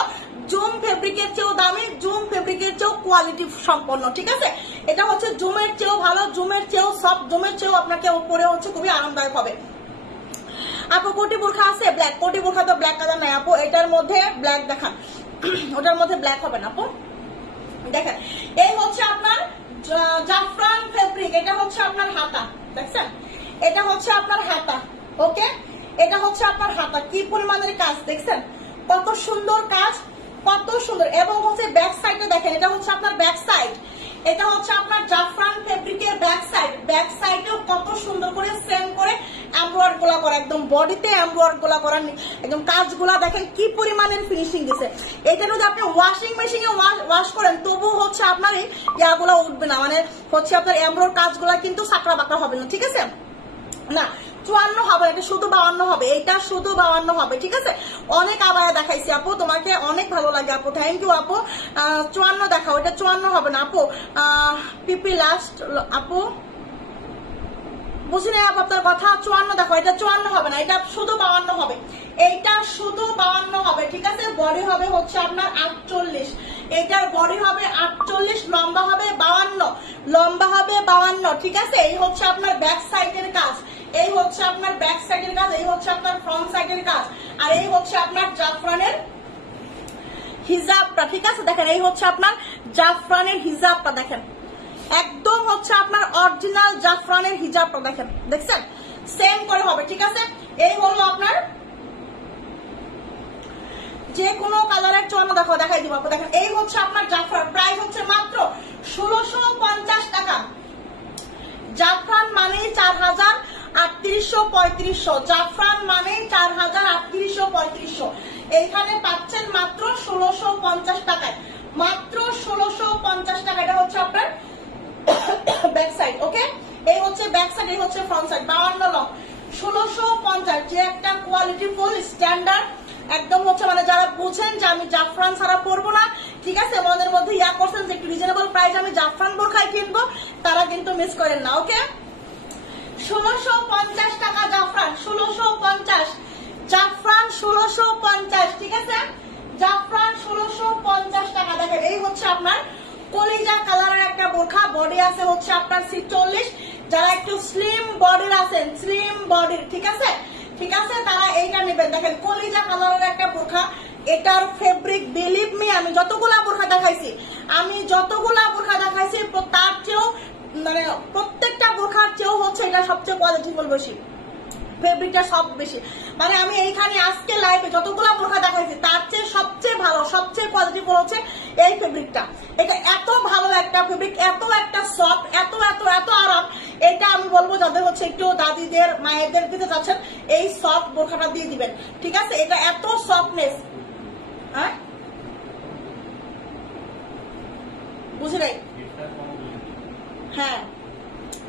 জুম ফেব্রিকের চেয়েও দামি, জুম ফেব্রিকের চেয়েও কোয়ালিটি সম্পন্ন, ঠিক আছে। এটা হচ্ছে জুমের চেয়েও ভালো, জুমের চেয়েও সফট, জুমের চেয়েও আপনাকে উপরে হচ্ছে খুবই আরামদায়ক হবে। আপু কোটি বোরখা আছে ব্ল্যাক? কোটি বোরখা তো ব্ল্যাক কালার নাই আপু, এটার মধ্যে ব্ল্যাক দেখান। ওটার মধ্যে ব্ল্যাক হবে না আপু। দেখেন এই হচ্ছে আপনার জাফরান ফেব্রিক, এটা হচ্ছে আপনার হাতা, দেখছেন? এটা হচ্ছে আপনার হাতা, ওকে? এটা হচ্ছে আপনার হাতা, কি পরিমাণের কাজ দেখছেন? কত সুন্দর কাজ, কত সুন্দর। এবং হচ্ছে ব্যাক সাইডে দেখেন, এটা হচ্ছে আপনার ব্যাক সাইড, এটা হচ্ছে আপনার জাফরান ফেব্রিকের ব্যাক সাইড। ব্যাক সাইডেও কত সুন্দর করে সেম করে এমব্রয়ডারি গুলা করা, একদম বডিতে এমব্রয়ডারি গুলা করা, একদম কাজগুলা দেখেন কি পরিমাণের ফিনিশিং দিছে। এটা যদি আপনি ওয়াশিং মেশিনে ওয়াশ করেন তবু হচ্ছে আপনার এই ইয়াগুলা উঠবে না, মানে হচ্ছে আপনার এমব্রয়ডারি কাজগুলা কিন্তু সাকড়া বাঁকড়া হবে না, ঠিক আছে? না 54 হবে, এটা শুধু 52 হবে, এটা শুধু 52 হবে, ঠিক আছে? অনেক আবার দেখাইছি আপু, তোমাকে অনেক ভালো লাগে আপু, থ্যাংক ইউ আপু। 54 দেখাও, এটা 54 হবে না আপু। পিপি লাস্ট আপু, বুঝি নাই আপু আপনার কথা। 54 দেখো, এটা 54 হবে না, এটা শুধু 52 হবে, এইটা শুধু 52 হবে, ঠিক আছে? বডি হবে হচ্ছে আপনার 48, এটার বডি হবে 48, লম্বা হবে 52, লম্বা হবে 52, ঠিক আছে? এই হচ্ছে আপনার ব্যাক সাইডের কাজ, এই হচ্ছে আপনার ব্যাক সাইডের কাজ, এই হচ্ছে আপনার ফ্রন্ট সাইডের কাজ, আর এই হচ্ছে আপনার জাফরানের হিজাবটা, ঠিক আছে? দেখেন এই হচ্ছে আপনার জাফরানের হিজাবটা, দেখেন একদম হচ্ছে আপনার অরিজিনাল জাফরানের হিজাবটা, দেখেন, দেখছেন? সেম করে হবে, ঠিক আছে? এই হলো আপনার যে কোনো কালারের 54 দেখো, দেখাই দিব আপু, দেখেন এই হচ্ছে আপনার জাফরান, প্রাইস হচ্ছে মাত্র 1650 টাকা। জাফরান মানেই 4300-3500, জাফরান মানেই 4300-3500, এইখানে পাচ্ছেন মাত্র 1650 টাকায়, মাত্র 1650 টাকা। এটা হচ্ছে আপনার ব্যাক সাইড, ওকে? এই হচ্ছে ব্যাক সাইড, এই হচ্ছে ফ্রন্ট সাইড, 52 লং, 1650, যে একটা কোয়ালিটি ফুল স্ট্যান্ডার্ড একদম হচ্ছে, মানে যারা বুঝেন যে আমি জাফরান ছাড়া পরবো না, ঠিক আছে, মনের মধ্যে ইয়া করছেন যে একটু রিজনেবল প্রাইস আমি জাফরান বোরখায় কিনবো, তারা কিন্তু মিস করেন না, ওকে? 1650 টাকা জাফরান, 1650, জাফরান 1650, ঠিক আছে? জাফরান 1650 টাকা। দেখেন এই হচ্ছে আপনার কলিজা কালারের একটা বোরখা, বডি আছে হচ্ছে আপনার 46, যারা একটু স্লিম বডির আছেন, স্লিম বডির, ঠিক আছে, ঠিক আছে, তারা এইটা নেবেন। দেখেন কলিজা কালারের একটা বোরখা, এটার ফেব্রিক বিলিভ মি, আমি যতগুলা বোরখা দেখাইছি তার চেয়েও, মানে প্রত্যেকটা বোরখার চেয়েও হচ্ছে এটা সবচেয়ে কোয়ালিটিফুল বেশি, ফেব্রিকটা সব বেশি, মানে আমি এইখানে আজকে লাইভে যতগুলা বোরখা দেখাইছি তার চেয়ে সবচেয়ে ভালো, সবচেয়ে কোয়ালিটিফুল হচ্ছে এই ফেব্রিকটা। এটা এত ভালো একটা ফেব্রিক, এত একটা সফট, এত এত এত আরাম, এটা আমি বলবো যাদের হচ্ছে একটু দাদিদের মায়েদের দিতে চাচ্ছেন এই সফট বোরখাটা দিয়ে দিবেন, ঠিক আছে? এটা এত সফটনেস, হ্যাঁ বুঝি নাই, হ্যাঁ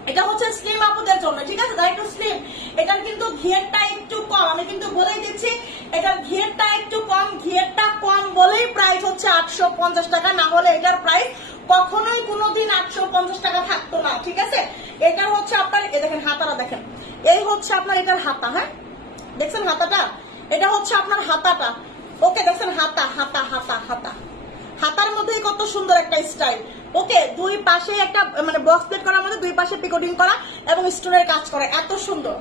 এটা হচ্ছে স্লিম আপুদের জন্য, ঠিক আছে? যারা একটু স্লিম, এটার কিন্তু ঘিয়েরটা একটু কম, আমি কিন্তু বলেই দিচ্ছি এটার ঘিয়েরটা একটু কম, ঘিয়েরটা কম বলেই প্রাইস হচ্ছে 850 টাকা, না হলে এটার প্রাইস কখনোই কোনোদিন 850 টাকা থাকতো না, ঠিক আছে? এটা হচ্ছে আপনার, দেখেন হাতাটা দেখেন, এই হচ্ছে আপনার এটার হাতা, হ্যাঁ দেখছেন হাতাটা, এটা হচ্ছে আপনার হাতাটা, ওকে? দেখছেন হাতা, হাতা হাতা হাতা, হাতার মধ্যেই কত সুন্দর একটা স্টাইল, ওকে? দুই পাশে একটা মানে বক্স প্লেট করার মধ্যে দুই পাশে পিকোটিং করা এবং স্টোনের কাজ করা, এত সুন্দর,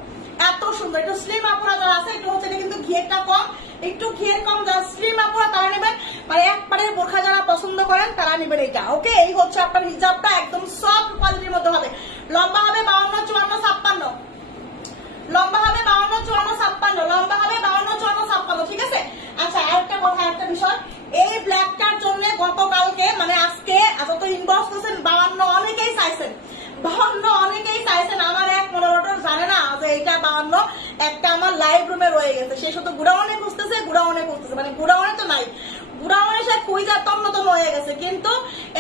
এত সুন্দর। একটু স্লিম আপুরা যারা আছে, একটু হচ্ছে এটা কিন্তু ঘিয়েরটা কম, একটু ঘিয়ের কম, যারা স্লিম আপুরা তারা নেবেন, মানে একবারে বোরখা যারা পছন্দ করেন তারা নেবেন এটা, ওকে? এই হচ্ছে আপনার হিজাবটা একদম সফট কোয়ালিটির মধ্যে হবে, লম্বা হবে 52, 54, 56, লম্বা হবে 52, 54, 56, লম্বা হবে 52, 54, 56, ঠিক আছে? আচ্ছা আরেকটা কথা, একটা বিষয়, এই ব্ল্যাকটার জন্য গতকালকে মানে আজকে এত ইনবক্স করছেন 52, অনেকেই চাইছেন 52, অনেকেই চাইছেন, আমার এক মনোরটর জানে না যে এটা 52 একটা আমার লাইভ রুমে রয়ে গেছে, সে শুধু গুড়াউনে খুঁজতেছে, গুড়াউনে খুঁজতেছে, মানে গুড়াউনে তো নাই, গুড়াউনে সে খুঁজা তন্নতন হয়ে গেছে, কিন্তু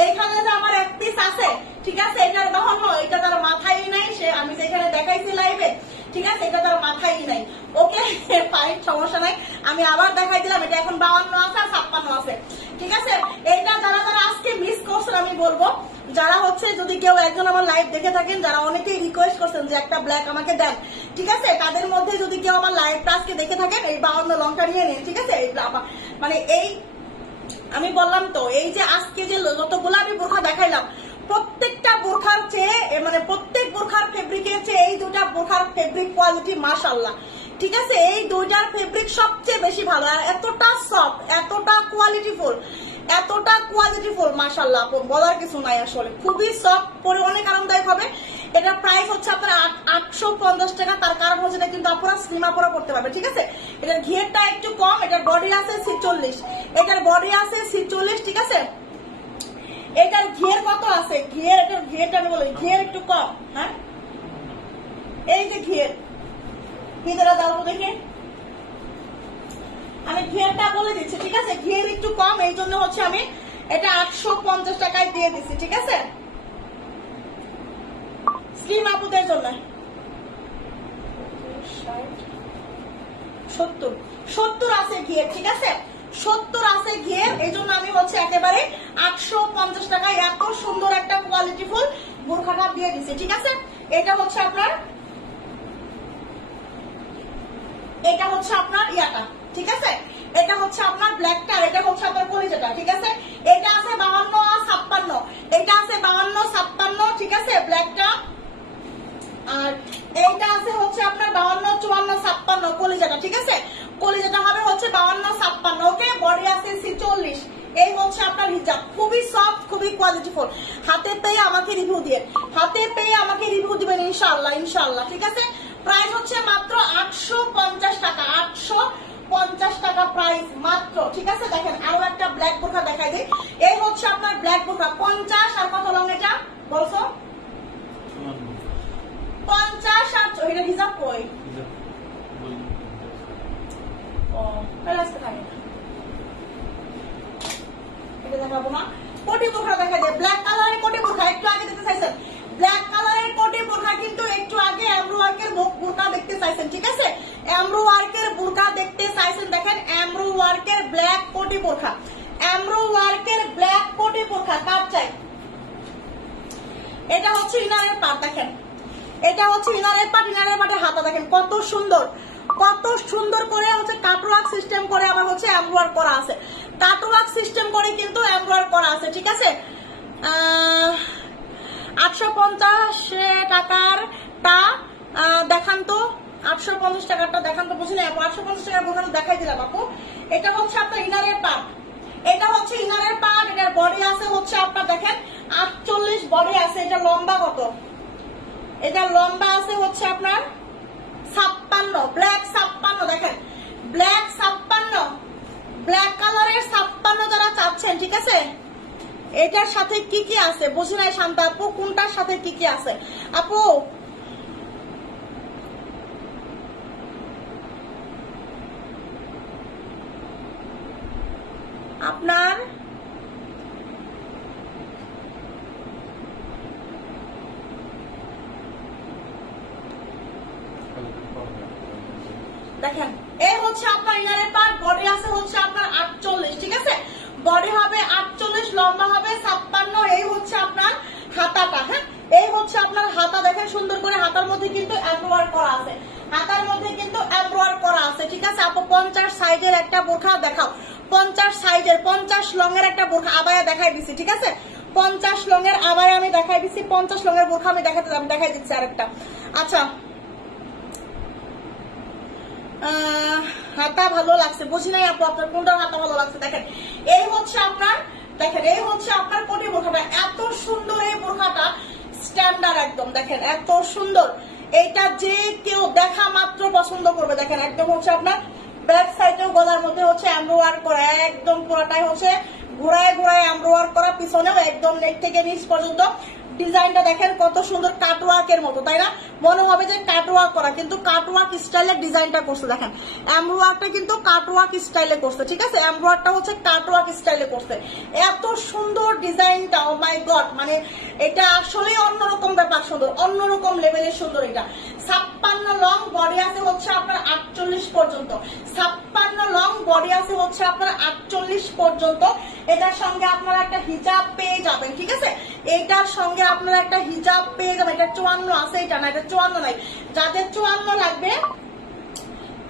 এইখানে যে আমার এক পিস আছে, ঠিক আছে, এটার 52, এটা তার মাথায় নাই, সে আমি যেখানে দেখাইছি লাইভে, ঠিক আছে, এটা তার মাথায় নাই, ওকে? ফাইন, সমস্যা নাই, আমি আবার দেখাই দিলাম, এটা এখন 52 আছে আর 56 আছে, ঠিক আছে? এটা যারা যারা আজকে মিস করছেন আমি বলবো, যারা হচ্ছে যদি কেউ একজন আমার লাইভ দেখে থাকেন, যারা অনেকেই রিকোয়েস্ট করছেন যে একটা ব্ল্যাক আমাকে দেন, ঠিক আছে, তাদের মধ্যে যদি কেউ আমার লাইভটা আজকে দেখে থাকেন এই 52 লংটা নিয়ে নিন, ঠিক আছে? মানে এই আমি বললাম তো, এই যে আজকে যে যতগুলো আমি বোরখা দেখাইলাম, প্রত্যেকটা বোরখার চেয়ে, মানে প্রত্যেক বোরখার ফেব্রিকের চেয়ে এই দুটা বোরখার ফেব্রিক কোয়ালিটি মাশাআল্লাহ, ঠিক আছে, এই দুইটার ফেব্রিক সবচেয়ে বেশি ভালো, এতটা সফট, এতটা কোয়ালিটিফুল, মাশাআল্লাহ বলার কিছু নাই, আসলে খুবই সফট, পরে অনেক আরামদায়ক হবে। এটার প্রাইস হচ্ছে আপনার 850 টাকা। তার কারণ হচ্ছে এটা কিন্তু আপনারা স্লিম আপনারা করতে পারবে, ঠিক আছে। এটার ঘিয়েরটা একটু কম, এটার বডি আছে 46, এটার বডি আছে 46, ঠিক আছে। এটার ঘিয়ের কত আছে, এটার ঘিয়েরটা আমি বলি, ঘিয়ের একটু কম। হ্যাঁ, এই যে ঘিয়ের ভিতরে দাও দেখে, আমি ঘিয়েরটা বলে দিচ্ছি, ঠিক আছে। ঘিয়ের একটু কম, এই জন্য হচ্ছে আমি এটা 850 টাকায় দিয়ে দিচ্ছি, ঠিক আছে, স্লিম আপুদের জন্য। 70 আছে ঘিয়ের, ঠিক আছে, 70 আছে ঘিয়ের, এই জন্য আমি হচ্ছে একেবারে 850 টাকায় এত সুন্দর একটা কোয়ালিটিফুল বোরখাটা দিয়ে দিচ্ছি, ঠিক আছে। এটা হচ্ছে আপনার ইয়াটা, ঠিক আছে। এটা হচ্ছে আপনার ব্ল্যাকটা, আর এটা হচ্ছে আপনার কলিজাটা, ঠিক আছে। এটা আছে 52 আর 56, এটা আছে 52 56, ঠিক আছে, ব্ল্যাকটা। আর এইটা আছে হচ্ছে আপনার 52 54 56 কলিজাটা, ঠিক আছে। কলিজাটা হবে হচ্ছে 52 56, ওকে। বডি আছে 46। এই হচ্ছে আপনার হিজাব, খুবই সফট, খুবই কোয়ালিটিফুল। হাতে পেয়ে আমাকে রিভিউ দিবেন ইনশাআল্লাহ, ঠিক আছে। প্রাইস হচ্ছে মাত্র 850 টাকা, 850 টাকা প্রাইস মাত্র, ঠিক আছে। দেখেন আরো একটা ব্ল্যাক বোরখা দেখাই দিই। এই হচ্ছে আপনার ব্ল্যাক বোরখা 50 আর কত লং এটা বলছো, 50 আর এটা হিজাব কই, এটা দেখাবো না। কোটি বোরখা দেখা যায়, ব্ল্যাক কালারের কোটি বোরখা একটু আগে দেখতে চাইছেন, ব্ল্যাক কালারের কোটি বোরখা কিন্তু একটু আগে এমব্রো ওয়ার্কের বোরখা দেখতে চাইছেন, ঠিক আছে। এমব্রো ওয়ার্কের বোরখা দেখতে চাইছেন, দেখেন এমব্রো ওয়ার্কের ব্ল্যাক কোটি বোরখা, কার চাই। এটা হচ্ছে ইনারের পার্ট, দেখেন এটা হচ্ছে ইনারের পার্টের হাতা, দেখেন কত সুন্দর করে হচ্ছে কাটওয়ার্ক সিস্টেম করে, আবার হচ্ছে এমব্রয়ডারি করা আছে, কাটওয়ার্ক সিস্টেম করে কিন্তু এমব্রয়ডারি করা আছে, ঠিক আছে। 850 টাকার টা দেখান তো, 850 টাকারটা দেখান তো, বুঝলেন 850 টাকার বোরখা দেখাই দিলাম আপু। এটা হচ্ছে আপনার ইনারের পার্ট, এটার বডি আছে হচ্ছে আপনার দেখেন 48 বডি আছে। এটা লম্বা কত, এটা লম্বা আছে হচ্ছে আপনার 56, ব্ল্যাক 56, দেখেন ব্ল্যাক 56, ব্ল্যাক কালারের 56 যারা চাচ্ছেন, ঠিক আছে। এটার সাথে কি কি আছে বুঝি নাই শান্তা আপু, কোনটার সাথে কি কি আছে আপু, আপনার দেখেন এই হচ্ছে আপনার ইনারের পার্ট, বডি আছে হচ্ছে আপনার 48, ঠিক আছে। বডি হবে 48, লম্বা হবে 56। এই হচ্ছে আপনার হাতাটা, হ্যাঁ এই হচ্ছে আপনার হাতা, দেখেন সুন্দর করে হাতার মধ্যে কিন্তু এমব্রয়ডারি করা আছে, ঠিক আছে আপু। 50 সাইজের একটা বোরখা দেখাও, 50 সাইজের 50 লং এর একটা বোরখা আবায়া দেখাই দিছি, ঠিক আছে। 50 লং এর আবায়া আমি দেখাই দিছি, 50 লং এর বোরখা আমি দেখাই দিচ্ছি আরেকটা। আচ্ছা হাতা ভালো লাগছে, বুঝি নাই আপু আপনার কোনটার হাতা ভালো লাগছে। দেখেন এই হচ্ছে আপনার কোটি বোরখাটা, এত সুন্দর এই বোরখাটা, স্ট্যান্ডার্ড একদম, দেখেন এত সুন্দর। এটা যে কেউ দেখা মাত্র পছন্দ করবে, দেখেন একদম হচ্ছে আপনার ব্যাক সাইডেও গলার মধ্যে হচ্ছে এমব্রয়ডারি করা, একদম পুরোটাই হচ্ছে ঘোড়ায় এমব্রয়ডারি করা, পিছনেও একদম নেক থেকে নিচ পর্যন্ত ডিজাইনটা দেখেন কত সুন্দর, কাটওয়ার্কের মতো, তাই না? মনে হবে যে কাটওয়ার্ক করা, কিন্তু কাটওয়ার্ক স্টাইলের ডিজাইনটা করছে, দেখেন এমব্রয়ডারিটা কিন্তু কাটওয়ার্ক স্টাইলে করছে, ঠিক আছে। এমব্রয়ডারিটা হচ্ছে কাটওয়ার্ক স্টাইলে করছে, এত সুন্দর ডিজাইনটা, ও মাই গড, মানে এটা আসলে অন্যরকম ব্যাপার, সুন্দর অন্যরকম লেভেলের সুন্দর। এটা 56 লং, বডি আছে হচ্ছে আপনার 48 পর্যন্ত, 56 লং, বডি আছে হচ্ছে আপনার 48 পর্যন্ত। এটার সঙ্গে আপনারা একটা হিজাব পেয়ে যাবেন, ঠিক আছে। এটার সঙ্গে আপনারা একটা হিজাব পেয়ে যাবেন। এটা 54 আছে, এটা না, এটা 54 নাই। যাদের 54 লাগবে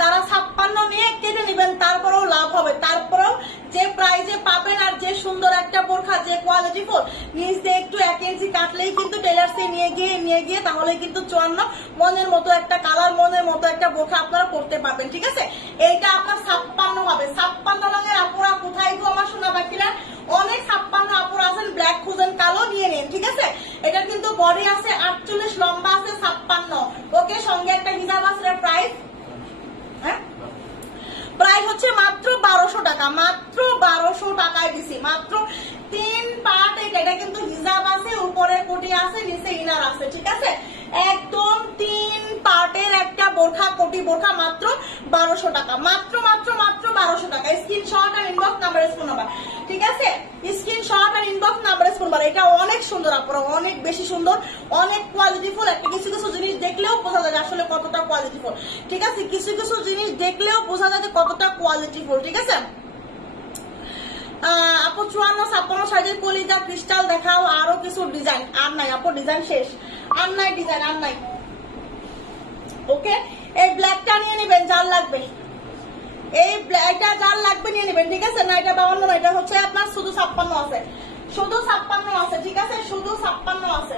তারা 56 নিয়ে কেটে নেবেন। করবেন তারপরেও লাভ হবে, তারপরেও যে প্রাইজে পাবেন আর যে সুন্দর একটা বোরখা, যে কোয়ালিটি ফুল, নিচ দিয়ে একটু 1 ইঞ্চি কাটলেই কিন্তু টেলার্সে নিয়ে গিয়ে তাহলে কিন্তু 54 মনের মতো একটা কালার, মনের মতো একটা বোরখা আপনারা পড়তে পারবেন। ঠিক আছে, এইটা আপনার 56 হবে। 56 রঙের আপুরা কোথায় গো আমার সোনা পাখিরা? অনেক 56 আপুরা আছেন, ব্ল্যাক খুঁজেন, কালো নিয়ে নেন। ঠিক আছে, এটা কিন্তু বডি আছে 48, লম্বা আছে 56। ওকে, সঙ্গে একটা হিজাব আছে। প্রাইস প্রাইস হচ্ছে মাত্র 1200 টাকা, মাত্র 1200 টাকায় দিছি, মাত্র 3 পার্ট। এটা কিন্তু হিজাব আছে, উপরে কোটি আছে, নিচে ইনার আছে। ঠিক আছে, একদম 3 পার্টের একটা বোরখা, কোটি বোরখা, মাত্র 1200 টাকা, মাত্র মাত্র মাত্র 1200 টাকা। স্ক্রিনশট আর ইনবক্স নাম্বারে ফোন নাম্বার। ঠিক আছে, স্ক্রিনশট আর ইনবক্স নাম্বারে ফোন নাম্বার। এটা অনেক সুন্দর আপনারা, অনেক বেশি সুন্দর, অনেক কোয়ালিটিফুল। একটা কিছু কিছু জিনিস দেখলেও বোঝা যায় আসলে কতটা কোয়ালিটিফুল। ঠিক আছে, কিছু কিছু জিনিস দেখলেও বোঝা যায় কতটা কোয়ালিটিফুল। ঠিক আছে আপু, 54-56 সাইজের কলিজা ক্রিস্টাল দেখাও, আরো কিছু ডিজাইন। আর নাই আপু, ডিজাইন শেষ, আর নাই ডিজাইন, আর নাই। ওকে, এই ব্ল্যাকটা নিয়ে নেবেন যার লাগবে, এই ব্ল্যাকটা যার লাগবে নিয়ে নেবেন। ঠিক আছে, না এটা 52 না, এটা হচ্ছে আপনার শুধু 56 আছে, শুধু 56 আছে। ঠিক আছে, শুধু 56 আছে,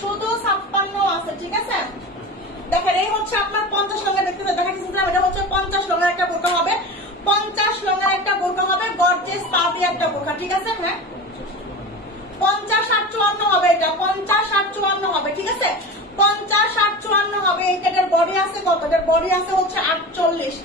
শুধু 56 আছে। ঠিক আছে, দেখেন এই হচ্ছে আপনার 50 লঙ্গা দেখতে দেখা গেছিলাম, এটা হচ্ছে 50 লঙ্গার একটা বোরখা হবে, 50 লঙ্গার একটা বোরখা হবে, গর্জিয়াস পাবি একটা বোরখা। ঠিক আছে, হ্যাঁ 50-54 হবে, এটা 50-54 হবে। ঠিক আছে, 50-54 হবে। এইটার বডি আছে কত? এটার বডি আছে হচ্ছে 48,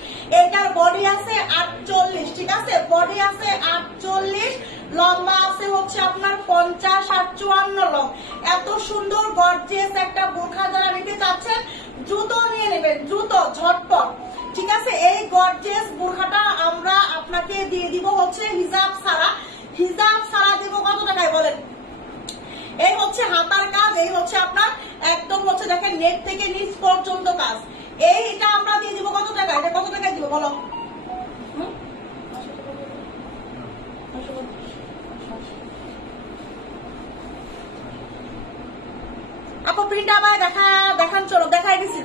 এটার বডি আছে 48। ঠিক আছে, বডি আছে 48, লম্বা আছে হচ্ছে আপনার 50-54 লং। এত সুন্দর গর্জিয়াস একটা বোরখা যারা নিতে চাচ্ছেন দ্রুত নিয়ে নেবেন, দ্রুত ঝটপট। ঠিক আছে, এই গর্জিয়াস বোরখাটা আমরা আপনাকে দিয়ে দিব হচ্ছে হিজাব ছাড়া। হিজাব ছাড়া দিব কত টাকায় বলেন? এই হচ্ছে হাতার কাজ, এই হচ্ছে আপনার একদম হচ্ছে দেখেন নেক থেকে নিচ পর্যন্ত কাজ। এইটা আমরা দিয়ে দিব কত টাকা? এটা কত টাকায় দিব বলো? আপু প্রিন্ট আবার দেখান, চলো দেখাই দিছি।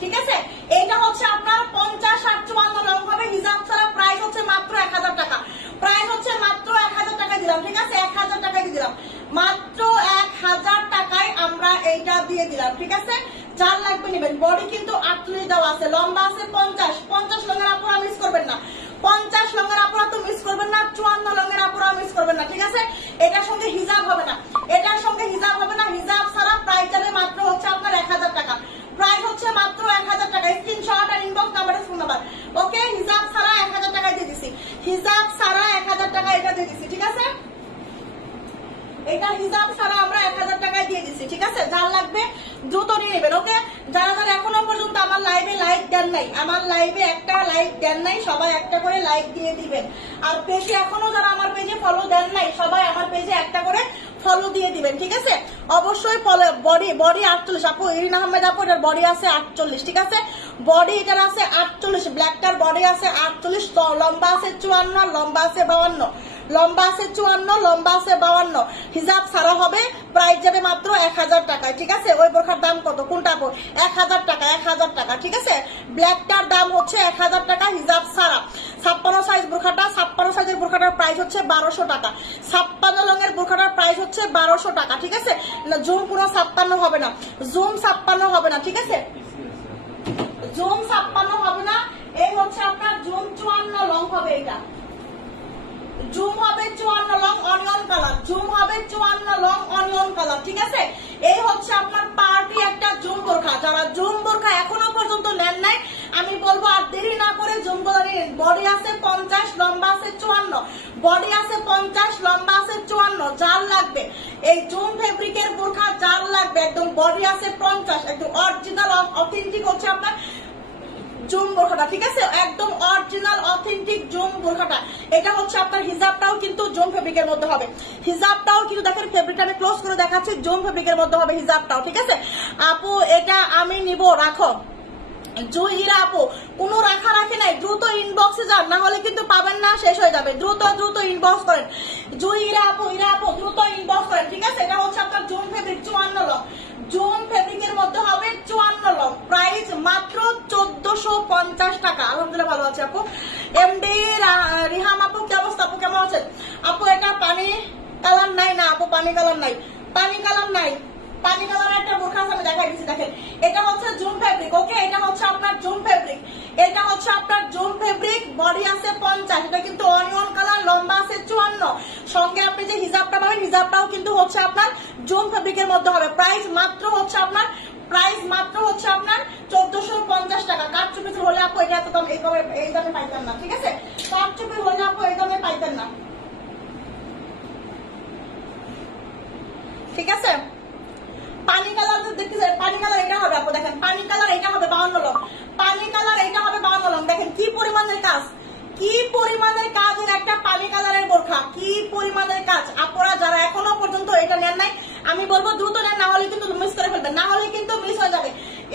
ঠিক আছে, এইটা হচ্ছে আপনার 50-54 লং হবে, হিজাব ছাড়া। প্রাইস হচ্ছে মাত্র 1000 টাকা, প্রাইস হচ্ছে মাত্র 1000 টাকা দিলাম। ঠিক আছে, 1000 টাকায় দিয়ে দিলাম, মাত্র 1000 টাকায় আমরা এইটা দিয়ে দিলাম। ঠিক আছে, যার লাগবে নেবেন। বডি কিন্তু 48 দেওয়া আছে, লম্বা আছে 50 লঙের আপুরা মিস করবেন না, 50 লঙের আপুরা তো মিস করবেন না, 54 লঙের আপুরা মিস করবেন না। ঠিক আছে, এটার সঙ্গে হিজাব হবে না, এটার সঙ্গে হিজাব হবে না, হিজাব ছাড়া। প্রাইস যাবে মাত্র হচ্ছে আপনার 1000 টাকা, প্রাইস হচ্ছে মাত্র 1000 টাকা। স্ক্রিনশট আর ইনবক্স নাম্বারে ফোন নাম্বার। ওকে, হিজাব ছাড়া 1000 টাকা দিয়ে দিছি, হিজাব ছাড়া 1000 টাকা এটা দিয়ে দিছি। ঠিক আছে, এটা হিজাব ছাড়া আমরা 1000 টাকায় দিয়ে দিছি। ঠিক আছে, যার লাগবে দ্রুত নিয়ে নেবেন। ওকে, যারা যারা এখনো পর্যন্ত আমার লাইভে লাইক দেন নাই, আমার লাইভে একটা লাইক দেন নাই, সবাই একটা করে লাইক দিয়ে দিবেন। আর পেজে এখনো যারা আমার পেজে ফলো দেন নাই, সবাই আমার পেজে একটা করে ফলো দিয়ে দিবেন। ঠিক আছে, অবশ্যই বডি 48 আপু, ইরিন আহমেদ আপু, এটার বডি আছে 48। ঠিক আছে, বডি এটার আছে 48, ব্ল্যাকটার বডি আছে 48, লম্বা আছে 54, লম্বা আছে 52, লম্বা আছে 54, লম্বা আছে 52। হিজাব ছাড়া হবে, প্রাইস যাবে মাত্র 1000 টাকায়। ঠিক আছে, ওই বোরখার দাম কত? কোনটা? 1000 টাকা, 1000 টাকা। ঠিক আছে, ব্ল্যাকটার দাম হচ্ছে 1000 টাকা হিজাব ছাড়া। 56 সাইজ বোরখাটা, 56 সাইজের বোরখাটার প্রাইস হচ্ছে 1200 টাকা, 56 লঙের বোরখাটার প্রাইস হচ্ছে 1200 টাকা। ঠিক আছে, জুম পুরো 56 হবে না, জুম 56 হবে না। ঠিক আছে, জুম 56 হবে না, এই হচ্ছে আপনার জুম 54 লং হবে। এটা জুম হবে 54 লং অনিয়ন কালার, জুম হবে 54 লং অনিয়ন কালার। ঠিক আছে, এই হচ্ছে আপনার পার্টি একটা জুম বোরখা। যারা জুম বোরখা এখনো পর্যন্ত নেন নাই, আমি বলবো আর দেরি না করে জুম গুলো নিন। বডি আছে 50, লম্বা আছে 54, বডি আছে 50, লম্বা আছে 54। যার লাগবে এই জুম ফেব্রিকের বোরখা, যার লাগবে একদম বডি আছে 50, একদম অরিজিনাল অথেন্টিক হচ্ছে আপনার জুম বোরখাটা। ঠিক আছে, একদম অরিজিনাল অথেন্টিক জুম বোরখাটা। এটা হচ্ছে আপনার হিজাবটাও কিন্তু জুম ফেব্রিকের মধ্যে হবে, হিজাবটাও কিন্তু দেখেন ফেব্রিকটা আমি ক্লোজ করে দেখাচ্ছি, জুম ফেব্রিকের মধ্যে হবে হিজাবটাও। ঠিক আছে আপু, এটা আমি নিব, রাখো। জুইরা আপু, কোনো রাখা রাখি নাই, দ্রুত ইনবক্সে যান, না হলে কিন্তু পাবেন না, শেষ হয়ে যাবে। দ্রুত ইনবক্স করেন। জুইরা আপু, দ্রুত ইনবক্স করেন। ঠিক আছে, এটা হচ্ছে আপনার জুম ফেব্রিক 54 লং, জুম ফেব্রিকের মধ্যে হবে 54 লং। প্রাইস মাত্র 1450 আপু। এমডি রিহাম আপু কি অবস্থা আপু, কেমন আছেন আপু? এটা পানি কালার নাই না আপু, পানি কালার নাই, পানি কালার নাই, পানি কালার একটা বোরখা আছে আমি দেখাই দিচ্ছি। দেখেন এটা হচ্ছে জুম ফেব্রিক, ওকে এটা হচ্ছে আপনার জুম ফেব্রিক, এটা হচ্ছে আপনার জুম ফেব্রিক, বডি আছে 50, এটা কিন্তু অনিয়ন কালার, লম্বা আছে 54, সঙ্গে আপনি যে হিজাবটা পাবেন হিজাবটাও কিন্তু হচ্ছে আপনার জুম ফেব্রিকের মধ্যে হবে। প্রাইস মাত্র হচ্ছে আপনার 1450 টাকা। কাঠচুপি হলে আপু এটা এত দাম এই দামে পাইতেন না, ঠিক আছে? কাঠচুপি হলে আপু এই দামে পাইতেন না, ঠিক আছে? পানি কালার দেখতে চাই, পানি কালার এটা হবে আপু, দেখেন পানি কালার এটা হবে 52 লং, পানি কালার এটা হবে 52 লং। দেখেন কি পরিমাণের কাজ, কি পরিমাণের কাজের একটা পানি কালারের বোরখা, কি পরিমাণের কাজ। আপনারা যারা এখনো পর্যন্ত এটা নেন নাই আমি বলবো দ্রুত নেন, না হলে কিন্তু মিস করে ফেলবেন, না হলে কিন্তু মিস হয়ে যাবে।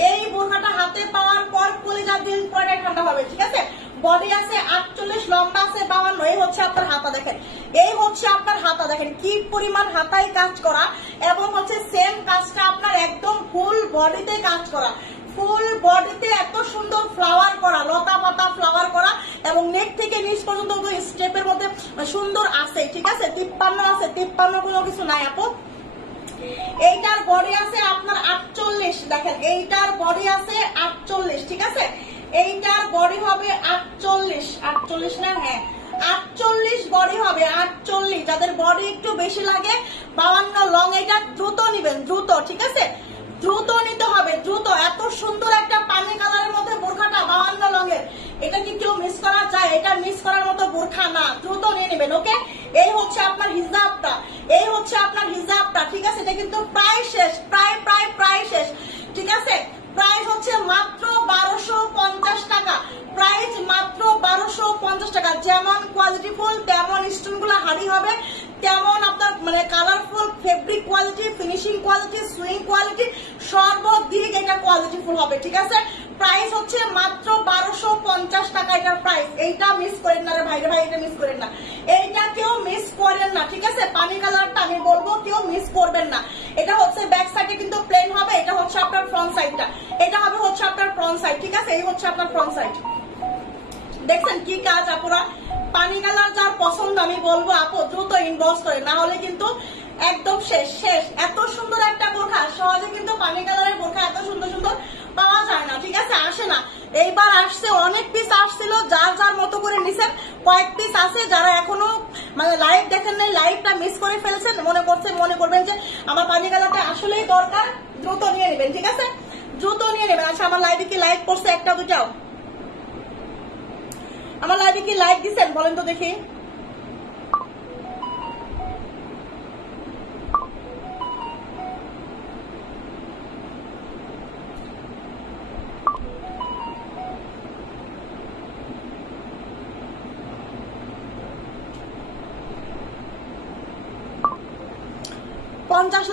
এই বোরখাটা হাতে পাওয়ার পর কলিজা দিল পরে ঠান্ডা হবে, ঠিক আছে? বডি আছে 48, লম্বা আছে 52, এই হচ্ছে আপনার হাতা। দেখেন এই হচ্ছে আপনার হাতা, দেখেন কি পরিমাণ হাতায় কাজ করা, এবং হচ্ছে সেম কাজটা আপনার একদম ফুল বডিতে কাজ করা, ফুল বডিতে এত সুন্দর ফ্লাওয়ার করা, লতা পাতা ফ্লাওয়ার করা, এবং নেক থেকে নিচ পর্যন্ত স্টেপের মধ্যে সুন্দর আছে, ঠিক আছে? 53 আছে, 53 কোনো কিছু নাই আপু। এইটার বডি আছে আপনার 48, দেখেন এইটার বডি আছে 48, ঠিক আছে? এইটার বডি হবে 48 না, হ্যাঁ 48 বডি হবে, 48। যাদের বডি একটু বেশি লাগে 52 লং, এটা দ্রুত নিবেন, দ্রুত, ঠিক আছে? দ্রুত নিতে হবে, দ্রুত। এত সুন্দর একটা পানি কালারের মধ্যে বোরখাটা 52 লং এর, এটা কি কেউ মিস করা যায়? এটা মিস করার মতো বোরখা না, দ্রুত নিয়ে নেবেন, ওকে? এই হচ্ছে আপনার হিজাবটা, এই হচ্ছে আপনার হিজাবটা, ঠিক আছে? এটা কিন্তু প্রায় শেষ, প্রায় শেষ, ঠিক আছে? প্রাইস হচ্ছে মাত্র 1250 টাকা, প্রাইস মাত্র 1250 টাকা। যেমন কোয়ালিটি ফুল তেমন স্টোন গুলো হাড়ি হবে, তেমন আপনার মানে colourful fabric quality, finishing quality, sewing quality, সর্বদিক এটা কোয়ালিটি ফুল হবে, ঠিক আছে? প্রাইস হচ্ছে মাত্র 1250 টাকা এটার প্রাইস। এইটা মিস করেন না রে ভাই, এটা মিস করেন না, এইটা কেউ মিস করেন না, ঠিক আছে? পানি কালারটা আমি বলবো কেউ মিস করবেন না। এটা হচ্ছে ব্যাক সাইডে কিন্তু প্লেন হবে, এটা হচ্ছে আপনার ফ্রন্ট সাইডটা, এটা হবে হচ্ছে আপনার ফ্রন্ট সাইড, ঠিক আছে? এই হচ্ছে আপনার ফ্রন্ট সাইড। দেখছেন কি কাজ আপুরা? পানি কালার যার পছন্দ আমি বলবো আপু দ্রুত ইনবক্স করে, না হলে কিন্তু একদম শেষ। এত সুন্দর একটা বোরখা সহজে কিন্তু পানি কালারের বোরখা এত সুন্দর সুন্দর পাওয়া যায় না, ঠিক আছে? আসে না, এইবার আসছে, অনেক পিস আসছিল, যার যার মতো করে নিছেন, কয়েক পিস আছে। যারা এখনো মানে লাইভ দেখেন নাই, লাইভটা মিস করে ফেলেছেন, মনে করবেন যে আমার পানি কালারটা আসলেই দরকার, দ্রুত নিয়ে নেবেন, ঠিক আছে? দ্রুত নিয়ে নেবেন। আচ্ছা আমার লাইভে কি লাইভ করছে একটা দুটাও? আমার লাইভে কি লাইক দিচ্ছেন বলেন তো দেখি?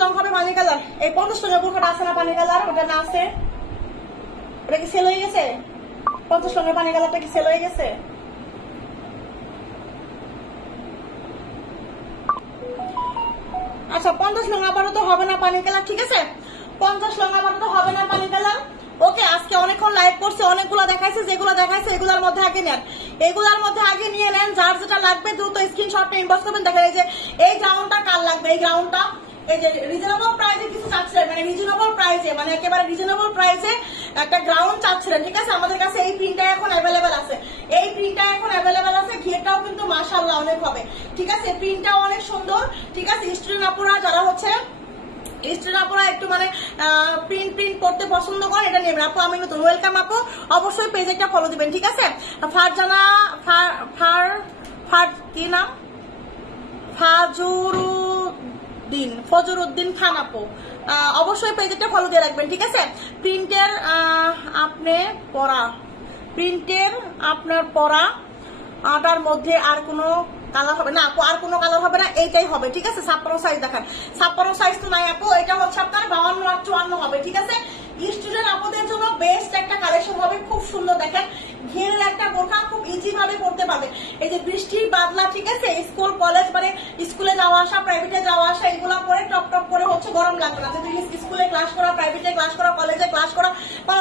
লং হবে পানি কালার, এই 50 টাকা বোরখাটা আছে না পানি কালার, ওটা না আছে? ওটা কি সেল হয়ে গেছে? 50 লঙের পানি কালারটা কি সেল হয়ে গেছে? আচ্ছা 50 লং আবারও তো হবে না পানি কালার, ঠিক আছে? 50 লং আবারও তো হবে না পানি কালার, ওকে? আজকে অনেকক্ষণ লাইভ করছে, অনেকগুলো দেখাইছে, যেগুলো দেখাইছে এগুলোর মধ্যে আগে নেন, এগুলোর মধ্যে আগে নিয়ে নেন। যার যেটা লাগবে দ্রুত স্ক্রিনশটটা ইনবক্স করবেন। দেখেন এই যে এই গ্রাউন্ডটা কার লাগবে, এই গ্রাউন্ডটা এই যে রিজনেবল প্রাইসে কিছু চাচ্ছিলেন, মানে রিজনেবল প্রাইসে, মানে একেবারে রিজনেবল প্রাইসে একটা গ্রাউন্ড চাচ্ছিলেন, ঠিক আছে? আমাদের কাছে এই প্রিন্টটা এখন অ্যাভেলেবেল আছে, এই প্রিন্টটা এখন অ্যাভেলেবেল আছে। ঘেরটাও কিন্তু মাশাআল্লাহ অনেক হবে, ঠিক আছে? প্রিন্টটাও অনেক সুন্দর, ঠিক আছে? স্টুডেন্ট আপুরা যারা হচ্ছে একটু মানে প্রিন্ট করতে পছন্দ করেন এটা নেবেন আপু। আমি নতুন, ওয়েলকাম আপু, অবশ্যই পেজ একটা ফলো দিবেন, ঠিক আছে? ফারজানা কি নাম, ফজরুদ্দিন খান আপু, অবশ্যই পেজটা ফলো দিয়ে রাখবেন, ঠিক আছে? প্রিন্টের আপনার পরা আটার মধ্যে আর কোনো কালার হবে না আপু, আর কোনো কালার হবে না, এইটাই হবে, ঠিক আছে? 56 সাইজ দেখেন, 56 সাইজ তো নাই আপু, এটা হচ্ছে আপনার 52 আর 54 হবে, ঠিক আছে? স্টুডেন্ট আপুদের জন্য বেস্ট একটা কালেকশন হবে, খুব সুন্দর। দেখেন ঘেরের একটা বোরখা খুব ইজি ভাবে পড়তে পারবে। এই যে বৃষ্টি বাদলা, ঠিক আছে? স্কুল কলেজ মানে স্কুলে যাওয়া আসা, প্রাইভেটে যাওয়া আসা, এগুলো পরে টপ টপ করে হচ্ছে গরম লাগবে না। যদি স্কুলে ক্লাস করা, প্রাইভেটে ক্লাস করা, কলেজে ক্লাস করা,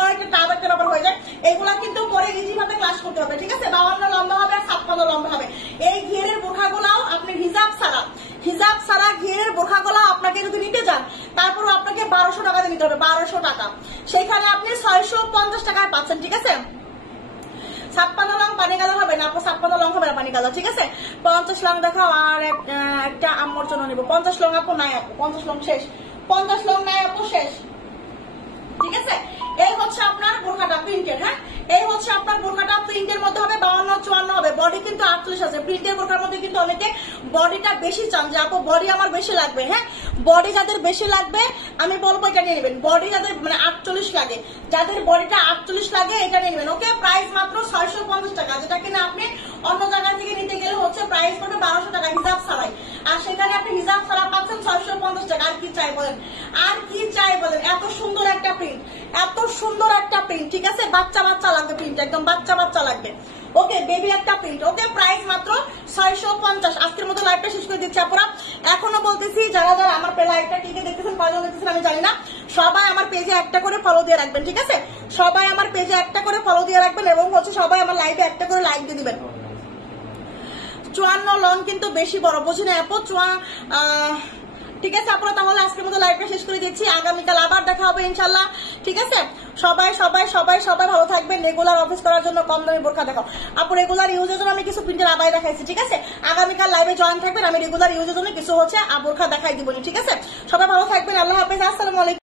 অনেকটা টাপ একটা ব্যাপার হয়ে যায়, এগুলা কিন্তু পরে ইজি ভাবে ক্লাস করতে হবে, ঠিক আছে? 52 দিতে হবে 1200 টাকা, সেখানে আপনি 650 টাকায় পাচ্ছেন। ঠিক আছে, 56 লং পানি কালার হবে না আপু, 56 লং হবে না পানি কালার। ঠিক আছে, 50 লং দেখাও, আর একটা আম্মুর জন্য নিবো। 50 লং আপু নাই আপু, 50 লং শেষ, 50 লং নাই আপু শেষ। ঠিক আছে, এই হচ্ছে আপনার বোরকাটা প্রিন্টের। হ্যাঁ, এই হচ্ছে আপনার বোরকাটা প্রিন্টের মধ্যে হবে, 52 54 হবে। বডি কিন্তু 48 আছে। প্রিন্টের বোরকার মধ্যে কিন্তু অনেকে বডিটা বেশি চান যে আপু বডি আমার বেশি লাগবে। হ্যাঁ, বডি যাদের বেশি লাগবে আমি বলবো এটা নিয়ে নেবেন। বডি যাদের মানে 48 লাগে, যাদের বডিটা 48 লাগে এটা নিয়ে নেবেন। ওকে, প্রাইস মাত্র 650 টাকা, যেটা কিনা আপনি অন্য জায়গা থেকে নিতে গেলে হচ্ছে প্রাইস পড়বে 1200 টাকা হিসাব ছাড়াই, আর সেখানে আপনি হিসাব ছাড়া পাচ্ছেন 650 টাকা। আর কি চাই বলেন, আর কি চাই বলেন? এত সুন্দর একটা প্রিন্ট, এত সুন্দর একটা প্রিন্ট। ঠিক আছে, বাচ্চা বাচ্চা লাগবে প্রিন্ট, একদম বাচ্চা বাচ্চা লাগবে। ওকে, বেবি একটা প্রিন্ট। ওকে, প্রাইস মাত্র 650। আজকের মতো লাইভটা শেষ করে দিচ্ছি আপুরা। এখনো বলতেছি, যারা যারা আমার লাইভটা টিকে দেখতেছেন, কয়জন দেখতেছেন আমি জানি না, সবাই আমার পেজে একটা করে ফলো দিয়ে রাখবেন। ঠিক আছে, সবাই আমার পেজে একটা করে ফলো দিয়ে রাখবেন, এবং হচ্ছে সবাই আমার লাইভে একটা করে লাইক দিয়ে দিবেন। 54 লং কিন্তু বেশি বড়, বুঝি না আপু। ঠিক আছে আপনারা, তাহলে আজকের মতো লাইভটা শেষ করে দিচ্ছি। আগামীকাল আবার দেখা হবে ইনশাল্লাহ। ঠিক আছে, সবাই সবাই সবাই সবাই ভালো থাকবেন। রেগুলার অফিস করার জন্য কম দামি বোরকা দেখাও আপু, রেগুলার ইউজের জন্য আমি কিছু প্রিন্টের আবাই দেখাইছি। ঠিক আছে, আগামীকাল লাইভে জয়েন থাকবেন, আমি রেগুলার ইউজের জন্য কিছু হচ্ছে বোরকা দেখাই দিব। ঠিক আছে, সবাই ভালো থাকবেন। আল্লাহ হাফেজ, আসসালামু আলাইকুম।